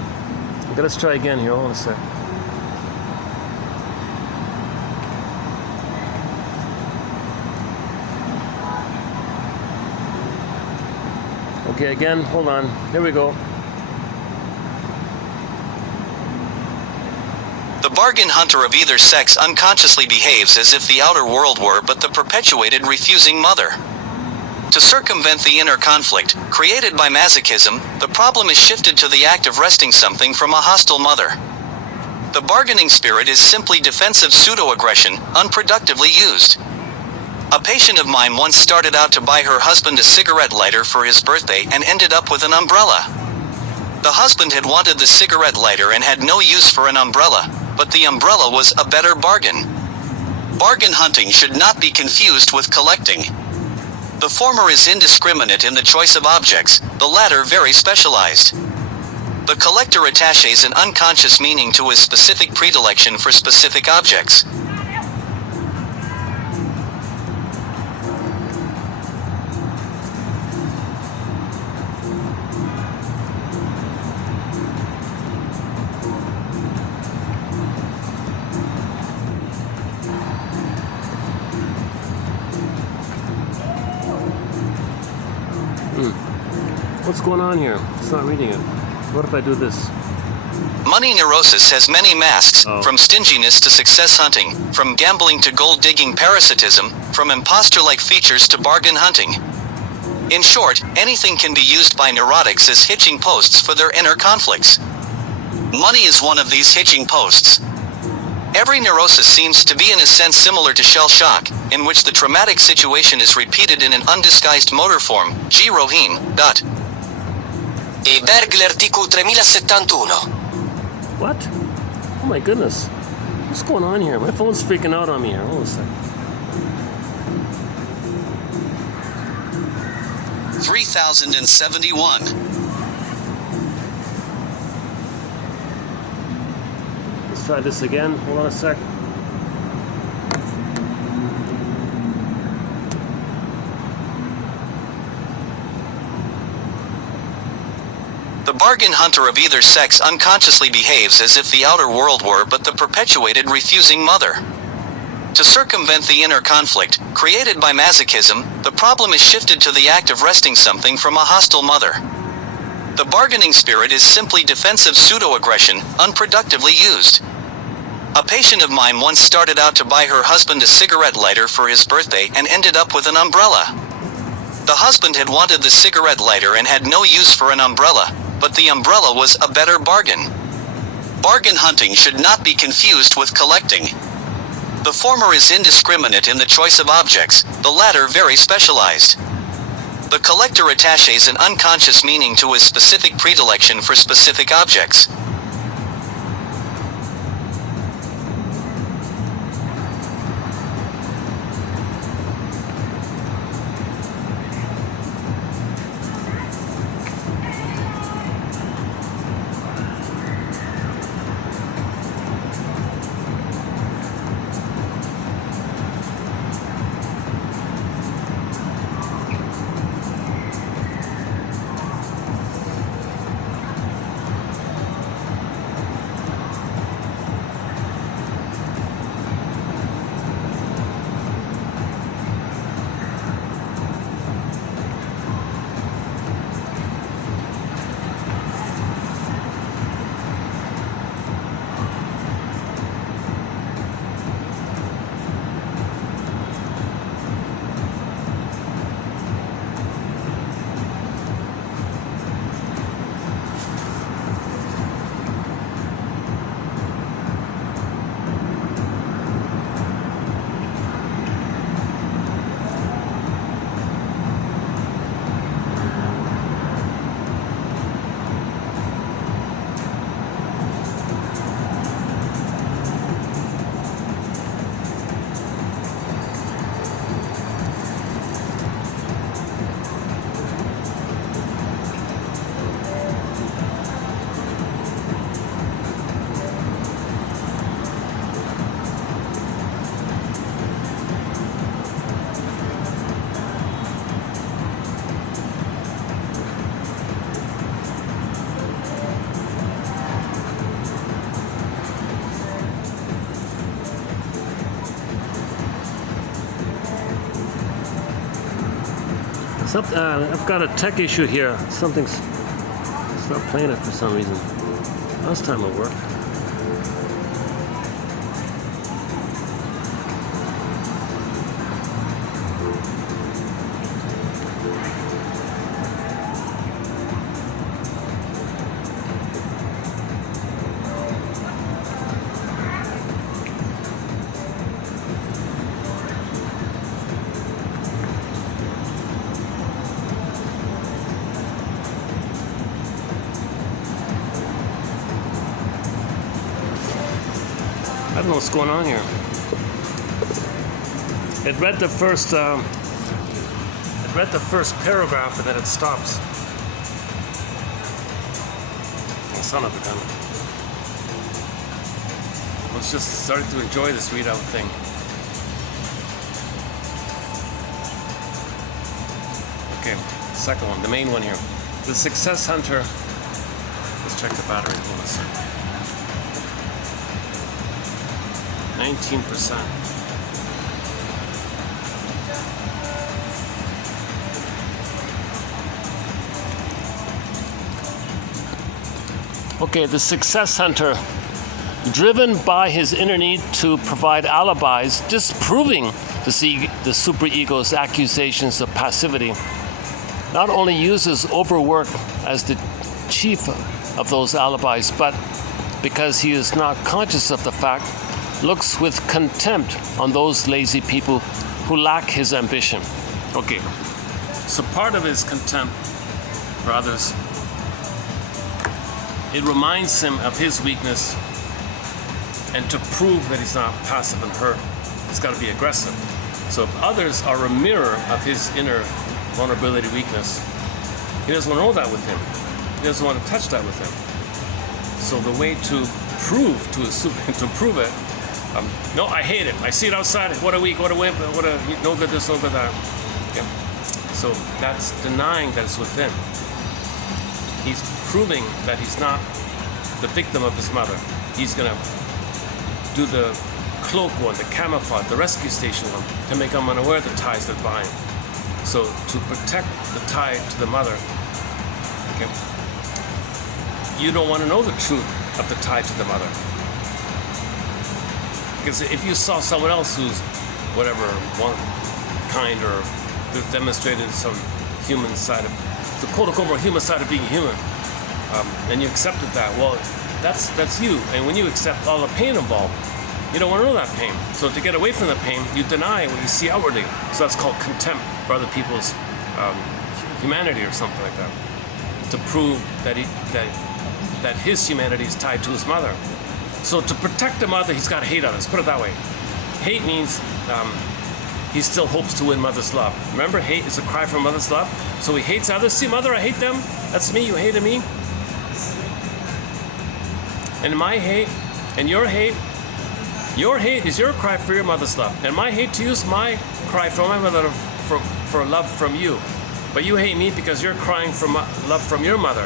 Okay, let's try again here. Hold on a sec. Okay, again, hold on. Here we go. The bargain hunter of either sex unconsciously behaves as if the outer world were but the perpetuated refusing mother. To circumvent the inner conflict, created by masochism, the problem is shifted to the act of wresting something from a hostile mother. The bargaining spirit is simply defensive pseudo-aggression, unproductively used. A patient of mine once started out to buy her husband a cigarette lighter for his birthday and ended up with an umbrella. The husband had wanted the cigarette lighter and had no use for an umbrella, but the umbrella was a better bargain. Bargain hunting should not be confused with collecting. The former is indiscriminate in the choice of objects, the latter very specialized. The collector attaches an unconscious meaning to his specific predilection for specific objects. What's going on here? It's not reading it. What if I do this? Money neurosis has many masks, from stinginess to success hunting, from gambling to gold-digging parasitism, from imposter-like features to bargain hunting. In short, anything can be used by neurotics as hitching posts for their inner conflicts. Money is one of these hitching posts. Every neurosis seems to be in a sense similar to shell shock, in which the traumatic situation is repeated in an undisguised motor form. G. Rohim. E Bergler TQ 3071. What? Oh my goodness. What's going on here? My phone's freaking out on me here. Hold on a second. 3071. Let's try this again. Hold on a sec. The bargain hunter of either sex unconsciously behaves as if the outer world were but the perpetuated refusing mother. To circumvent the inner conflict, created by masochism, the problem is shifted to the act of wresting something from a hostile mother. The bargaining spirit is simply defensive pseudo-aggression, unproductively used. A patient of mine once started out to buy her husband a cigarette lighter for his birthday and ended up with an umbrella. The husband had wanted the cigarette lighter and had no use for an umbrella, but the umbrella was a better bargain. Bargain hunting should not be confused with collecting. The former is indiscriminate in the choice of objects, the latter very specialized. The collector attaches an unconscious meaning to his specific predilection for specific objects. I've got a tech issue here. It's not playing it for some reason. Last time it worked. know what's going on here. It read the first paragraph and then it stops. Son of a gun. Let's just start to enjoy this readout thing. Okay, second one, the main one here. The success hunter. Let's check the battery. Hold on a second. 19%. Okay, the success hunter, driven by his inner need to provide alibis, disproving the superego's accusations of passivity, not only uses overwork as the chief of those alibis, but because he is not conscious of the fact, looks with contempt on those lazy people who lack his ambition. Okay, so part of his contempt for others, it reminds him of his weakness, and to prove that he's not passive and hurt, he's got to be aggressive. So if others are a mirror of his inner vulnerability, weakness, he doesn't want to know that with him. He doesn't want to touch that with him. So the way to prove to prove it, no, I hate it. I see it outside. What a weak, what a wimp, what a no good this, no good that. Okay. So that's denying that it's within. He's proving that he's not the victim of his mother. He's going to do the cloak one, the camouflage, the rescue station one, to make him unaware of the ties that bind. So to protect the tie to the mother, okay, you don't want to know the truth of the tie to the mother. Because if you saw someone else who's whatever, one kind or demonstrated some human side of the quote-unquote human side of being human, and you accepted that, well, that's you. And when you accept all the pain involved, you don't want to know that pain. So to get away from the pain, you deny what you see outwardly. So that's called contempt for other people's humanity or something like that. To prove that that his humanity is tied to his mother. So to protect the mother, he's got to hate others. Put it that way. Hate means he still hopes to win mother's love. Remember, hate is a cry for mother's love. So he hates others. See, mother, I hate them. That's me. You hated me. And my hate and your hate is your cry for your mother's love. And my hate to you is my cry for my mother for love from you. But you hate me because you're crying for love from your mother.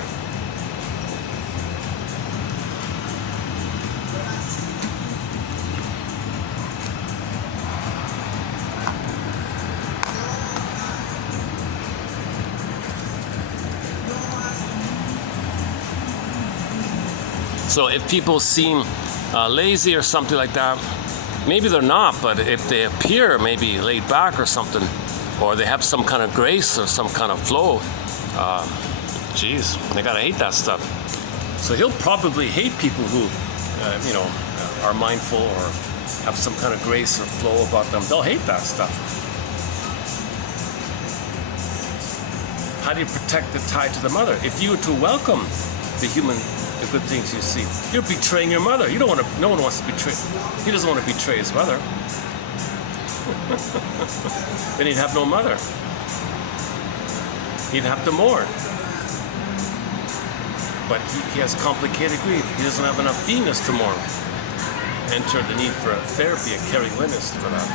So if people seem lazy or something like that, maybe they're not, but if they appear maybe laid back or something, or they have some kind of grace or some kind of flow, geez, they gotta hate that stuff. So he'll probably hate people who, are mindful or have some kind of grace or flow about them. They'll hate that stuff. How do you protect the tie to the mother? If you were to welcome the good things you see, you're betraying your mother. You don't want to. No one wants to betray. He doesn't want to betray his mother. Then he'd have no mother. He'd have to mourn. But he has complicated grief. He doesn't have enough beingness to mourn. Enter the need for a therapy, a caring witness for that.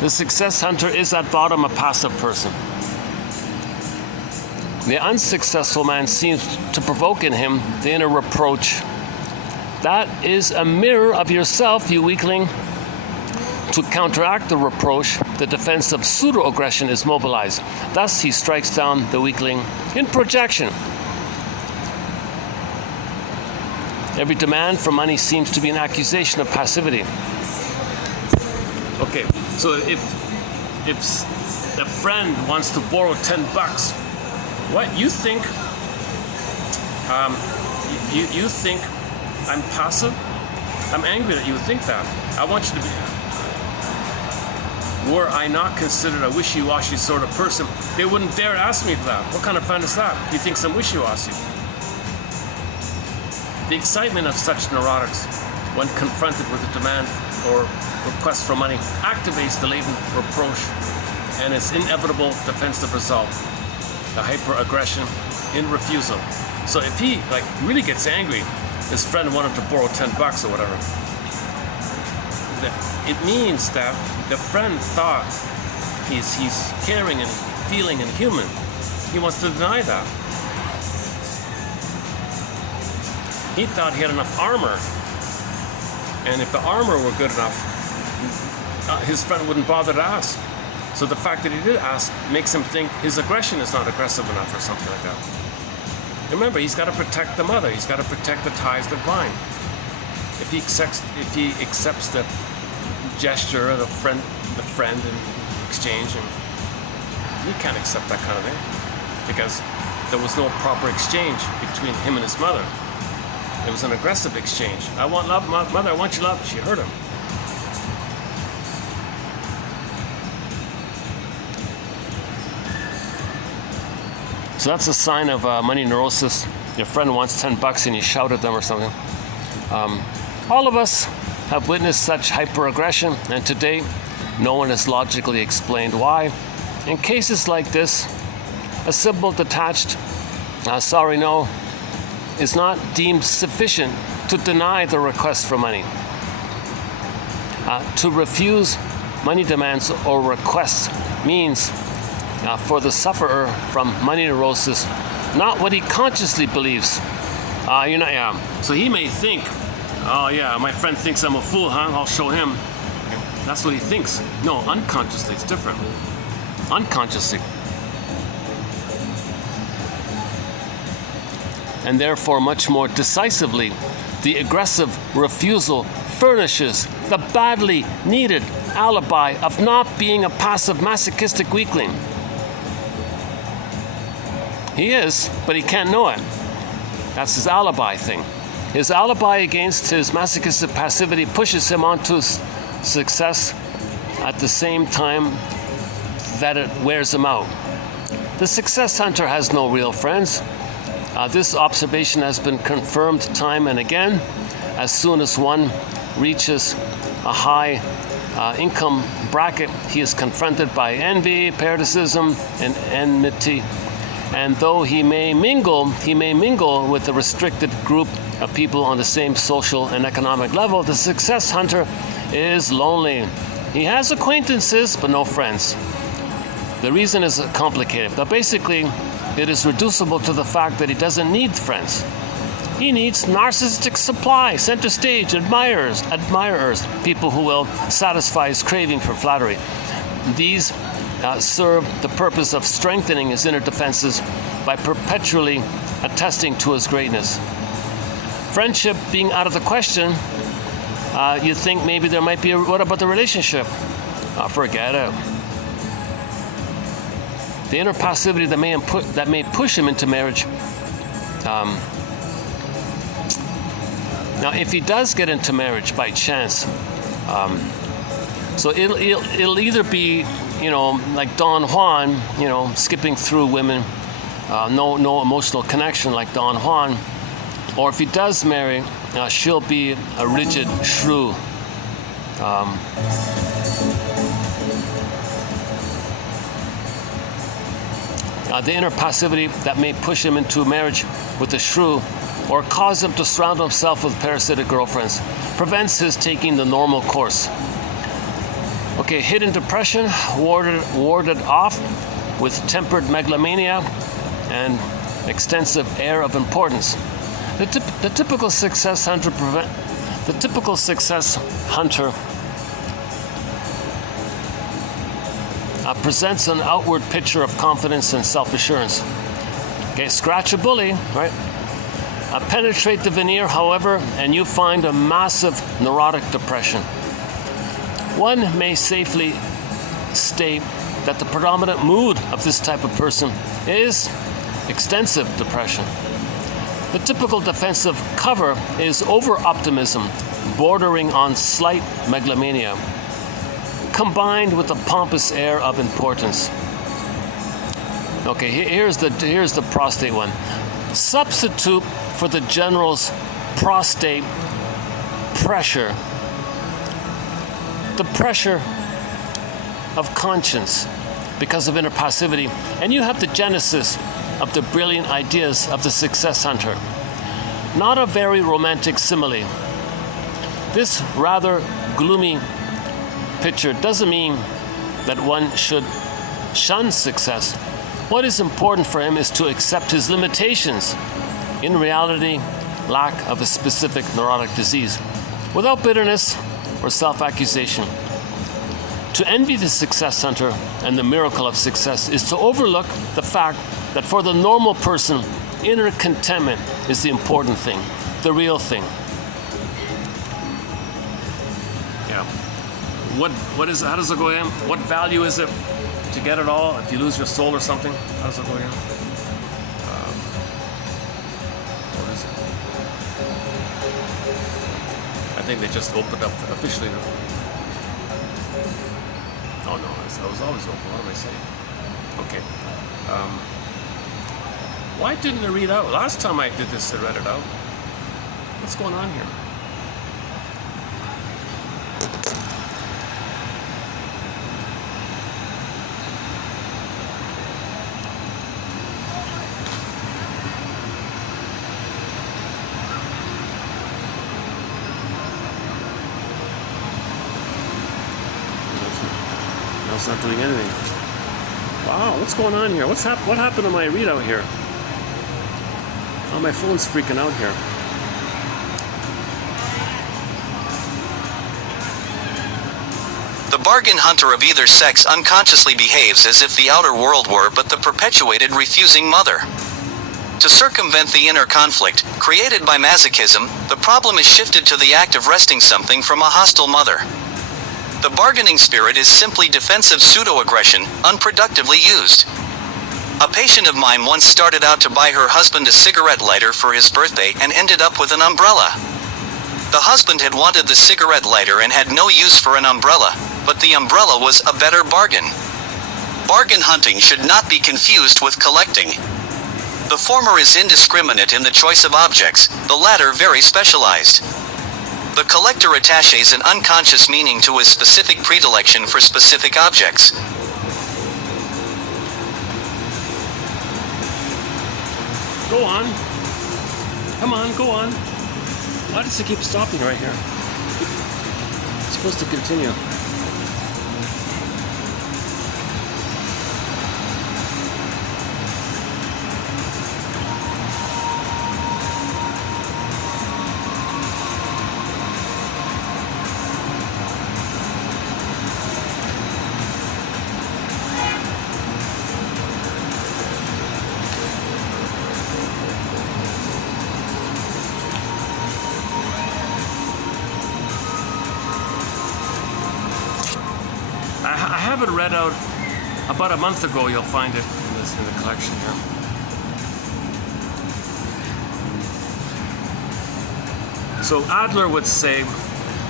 The success hunter is at bottom a passive person. The unsuccessful man seems to provoke in him the inner reproach. That is a mirror of yourself, you weakling. To counteract the reproach, the defense of pseudo-aggression is mobilized. Thus, he strikes down the weakling in projection. Every demand for money seems to be an accusation of passivity. Okay, so if a friend wants to borrow $10, what you think? You think I'm passive? I'm angry that you think that. I want you to be. Were I not considered a wishy-washy sort of person, they wouldn't dare ask me that. What kind of friend is that? He thinks I'm wishy-washy. The excitement of such neurotics, when confronted with a demand or request for money, activates the latent reproach and its inevitable defensive result, the hyper-aggression in refusal. So if he really gets angry, his friend wanted to borrow $10 or whatever, it means that the friend thought he's caring and feeling and human. He wants to deny that. He thought he had enough armor, and if the armor were good enough, his friend wouldn't bother to ask. So the fact that he did ask makes him think his aggression is not aggressive enough or something like that. Remember, he's got to protect the mother. He's got to protect the ties that bind. If he accepts the gesture of the friend in exchange, and he can't accept that kind of thing because there was no proper exchange between him and his mother. It was an aggressive exchange. I want love, mother, I want you love. She hurt him. So that's a sign of money neurosis. Your friend wants $10 and you shout at them or something. All of us have witnessed such hyperaggression, and to date, no one has logically explained why. In cases like this, a simple detached, sorry, no, is not deemed sufficient to deny the request for money. To refuse money demands or requests means for the sufferer from money neurosis, not what he consciously believes. So he may think, oh yeah, my friend thinks I'm a fool, huh? I'll show him. That's what he thinks. No, unconsciously, it's different. Unconsciously. And therefore, much more decisively, the aggressive refusal furnishes the badly needed alibi of not being a passive masochistic weakling. He is, but he can't know it. That's his alibi thing. His alibi against his masochistic passivity pushes him on to success at the same time that it wears him out. The success hunter has no real friends. This observation has been confirmed time and again. As soon as one reaches a high income bracket, he is confronted by envy, parasitism, and enmity. And though he may mingle with a restricted group of people on the same social and economic level, the success hunter is lonely. He has acquaintances, but no friends. The reason is complicated, but basically, it is reducible to the fact that he doesn't need friends. He needs narcissistic supply, center stage, admirers, people who will satisfy his craving for flattery. These serve the purpose of strengthening his inner defenses by perpetually attesting to his greatness. Friendship being out of the question, you think maybe there might be what about the relationship? Forget it. The inner passivity that may push him into marriage. Now, if he does get into marriage by chance, so it'll either be, like Don Juan, skipping through women, no emotional connection like Don Juan, or if he does marry, she'll be a rigid shrew. The inner passivity that may push him into marriage with a shrew or cause him to surround himself with parasitic girlfriends prevents his taking the normal course. Okay, hidden depression warded off with tempered megalomania and extensive air of importance. The typical success hunter presents an outward picture of confidence and self-assurance. Okay, scratch a bully, right? Penetrate the veneer, however, and you find a massive neurotic depression. One may safely state that the predominant mood of this type of person is extensive depression. The typical defensive cover is over-optimism, bordering on slight megalomania, combined with a pompous air of importance. Okay, here's the prostate one. Substitute for the general's prostate pressure, the pressure of conscience because of inner passivity, and you have the genesis of the brilliant ideas of the success hunter. Not a very romantic simile. This rather gloomy picture doesn't mean that one should shun success. What is important for him is to accept his limitations. In reality, lack of a specific neurotic disease, without bitterness or self-accusation. To envy the success hunter and the miracle of success is to overlook the fact that for the normal person, inner contentment is the important thing, the real thing. Yeah. What is? How does it go again? What value is it to get it all if you lose your soul or something? How does it go again? What is it? I think they just opened up officially. Oh no, I was always open. What am I saying? Okay. Why didn't I read out? Last time I did this, I read it out. What's going on here? No, it's not doing anything. Wow, what's going on here? What happened to my readout here? Oh, my phone's freaking out here. The bargain hunter of either sex unconsciously behaves as if the outer world were but the perpetuated refusing mother. To circumvent the inner conflict, created by masochism, the problem is shifted to the act of wresting something from a hostile mother. The bargaining spirit is simply defensive pseudo-aggression, unproductively used. A patient of mine once started out to buy her husband a cigarette lighter for his birthday and ended up with an umbrella. The husband had wanted the cigarette lighter and had no use for an umbrella, but the umbrella was a better bargain. Bargain hunting should not be confused with collecting. The former is indiscriminate in the choice of objects, the latter very specialized. The collector attaches an unconscious meaning to his specific predilection for specific objects. Go on. Come on, go on. Why does it keep stopping right here? It's supposed to continue. I have it read out about a month ago. You'll find it in the collection here. So Adler would say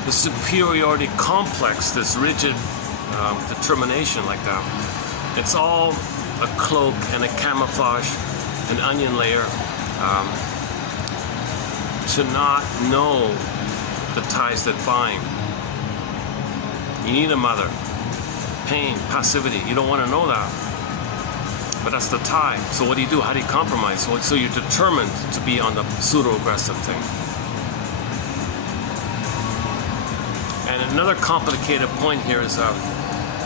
the superiority complex, this rigid determination like that, it's all a cloak and a camouflage, an onion layer, to not know the ties that bind. You need a mother. Pain, passivity, you don't want to know that. But that's the tie. So what do you do? How do you compromise? So you're determined to be on the pseudo-aggressive thing. And another complicated point here is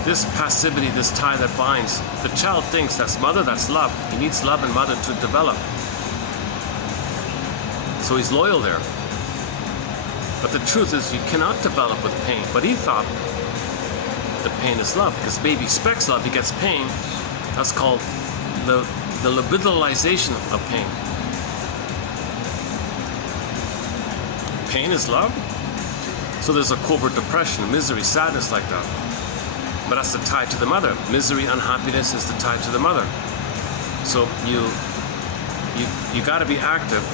this passivity, this tie that binds. The child thinks that's mother, that's love. He needs love and mother to develop. So he's loyal there. But the truth is you cannot develop with pain. But he thought the pain is love, because baby expects love, he gets pain. That's called the libidinalization of pain. Pain is love? So there's a covert depression, misery, sadness like that. But that's the tie to the mother. Misery, unhappiness is the tie to the mother. So you got to be active.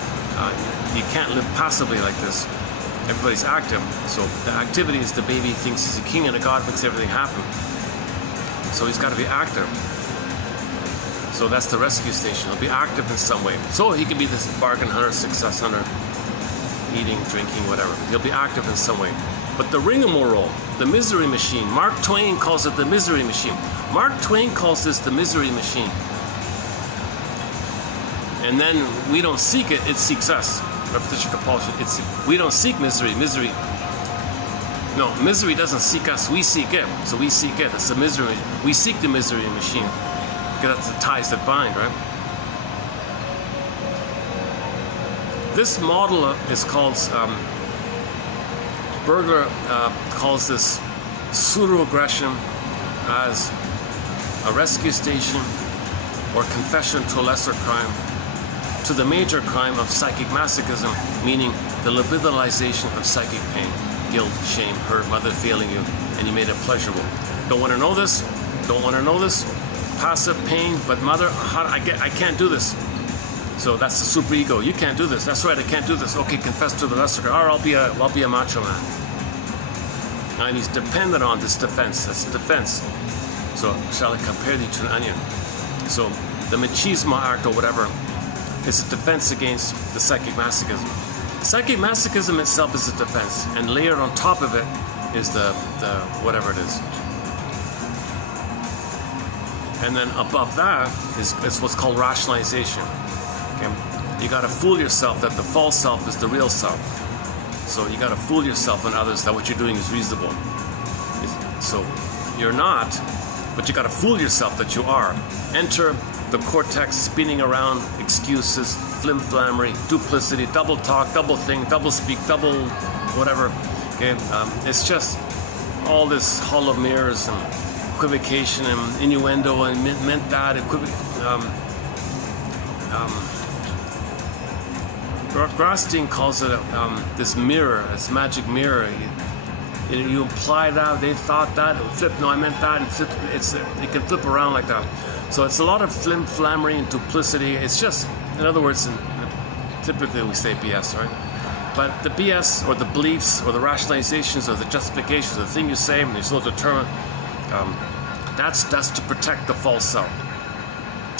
You can't live passively like this. Everybody's active. So the activity is the baby thinks he's a king and a god, makes everything happen. So he's got to be active. So that's the rescue station. He'll be active in some way. So he can be this bargain hunter, success hunter. eating, drinking, whatever. You'll be active in some way. But the rigmarole, the misery machine, Mark Twain calls it the misery machine. Mark Twain calls this the misery machine. And then we don't seek it, it seeks us. Repetition compulsion. We don't seek misery. No, misery doesn't seek us, we seek it. So we seek it. It's the misery. We seek the misery machine. Because that's the ties that bind, right? This model is called, Bergler calls this pseudo-aggression as a rescue station or confession to a lesser crime, to the major crime of psychic masochism, meaning the libidinalization of psychic pain, guilt, shame, hurt, mother failing you, and you made it pleasurable. Don't want to know this, don't want to know this, passive pain, but mother, I can't do this. So that's the superego. You can't do this. That's right, I can't do this. Okay, confess to the lesser crime. Or I'll be a macho man. And he's dependent on this defense. That's defense. So shall I compare thee to an onion? So the machismo act or whatever is a defense against the psychic masochism. Psychic masochism itself is a defense, and layered on top of it is the whatever it is. And then above that is what's called rationalization. Okay? You got to fool yourself that the false self is the real self. So you got to fool yourself and others that what you're doing is reasonable. So you're not, but you got to fool yourself that you are. Enter the cortex spinning around, excuses, flim-flammery, duplicity, double talk, double think, double speak, double whatever. Okay? It's just all this hollow mirrors and equivocation and innuendo and meant that, Wresting calls it this mirror, this magic mirror. You imply that, they thought that, flip, no, I meant that, and flip, it can flip around like that. So it's a lot of flim-flammery and duplicity. It's just, in other words, typically we say BS, right? But the BS or the beliefs or the rationalizations or the justifications, the thing you say, and you're so determined, that's to protect the false self.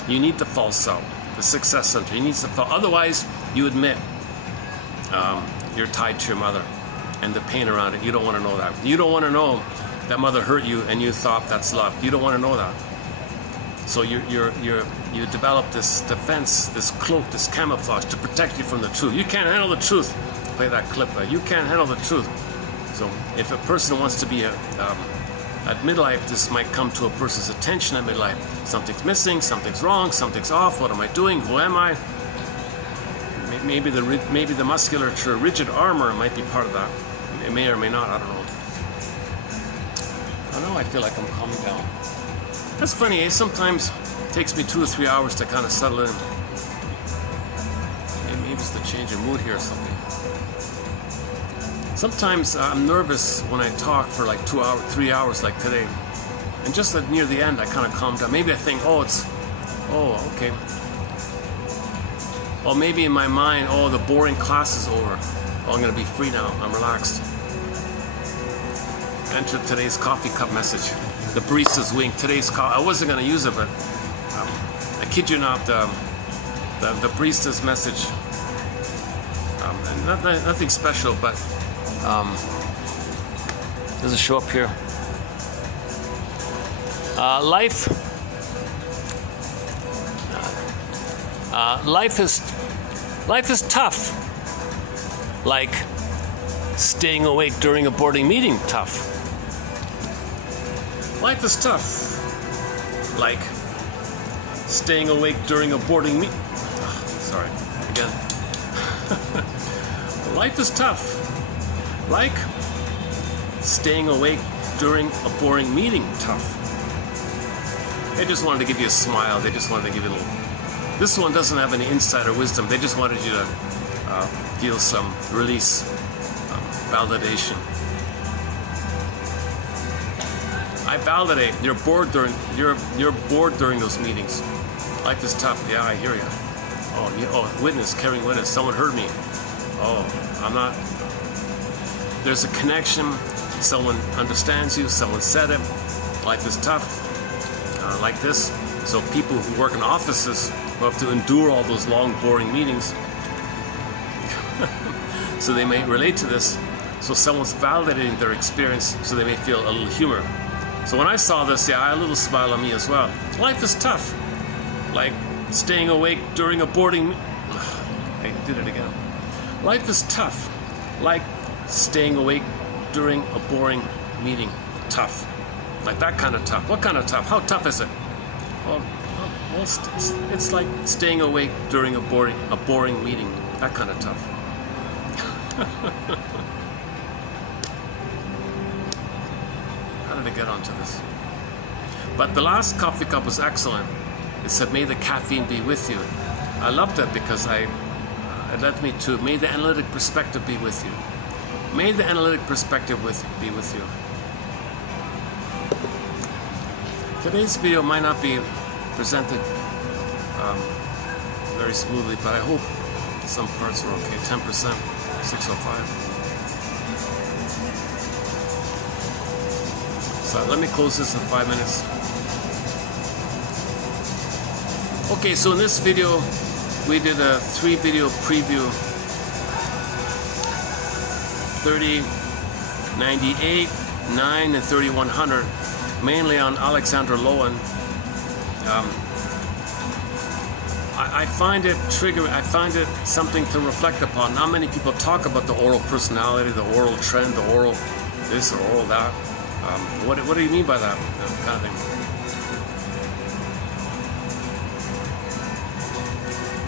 You need the false self, the success center. You need the false. Otherwise, you admit you're tied to your mother and the pain around it. You don't want to know that. You don't want to know that mother hurt you and you thought that's love. You don't want to know that. So you develop this defense, this cloak, this camouflage to protect you from the truth. You can't handle the truth. Play that clip. You can't handle the truth. So if a person wants to be at midlife, this might come to a person's attention at midlife. Something's missing, something's wrong, something's off. What am I doing? Who am I? Maybe the musculature, rigid armor might be part of that. It may or may not. I don't know. I know. I feel like I'm calming down. That's funny. Eh? Sometimes it takes me 2 or 3 hours to kind of settle in. Maybe it's the change of mood here or something. Sometimes I'm nervous when I talk for like 2 hours, 3 hours like today. And just near the end, I kind of calm down. Maybe I think, oh, okay. Or maybe in my mind, the boring class is over. I'm going to be free now. I'm relaxed. Enter today's coffee cup message. The barista's wink. Today's coffee. I wasn't going to use it, but I kid you not, the barista's message. Nothing special, but does it show up here? Life is tough. Like staying awake during a boarding meeting, tough. Life is tough. Like staying awake during a boarding meeting. Sorry, again. Life is tough. Like staying awake during a boring meeting, tough. They just wanted to give you a smile. They just wanted to give you a little. This one doesn't have any insider wisdom. They just wanted you to feel some release, validation. I validate. You're bored during those meetings. Life is tough. Yeah, I hear you. Witness, carrying witness. Someone heard me. I'm not. There's a connection. Someone understands you. Someone said it. Life is tough. Like this. So people who work in offices will have to endure all those long, boring meetings. So they may relate to this. So someone's validating their experience so they may feel a little humor. So when I saw this, yeah, I had a little smile on me as well. Life is tough. Like staying awake during a boarding... I did it again. Life is tough. Like staying awake during a boring meeting. Tough. Like that kind of tough. What kind of tough? How tough is it? Well, it's like staying awake during a boring meeting. That kind of tough. How did I get onto this? But the last coffee cup was excellent. It said, "May the caffeine be with you." I loved it because it led me to, "May the analytic perspective be with you." May the analytic perspective be with you. Today's video might not be presented very smoothly, but I hope some parts are okay. 10%, 605. So let me close this in 5 minutes. Okay, so in this video, we did a 3-video preview. 30, 98, 9, and 3100, mainly on Alexander Lowen. I find it triggering. I find it something to reflect upon. Not many people talk about the oral personality, the oral trend, the oral this or oral that. What do you mean by that kind of thing?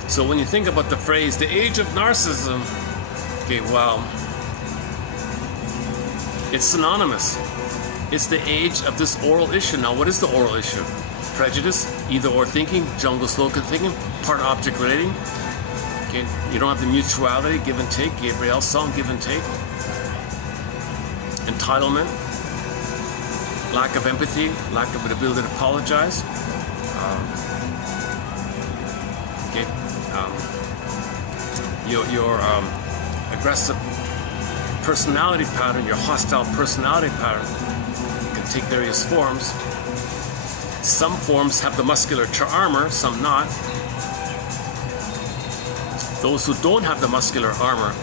So when you think about the phrase, the age of narcissism, okay, well, it's synonymous. It's the age of this oral issue. Now, what is the oral issue? Prejudice, either or thinking, jungle slogan thinking, part object relating. Okay, you don't have the mutuality, give and take, Gabriel's song, give and take. Entitlement, lack of empathy, lack of an ability to apologize. Your aggressive personality pattern, your hostile personality pattern can take various forms. Some forms have the musculature armor, some not. Those who don't have the muscular armor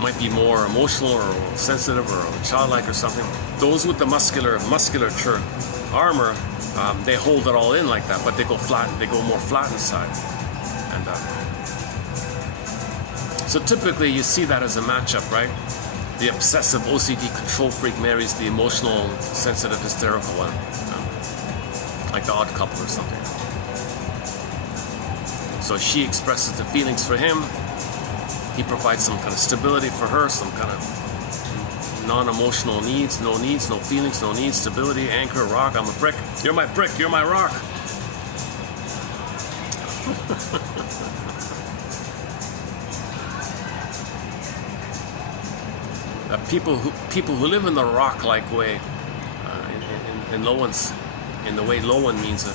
might be more emotional or sensitive or childlike or something. Those with the musculature armor, they hold it all in like that, but they go flat. They go more flat inside. And so typically you see that as a matchup, right? The obsessive OCD control freak marries the emotional, sensitive, hysterical one, like the odd couple or something. So she expresses the feelings for him. He provides some kind of stability for her, some kind of non-emotional needs, no feelings, no needs, stability, anchor, rock. I'm a brick. You're my brick. You're my rock. People who live in the rock-like way, in Lowen's, in the way Lowen means it,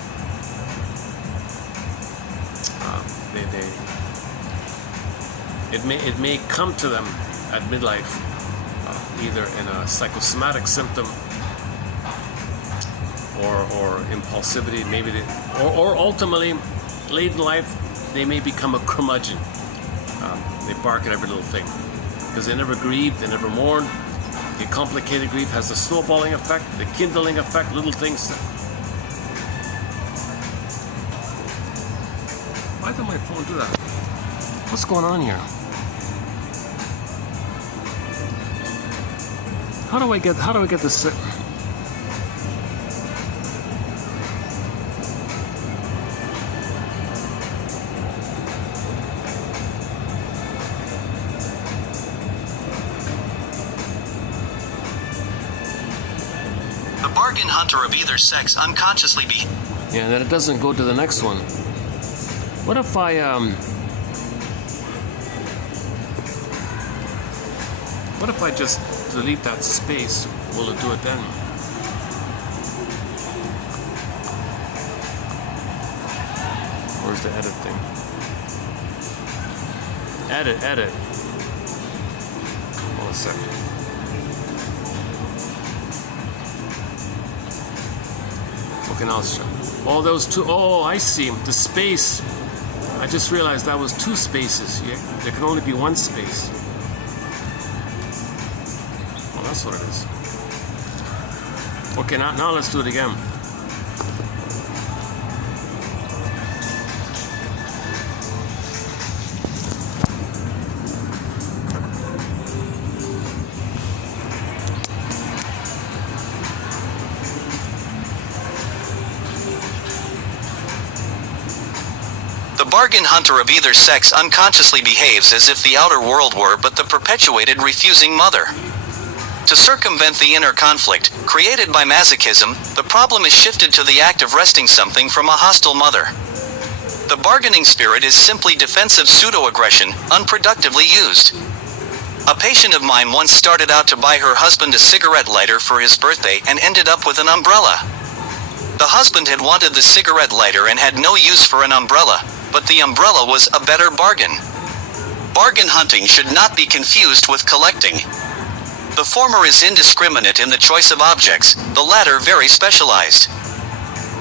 it may come to them at midlife, either in a psychosomatic symptom or impulsivity, maybe or ultimately late in life they may become a curmudgeon. They bark at every little thing. Because they never grieve, they never mourn. The complicated grief has the snowballing effect, the kindling effect, little things. Why did my phone do that? What's going on here? How do I get this? Bargain hunter of either sex unconsciously be. Yeah, and then it doesn't go to the next one. What if I just delete that space? Will it do it then? Where's the edit thing? Edit. Hold a second. Okay, now let's try. Oh, those two. Oh, I see. The space. I just realized that was two spaces. Yeah, there can only be one space. That's what it is. Okay, now let's do it again. The bargain hunter of either sex unconsciously behaves as if the outer world were but the perpetuated refusing mother. To circumvent the inner conflict, created by masochism, the problem is shifted to the act of wresting something from a hostile mother. The bargaining spirit is simply defensive pseudo-aggression, unproductively used. A patient of mine once started out to buy her husband a cigarette lighter for his birthday and ended up with an umbrella. The husband had wanted the cigarette lighter and had no use for an umbrella, but the umbrella was a better bargain. Bargain hunting should not be confused with collecting. The former is indiscriminate in the choice of objects, the latter very specialized.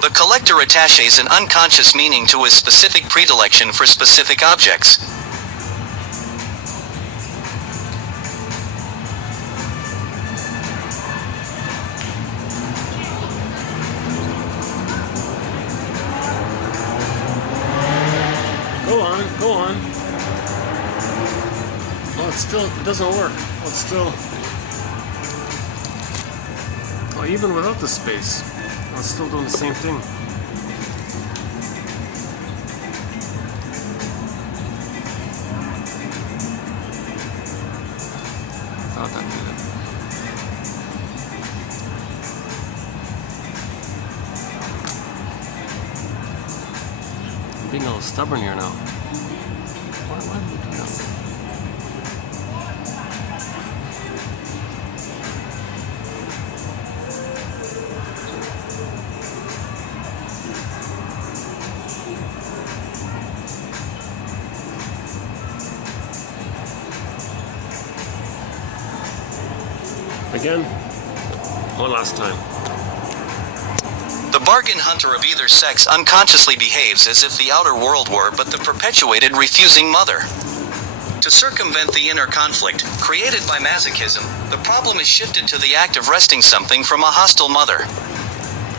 The collector attaches an unconscious meaning to his specific predilection for specific objects. Go on. Oh, it doesn't work. Oh, it's still... Oh, even without the space, it's still doing the same thing. I thought that did it. I'm being a little stubborn here now. Why did we do that? Again, one last time. The bargain hunter of either sex unconsciously behaves as if the outer world were but the perpetuated refusing mother. To circumvent the inner conflict, created by masochism, the problem is shifted to the act of wresting something from a hostile mother.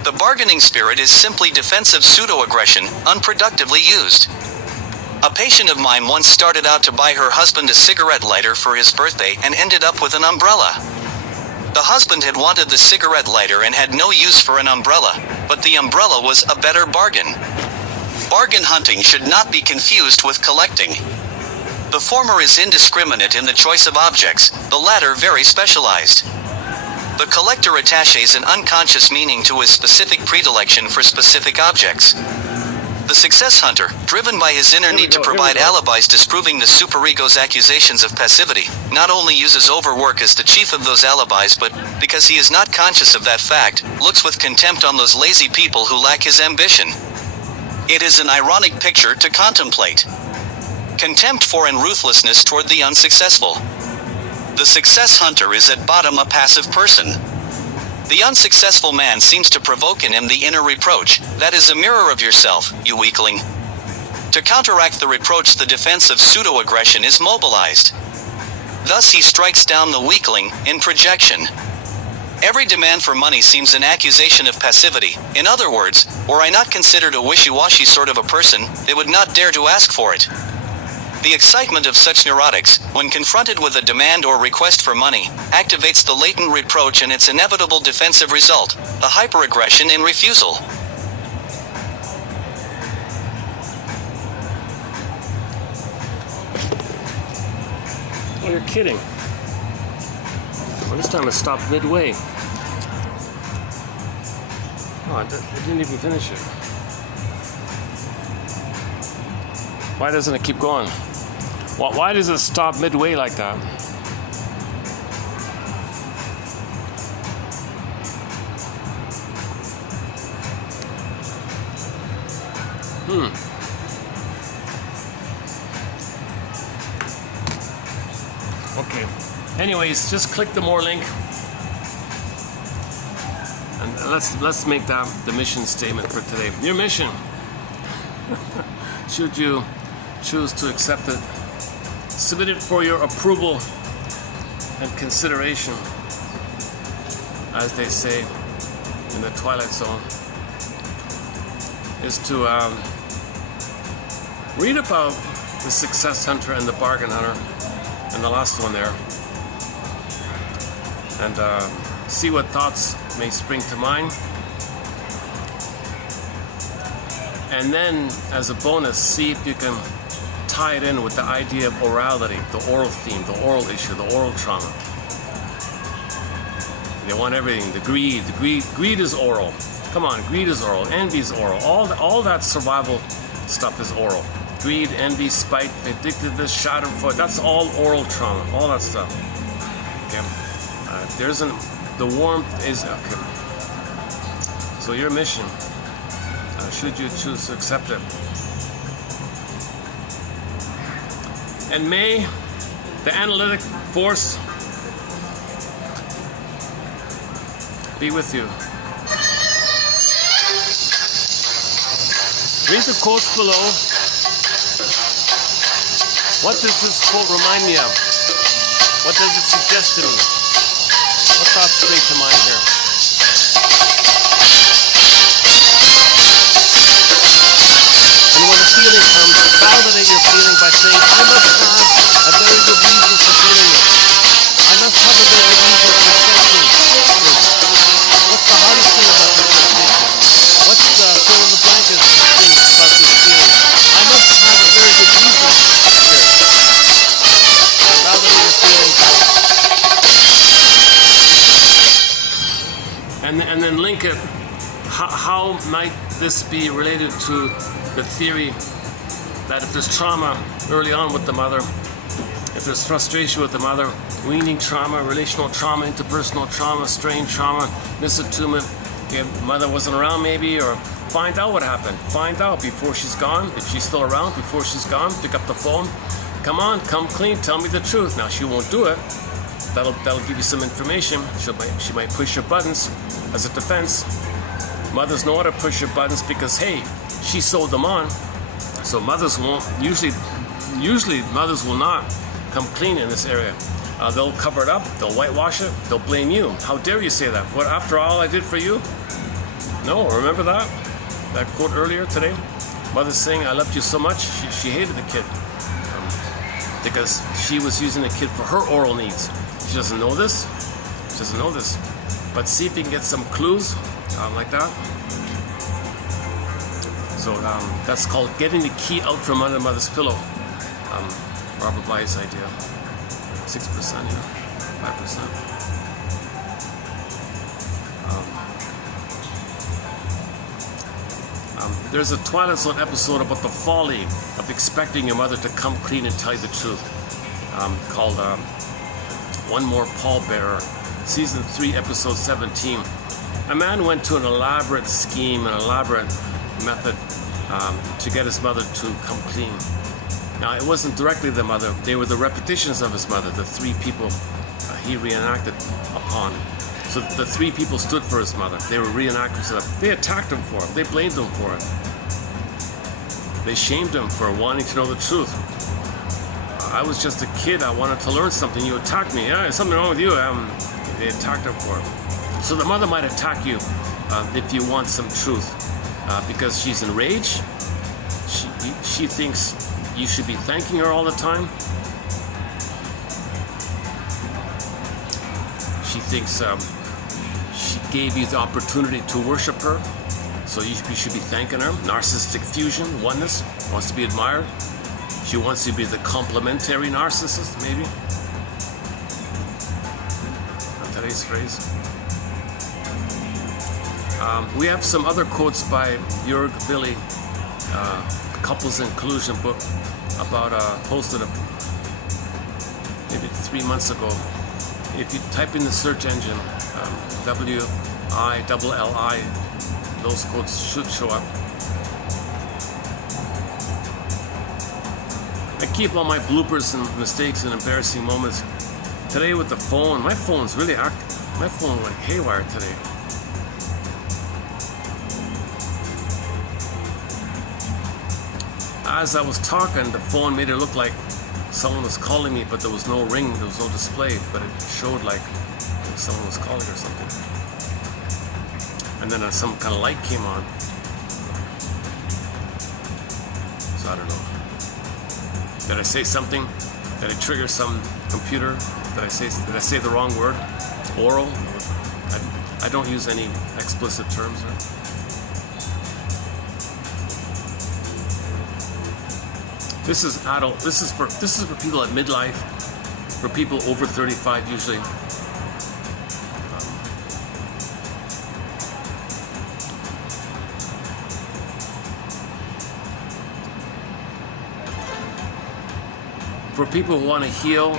The bargaining spirit is simply defensive pseudo-aggression, unproductively used. A patient of mine once started out to buy her husband a cigarette lighter for his birthday and ended up with an umbrella. The husband had wanted the cigarette lighter and had no use for an umbrella, but the umbrella was a better bargain. Bargain hunting should not be confused with collecting. The former is indiscriminate in the choice of objects, the latter very specialized. The collector attaches an unconscious meaning to his specific predilection for specific objects. The success hunter, driven by his inner need to provide alibis disproving the superego's accusations of passivity, not only uses overwork as the chief of those alibis but, because he is not conscious of that fact, looks with contempt on those lazy people who lack his ambition. It is an ironic picture to contemplate. Contempt for and ruthlessness toward the unsuccessful. The success hunter is at bottom a passive person. The unsuccessful man seems to provoke in him the inner reproach, that is a mirror of yourself, you weakling. To counteract the reproach, the defense of pseudo-aggression is mobilized. Thus he strikes down the weakling, in projection. Every demand for money seems an accusation of passivity. In other words, were I not considered a wishy-washy sort of a person, they would not dare to ask for it. The excitement of such neurotics, when confronted with a demand or request for money, activates the latent reproach and its inevitable defensive result, a hyperaggression in refusal. Oh, you're kidding. Well, this time it stopped midway. Oh, it didn't even finish it. Why doesn't it keep going? Why does it stop midway like that? Okay. Anyways, just click the more link. And let's make that the mission statement for today. Your mission. Should you choose to accept it, submit it for your approval and consideration. as they say in the Twilight Zone, is to read about the success hunter and the bargain hunter, and the last one there, and see what thoughts may spring to mind. And then, as a bonus, see if you can tie it in with the idea of orality, the oral theme, the oral issue, the oral trauma. They want everything. The greed is oral. Come on, greed is oral. Envy is oral. All that survival stuff is oral. Greed, envy, spite, vindictiveness, schadenfreude. That's all oral trauma. All that stuff. Okay. The warmth is okay. So your mission, should you choose to accept it. And may the analytic force be with you. Read the quotes below. What does this quote remind me of? What does it suggest to me? What thoughts spring to mind here? And when a feeling comes, validate your feeling by saying, I must have a very good reason for feeling it. I must have a very good reason for sensing it. What's the hardest thing about this sensation? What's the fill in the blankets thing about this feeling? I must have a very good reason here. Validate your feelings. And then link it. How might this be related to the theory that if there's trauma early on with the mother, if there's frustration with the mother, weaning trauma, relational trauma, interpersonal trauma, strain trauma, misattunement, if mother wasn't around maybe, or find out what happened. Find out before she's gone, if she's still around, before she's gone, pick up the phone. Come on, come clean, tell me the truth. Now she won't do it. That'll give you some information. She might push your buttons as a defense. Mothers know how to push your buttons because, hey, she sewed them on. So mothers won't, usually mothers will not come clean in this area. They'll cover it up, they'll whitewash it, they'll blame you. How dare you say that? What, after all I did for you? No, remember that? That quote earlier today? Mother's saying, I loved you so much, she hated the kid. Because she was using the kid for her oral needs. She doesn't know this. She doesn't know this. But see if you can get some clues like that. So that's called getting the key out from under mother's pillow. Robert Bly's idea. 6%, yeah, 5%. There's a Twilight Zone episode about the folly of expecting your mother to come clean and tell you the truth, called One More Pallbearer, Season 3, Episode 17. A man went to an elaborate scheme, an elaborate method to get his mother to come clean. Now, it wasn't directly the mother, they were the repetitions of his mother, the three people he reenacted upon. So the three people stood for his mother. They were reenactors of it. They attacked him for it. They blamed him for it. They shamed him for wanting to know the truth. I was just a kid. I wanted to learn something. You attacked me. Yeah, there's something wrong with you. They attacked him for it. So the mother might attack you if you want some truth because she's enraged. She thinks you should be thanking her all the time. She thinks she gave you the opportunity to worship her, so you should be thanking her. Narcissistic fusion, oneness, wants to be admired. She wants to be the complementary narcissist, maybe. On today's phrase. We have some other quotes by Jörg Willi, Couples Inclusion book, about posted maybe 3 months ago. If you type in the search engine, WILLI, those quotes should show up. I keep all my bloopers and mistakes and embarrassing moments. Today with the phone, my phone went haywire today. As I was talking, the phone made it look like someone was calling me, but there was no ring, there was no display, but it showed like someone was calling or something. and then some kind of light came on. So I don't know. Did I say something? Did I trigger some computer? Did I say the wrong word? Oral? I don't use any explicit terms there. This is adult. This is for people at midlife, for people over 35 usually. For people who want to heal,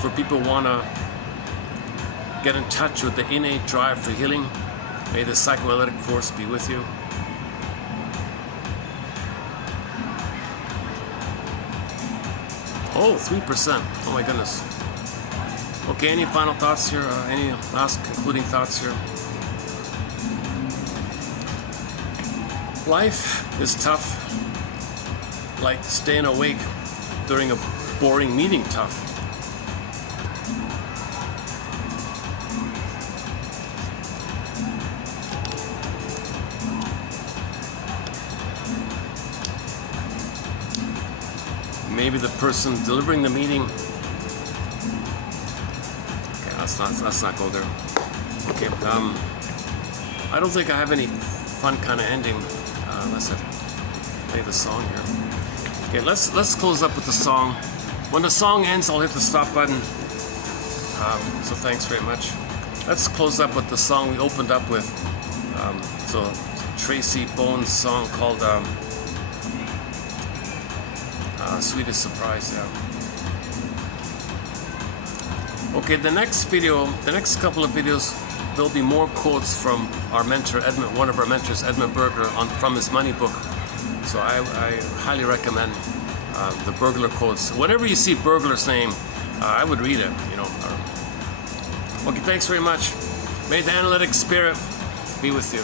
for people who want to get in touch with the innate drive for healing, may the psychoanalytic force be with you. Oh, 3%. Oh my goodness. Okay, any final thoughts here? Any last concluding thoughts here? Life is tough, like staying awake during a boring meeting tough. Maybe the person delivering the meeting. Okay, let's not go there. Okay, I don't think I have any fun kind of ending unless I play the song here. Okay, let's close up with the song. When the song ends, I'll hit the stop button. So thanks very much. Let's close up with the song we opened up with. So Tracy Bones' song called Sweetest Surprise, yeah. Okay, the next couple of videos, there'll be more quotes from our mentor, Edmund, one of our mentors, Edmund Burglar, from his money book. So I highly recommend the Burglar quotes. Whenever you see Burglar's name, I would read it, you know. Okay, thanks very much. May the analytic spirit be with you.